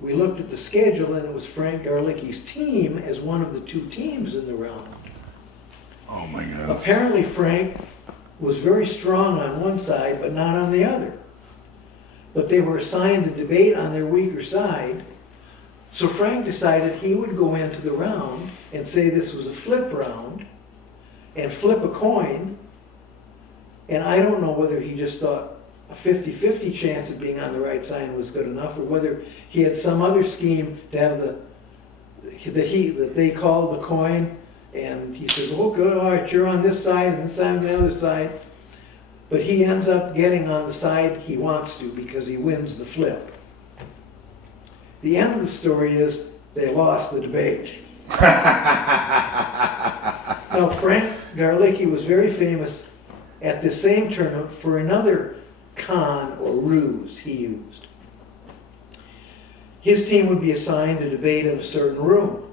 we looked at the schedule and it was Frank Garlicki's team as one of the two teams in the round. Oh my goodness. Apparently Frank was very strong on one side but not on the other. But they were assigned to debate on their weaker side, so Frank decided he would go into the round and say this was a flip round and flip a coin. And I don't know whether he just thought a 50-50 chance of being on the right side was good enough, or whether he had some other scheme to have that they called the coin, and he said, "Oh, good, all right, you're on this side, and this I'm on the other side." But he ends up getting on the side he wants to because he wins the flip. The end of the story is they lost the debate. Now, Frank Garlicki was very famous at this same tournament for another con or ruse he used. His team would be assigned to debate in a certain room,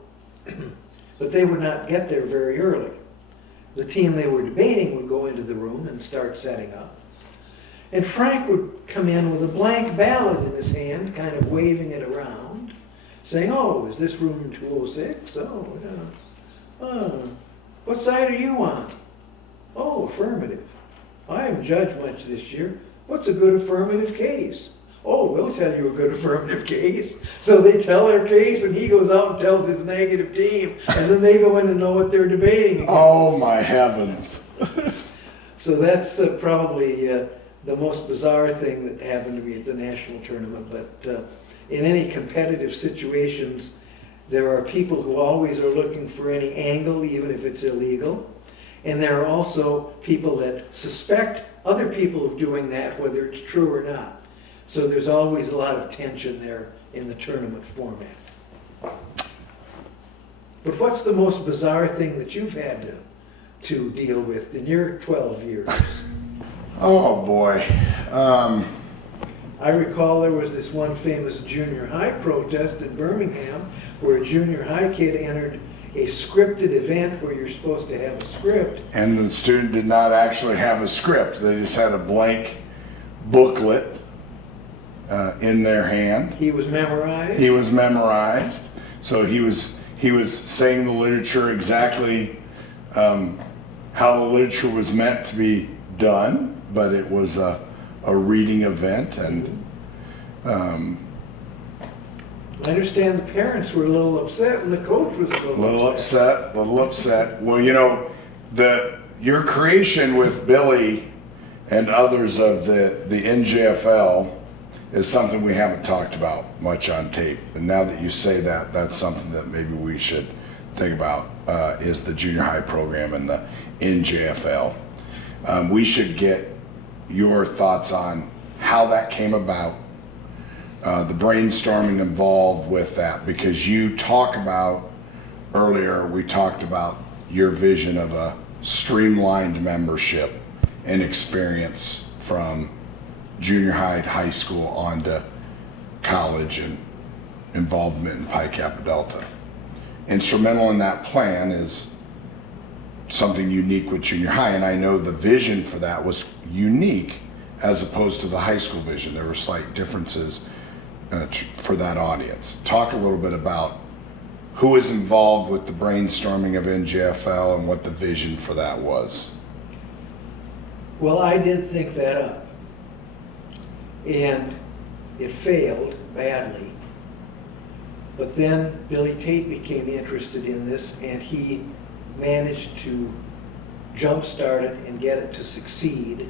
but they would not get there very early. The team they were debating would go into the room and start setting up. And Frank would come in with a blank ballot in his hand, kind of waving it around, saying, "Oh, is this room 206? Oh, yeah. What side are you on?" "Oh, affirmative. I haven't judged much this year. What's a good affirmative case?" "Oh, we'll tell you a good affirmative case." So they tell their case, and he goes out and tells his negative team, and then they go in and know what they're debating against. Oh my heavens. So that's probably the most bizarre thing that happened to me at the national tournament. But in any competitive situations, there are people who always are looking for any angle, even if it's illegal. And there are also people that suspect other people of doing that, whether it's true or not. So there's always a lot of tension there in the tournament format. But what's the most bizarre thing that you've had to deal with in your 12 years? Oh boy. I recall there was this one famous junior high protest in Birmingham where a junior high kid entered a scripted event where you're supposed to have a script. And the student did not actually have a script. They just had a blank booklet in their hand. He was memorized. He was memorized. So he was saying the literature exactly how the literature was meant to be done, but it was a reading event. And I understand the parents were a little upset and the coach was a little upset. little upset. Well, you know, your creation with Billy and others of the NJFL is something we haven't talked about much on tape. And now that you say that, that's something that maybe we should think about, is the junior high program and the NJFL. We should get your thoughts on how that came about, the brainstorming involved with that, because you talk about, earlier we talked about your vision of a streamlined membership and experience from junior high, high school on to college and involvement in Pi Kappa Delta. Instrumental in that plan is something unique with junior high, and I know the vision for that was unique as opposed to the high school vision. There were slight differences for that audience. Talk a little bit about who is involved with the brainstorming of NJFL and what the vision for that was. Well, I did think that up, and it failed badly. But then Billy Tate became interested in this, and he managed to jumpstart it and get it to succeed,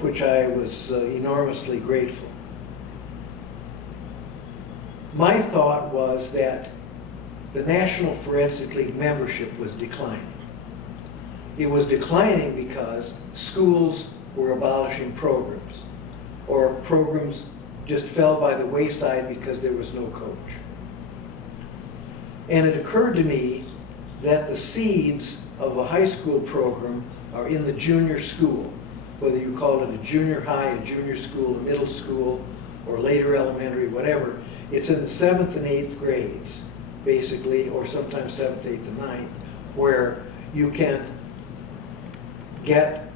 which I was enormously grateful. My thought was that the National Forensic League membership was declining. It was declining because schools were abolishing programs, or programs just fell by the wayside because there was no coach. And it occurred to me that the seeds of a high school program are in the junior school, whether you call it a junior high, a junior school, a middle school, or later elementary, whatever. It's in the 7th and 8th grades, basically, or sometimes 7th, 8th, and 9th, where you can get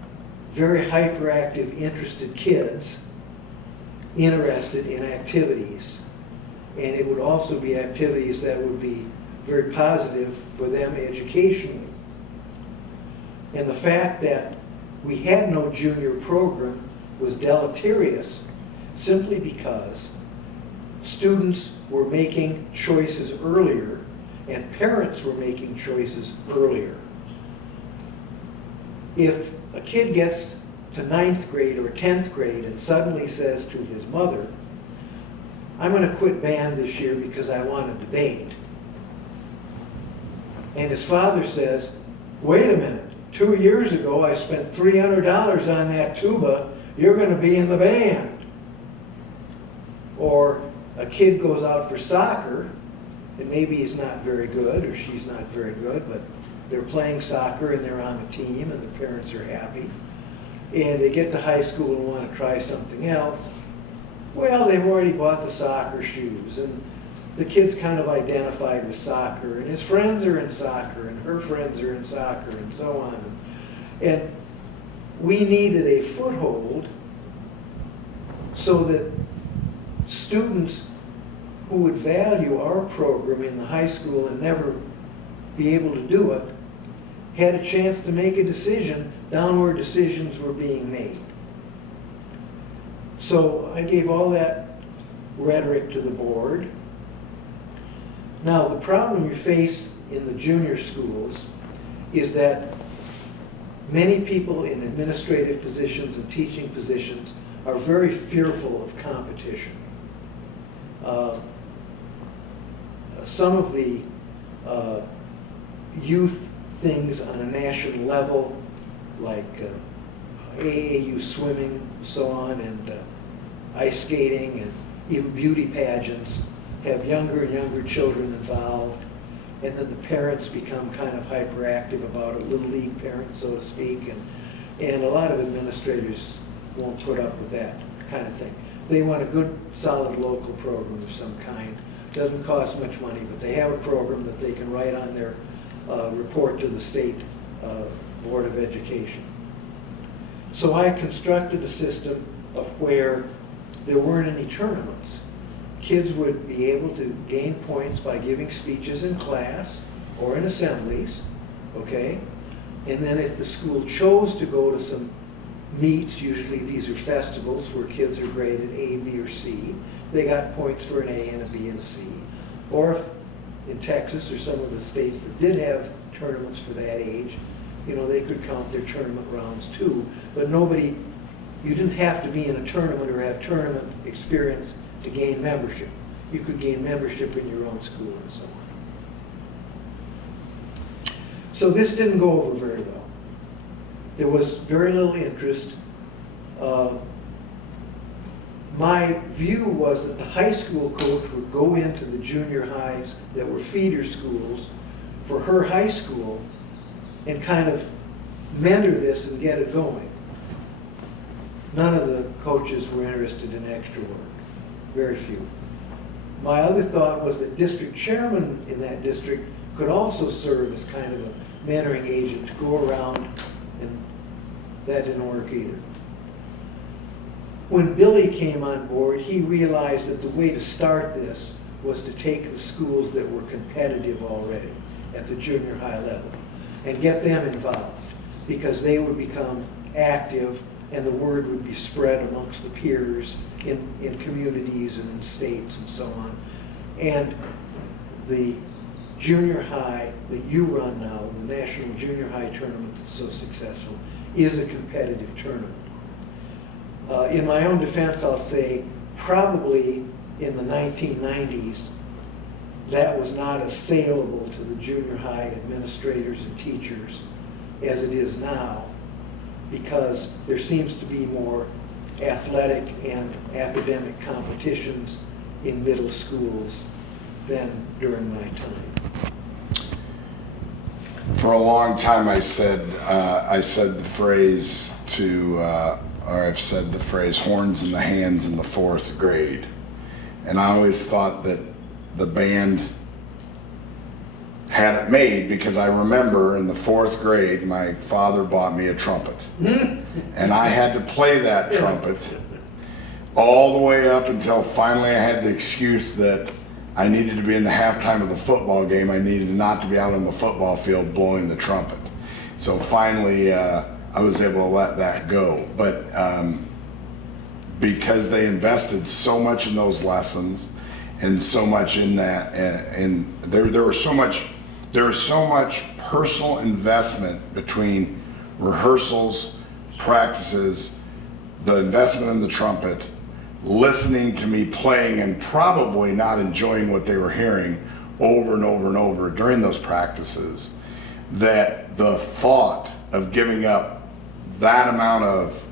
very hyperactive, interested kids interested in activities. And it would also be activities that would be very positive for them educationally. And the fact that we had no junior program was deleterious simply because students were making choices earlier and parents were making choices earlier. If a kid gets to 9th grade or 10th grade and suddenly says to his mother, I'm going to quit band this year because I want to debate. And his father says, wait a minute, 2 years ago I spent $300 on that tuba, you're going to be in the band. Or a kid goes out for soccer, and maybe he's not very good or she's not very good, but they're playing soccer and they're on a team and the parents are happy. And they get to high school and want to try something else. Well, they've already bought the soccer shoes, and the kid's kind of identified with soccer, and his friends are in soccer, and her friends are in soccer, and so on. And we needed a foothold so that students who would value our program in the high school and never be able to do it had a chance to make a decision down where decisions were being made. So I gave all that rhetoric to the board. Now, the problem you face in the junior schools is that many people in administrative positions and teaching positions are very fearful of competition. Some of the youth things on a national level, like AAU swimming, so on, and ice skating, and even beauty pageants, have younger and younger children involved, and then the parents become kind of hyperactive about it, little league parents, so to speak, and a lot of administrators won't put up with that kind of thing. They want a good, solid local program of some kind, Doesn't cost much money, but they have a program that they can write on their report to the state Board of Education. So I constructed a system of where there weren't any tournaments. Kids would be able to gain points by giving speeches in class or in assemblies, okay? And then if the school chose to go to some meets, usually these are festivals where kids are graded A, B, or C, they got points for an A and a B and a C. Or if in Texas or some of the states that did have tournaments for that age, you know, they could count their tournament rounds too. But nobody, you didn't have to be in a tournament or have tournament experience to gain membership. You could gain membership in your own school and so on. So this didn't go over very well. There was very little interest. My view was that the high school coach would go into the junior highs that were feeder schools for her high school and kind of mentor this and get it going. None of the coaches were interested in extra work, very few. My other thought was that district chairman in that district could also serve as kind of a mentoring agent to go around, and that didn't work either. When Billy came on board, he realized that the way to start this was to take the schools that were competitive already at the junior high level and get them involved, because they would become active and the word would be spread amongst the peers in communities and in states and so on. And the junior high that you run now, the National Junior High Tournament that's so successful, is a competitive tournament. In my own defense, I'll say probably in the 1990s, that was not as saleable to the junior high administrators and teachers as it is now, because there seems to be more athletic and academic competitions in middle schools than during my time. For a long time, I said the phrase or I've said the phrase "horns in the hands" in the 4th grade, and I always thought that the band had it made, because I remember in the 4th grade, my father bought me a trumpet, and I had to play that trumpet all the way up until finally I had the excuse that I needed to be in the halftime of the football game. I needed not to be out on the football field blowing the trumpet. So finally, I was able to let that go. But because they invested so much in those lessons and so much in that, and there was so much personal investment between rehearsals, practices, the investment in the trumpet, listening to me playing and probably not enjoying what they were hearing over and over and over during those practices, that the thought of giving up that amount of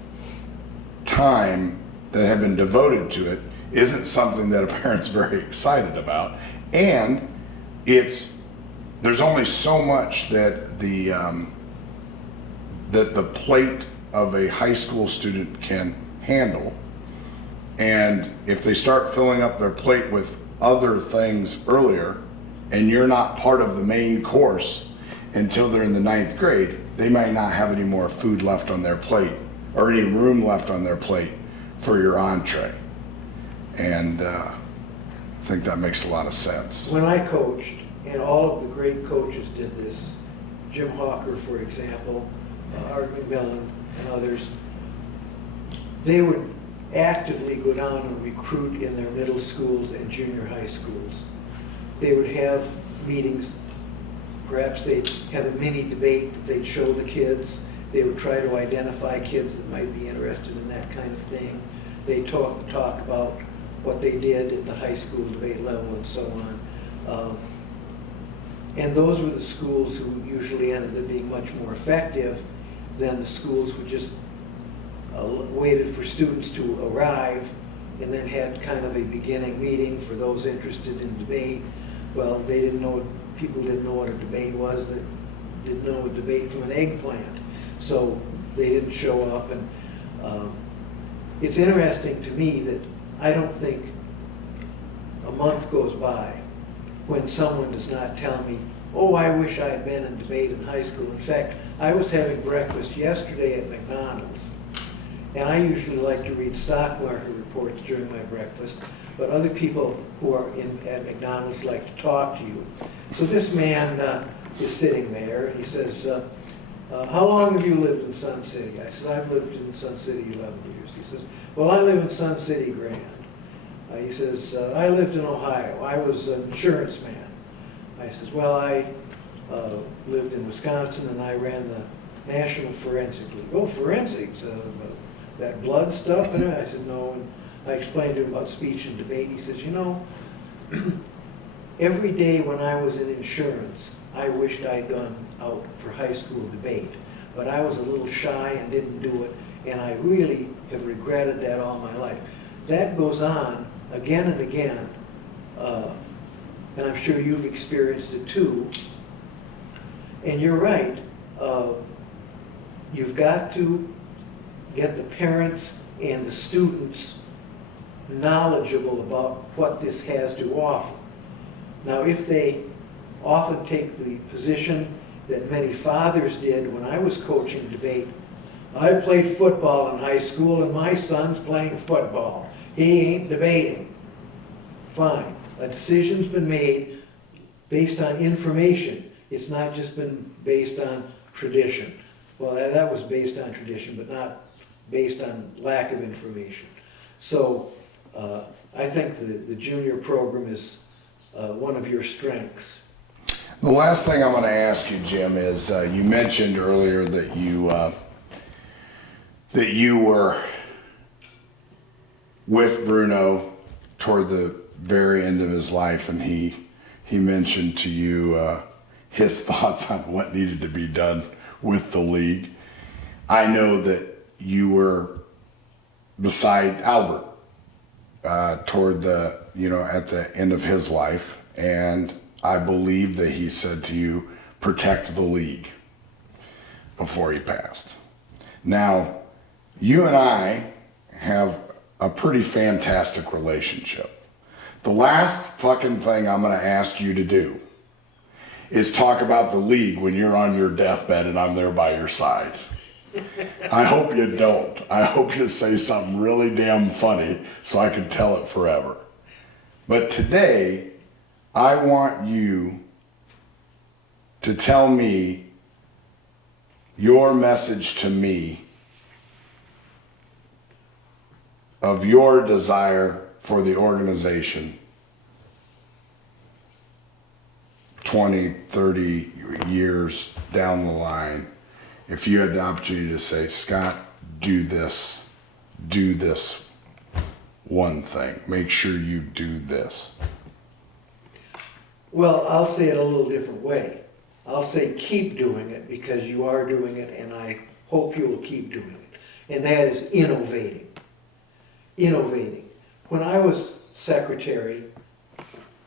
time that had been devoted to it isn't something that a parent's very excited about. And there's only so much that the plate of a high school student can handle. And if they start filling up their plate with other things earlier, and you're not part of the main course until they're in the 9th grade, they might not have any more food left on their plate or any room left on their plate for your entree. And I think that makes a lot of sense. When I coached, and all of the great coaches did this, Jim Hawker, for example, Art McMillan, and others, they would actively go down and recruit in their middle schools and junior high schools. They would have meetings. Perhaps they'd have a mini debate that they'd show the kids. They would try to identify kids that might be interested in that kind of thing. They'd talk about what they did at the high school debate level and so on. And those were the schools who usually ended up being much more effective than the schools who just waited for students to arrive and then had kind of a beginning meeting for those interested in debate. Well, people didn't know what a debate was, that didn't know a debate from an eggplant. So they didn't show up. And it's interesting to me that I don't think a month goes by when someone does not tell me, oh, I wish I had been in debate in high school. In fact, I was having breakfast yesterday at McDonald's, and I usually like to read stock market reports during my breakfast, but other people who are at McDonald's like to talk to you. So this man is sitting there, and he says, how long have you lived in Sun City? I said, I've lived in Sun City 11 years. He says, well, I live in Sun City, Grand. He says, I lived in Ohio. I was an insurance man. I says, well, I lived in Wisconsin and I ran the National Forensic League. Oh, forensics, that blood stuff? And I said, no. And I explained to him about speech and debate. He says, you know, every day when I was in insurance, I wished I'd gone out for high school debate. But I was a little shy and didn't do it, and I really have regretted that all my life. That goes on again and again, and I'm sure you've experienced it too. And you're right, you've got to get the parents and the students knowledgeable about what this has to offer. Now, if they often take the position that many fathers did when I was coaching debate, I played football in high school and my son's playing football. He ain't debating. Fine. A decision's been made based on information. It's not just been based on tradition. Well, that was based on tradition, but not based on lack of information. So I think the junior program is one of your strengths. The last thing I'm going to ask you, Jim, is you mentioned earlier that you were with Bruno toward the very end of his life, and he mentioned to you his thoughts on what needed to be done with the league. I know that you were beside Albert toward the, at the end of his life, and I believe that he said to you, protect the league before he passed. Now, you and I have a pretty fantastic relationship. The last fucking thing I'm going to ask you to do is talk about the league when you're on your deathbed and I'm there by your side. I hope you don't. I hope you say something really damn funny so I can tell it forever. But today, I want you to tell me your message to me of your desire for the organization 20, 30 years down the line. If you had the opportunity to say, Scott, do this one thing, make sure you do this. Well, I'll say it a little different way. I'll say keep doing it because you are doing it, and I hope you will keep doing it. And that is innovating. Innovating. When I was secretary,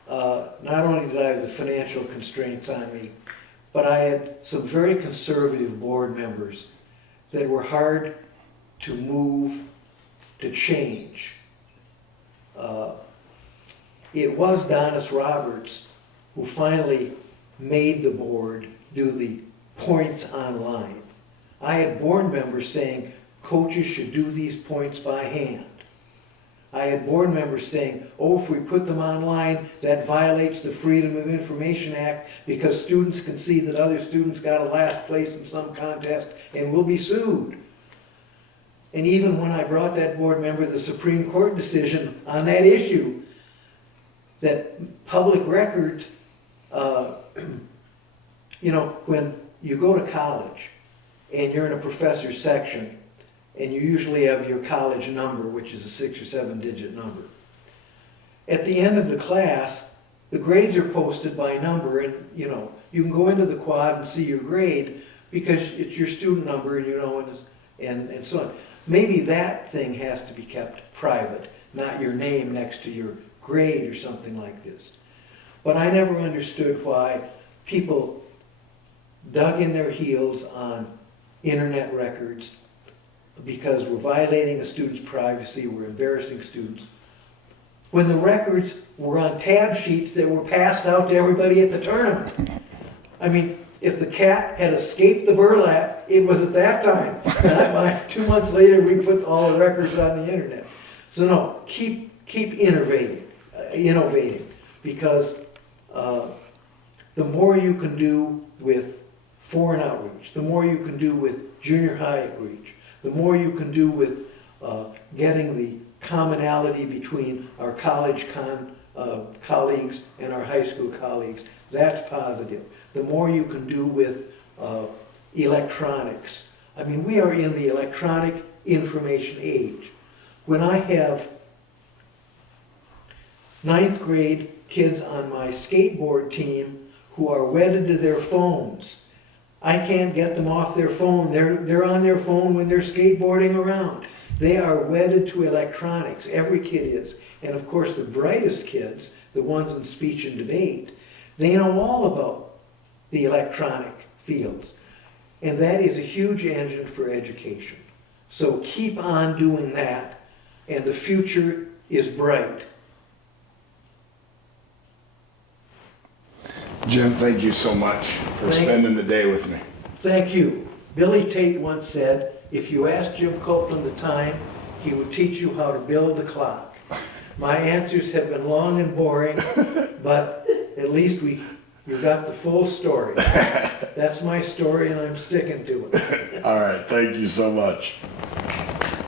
not only did I have the financial constraints on me, but I had some very conservative board members that were hard to move, to change. It was Donis Roberts who finally made the board do the points online. I had board members saying coaches should do these points by hand. I had board members saying, oh, if we put them online, that violates the Freedom of Information Act because students can see that other students got a last place in some contest and will be sued. And even when I brought that board member the Supreme Court decision on that issue, that public records, when you go to college and you're in a professor's section, and you usually have your college number, which is a 6 or 7 digit number. At the end of the class, the grades are posted by number, and you can go into the quad and see your grade because it's your student number, and so on. Maybe that thing has to be kept private, not your name next to your grade or something like this. But I never understood why people dug in their heels on internet records because we're violating a student's privacy, we're embarrassing students. when the records were on tab sheets that were passed out to everybody at the tournament. I mean, if the cat had escaped the burlap, it was at that time. Not by 2 months later, we put all the records on the internet. So no, keep innovating, because the more you can do with foreign outreach, the more you can do with junior high outreach, the more you can do with getting the commonality between our college colleagues and our high school colleagues, that's positive. The more you can do with electronics. I mean, we are in the electronic information age. When I have 9th grade kids on my skateboard team who are wedded to their phones, I can't get them off their phone. They're on their phone when they're skateboarding around. They are wedded to electronics. Every kid is. And of course, the brightest kids, the ones in speech and debate, they know all about the electronic fields. And that is a huge engine for education. So keep on doing that, and the future is bright. Jim, thank you so much for spending the day with me. Thank you. Billy Tate once said, if you asked Jim Copeland the time, he would teach you how to build the clock. My answers have been long and boring, but at least you got the full story. That's my story, and I'm sticking to it. All right, thank you so much.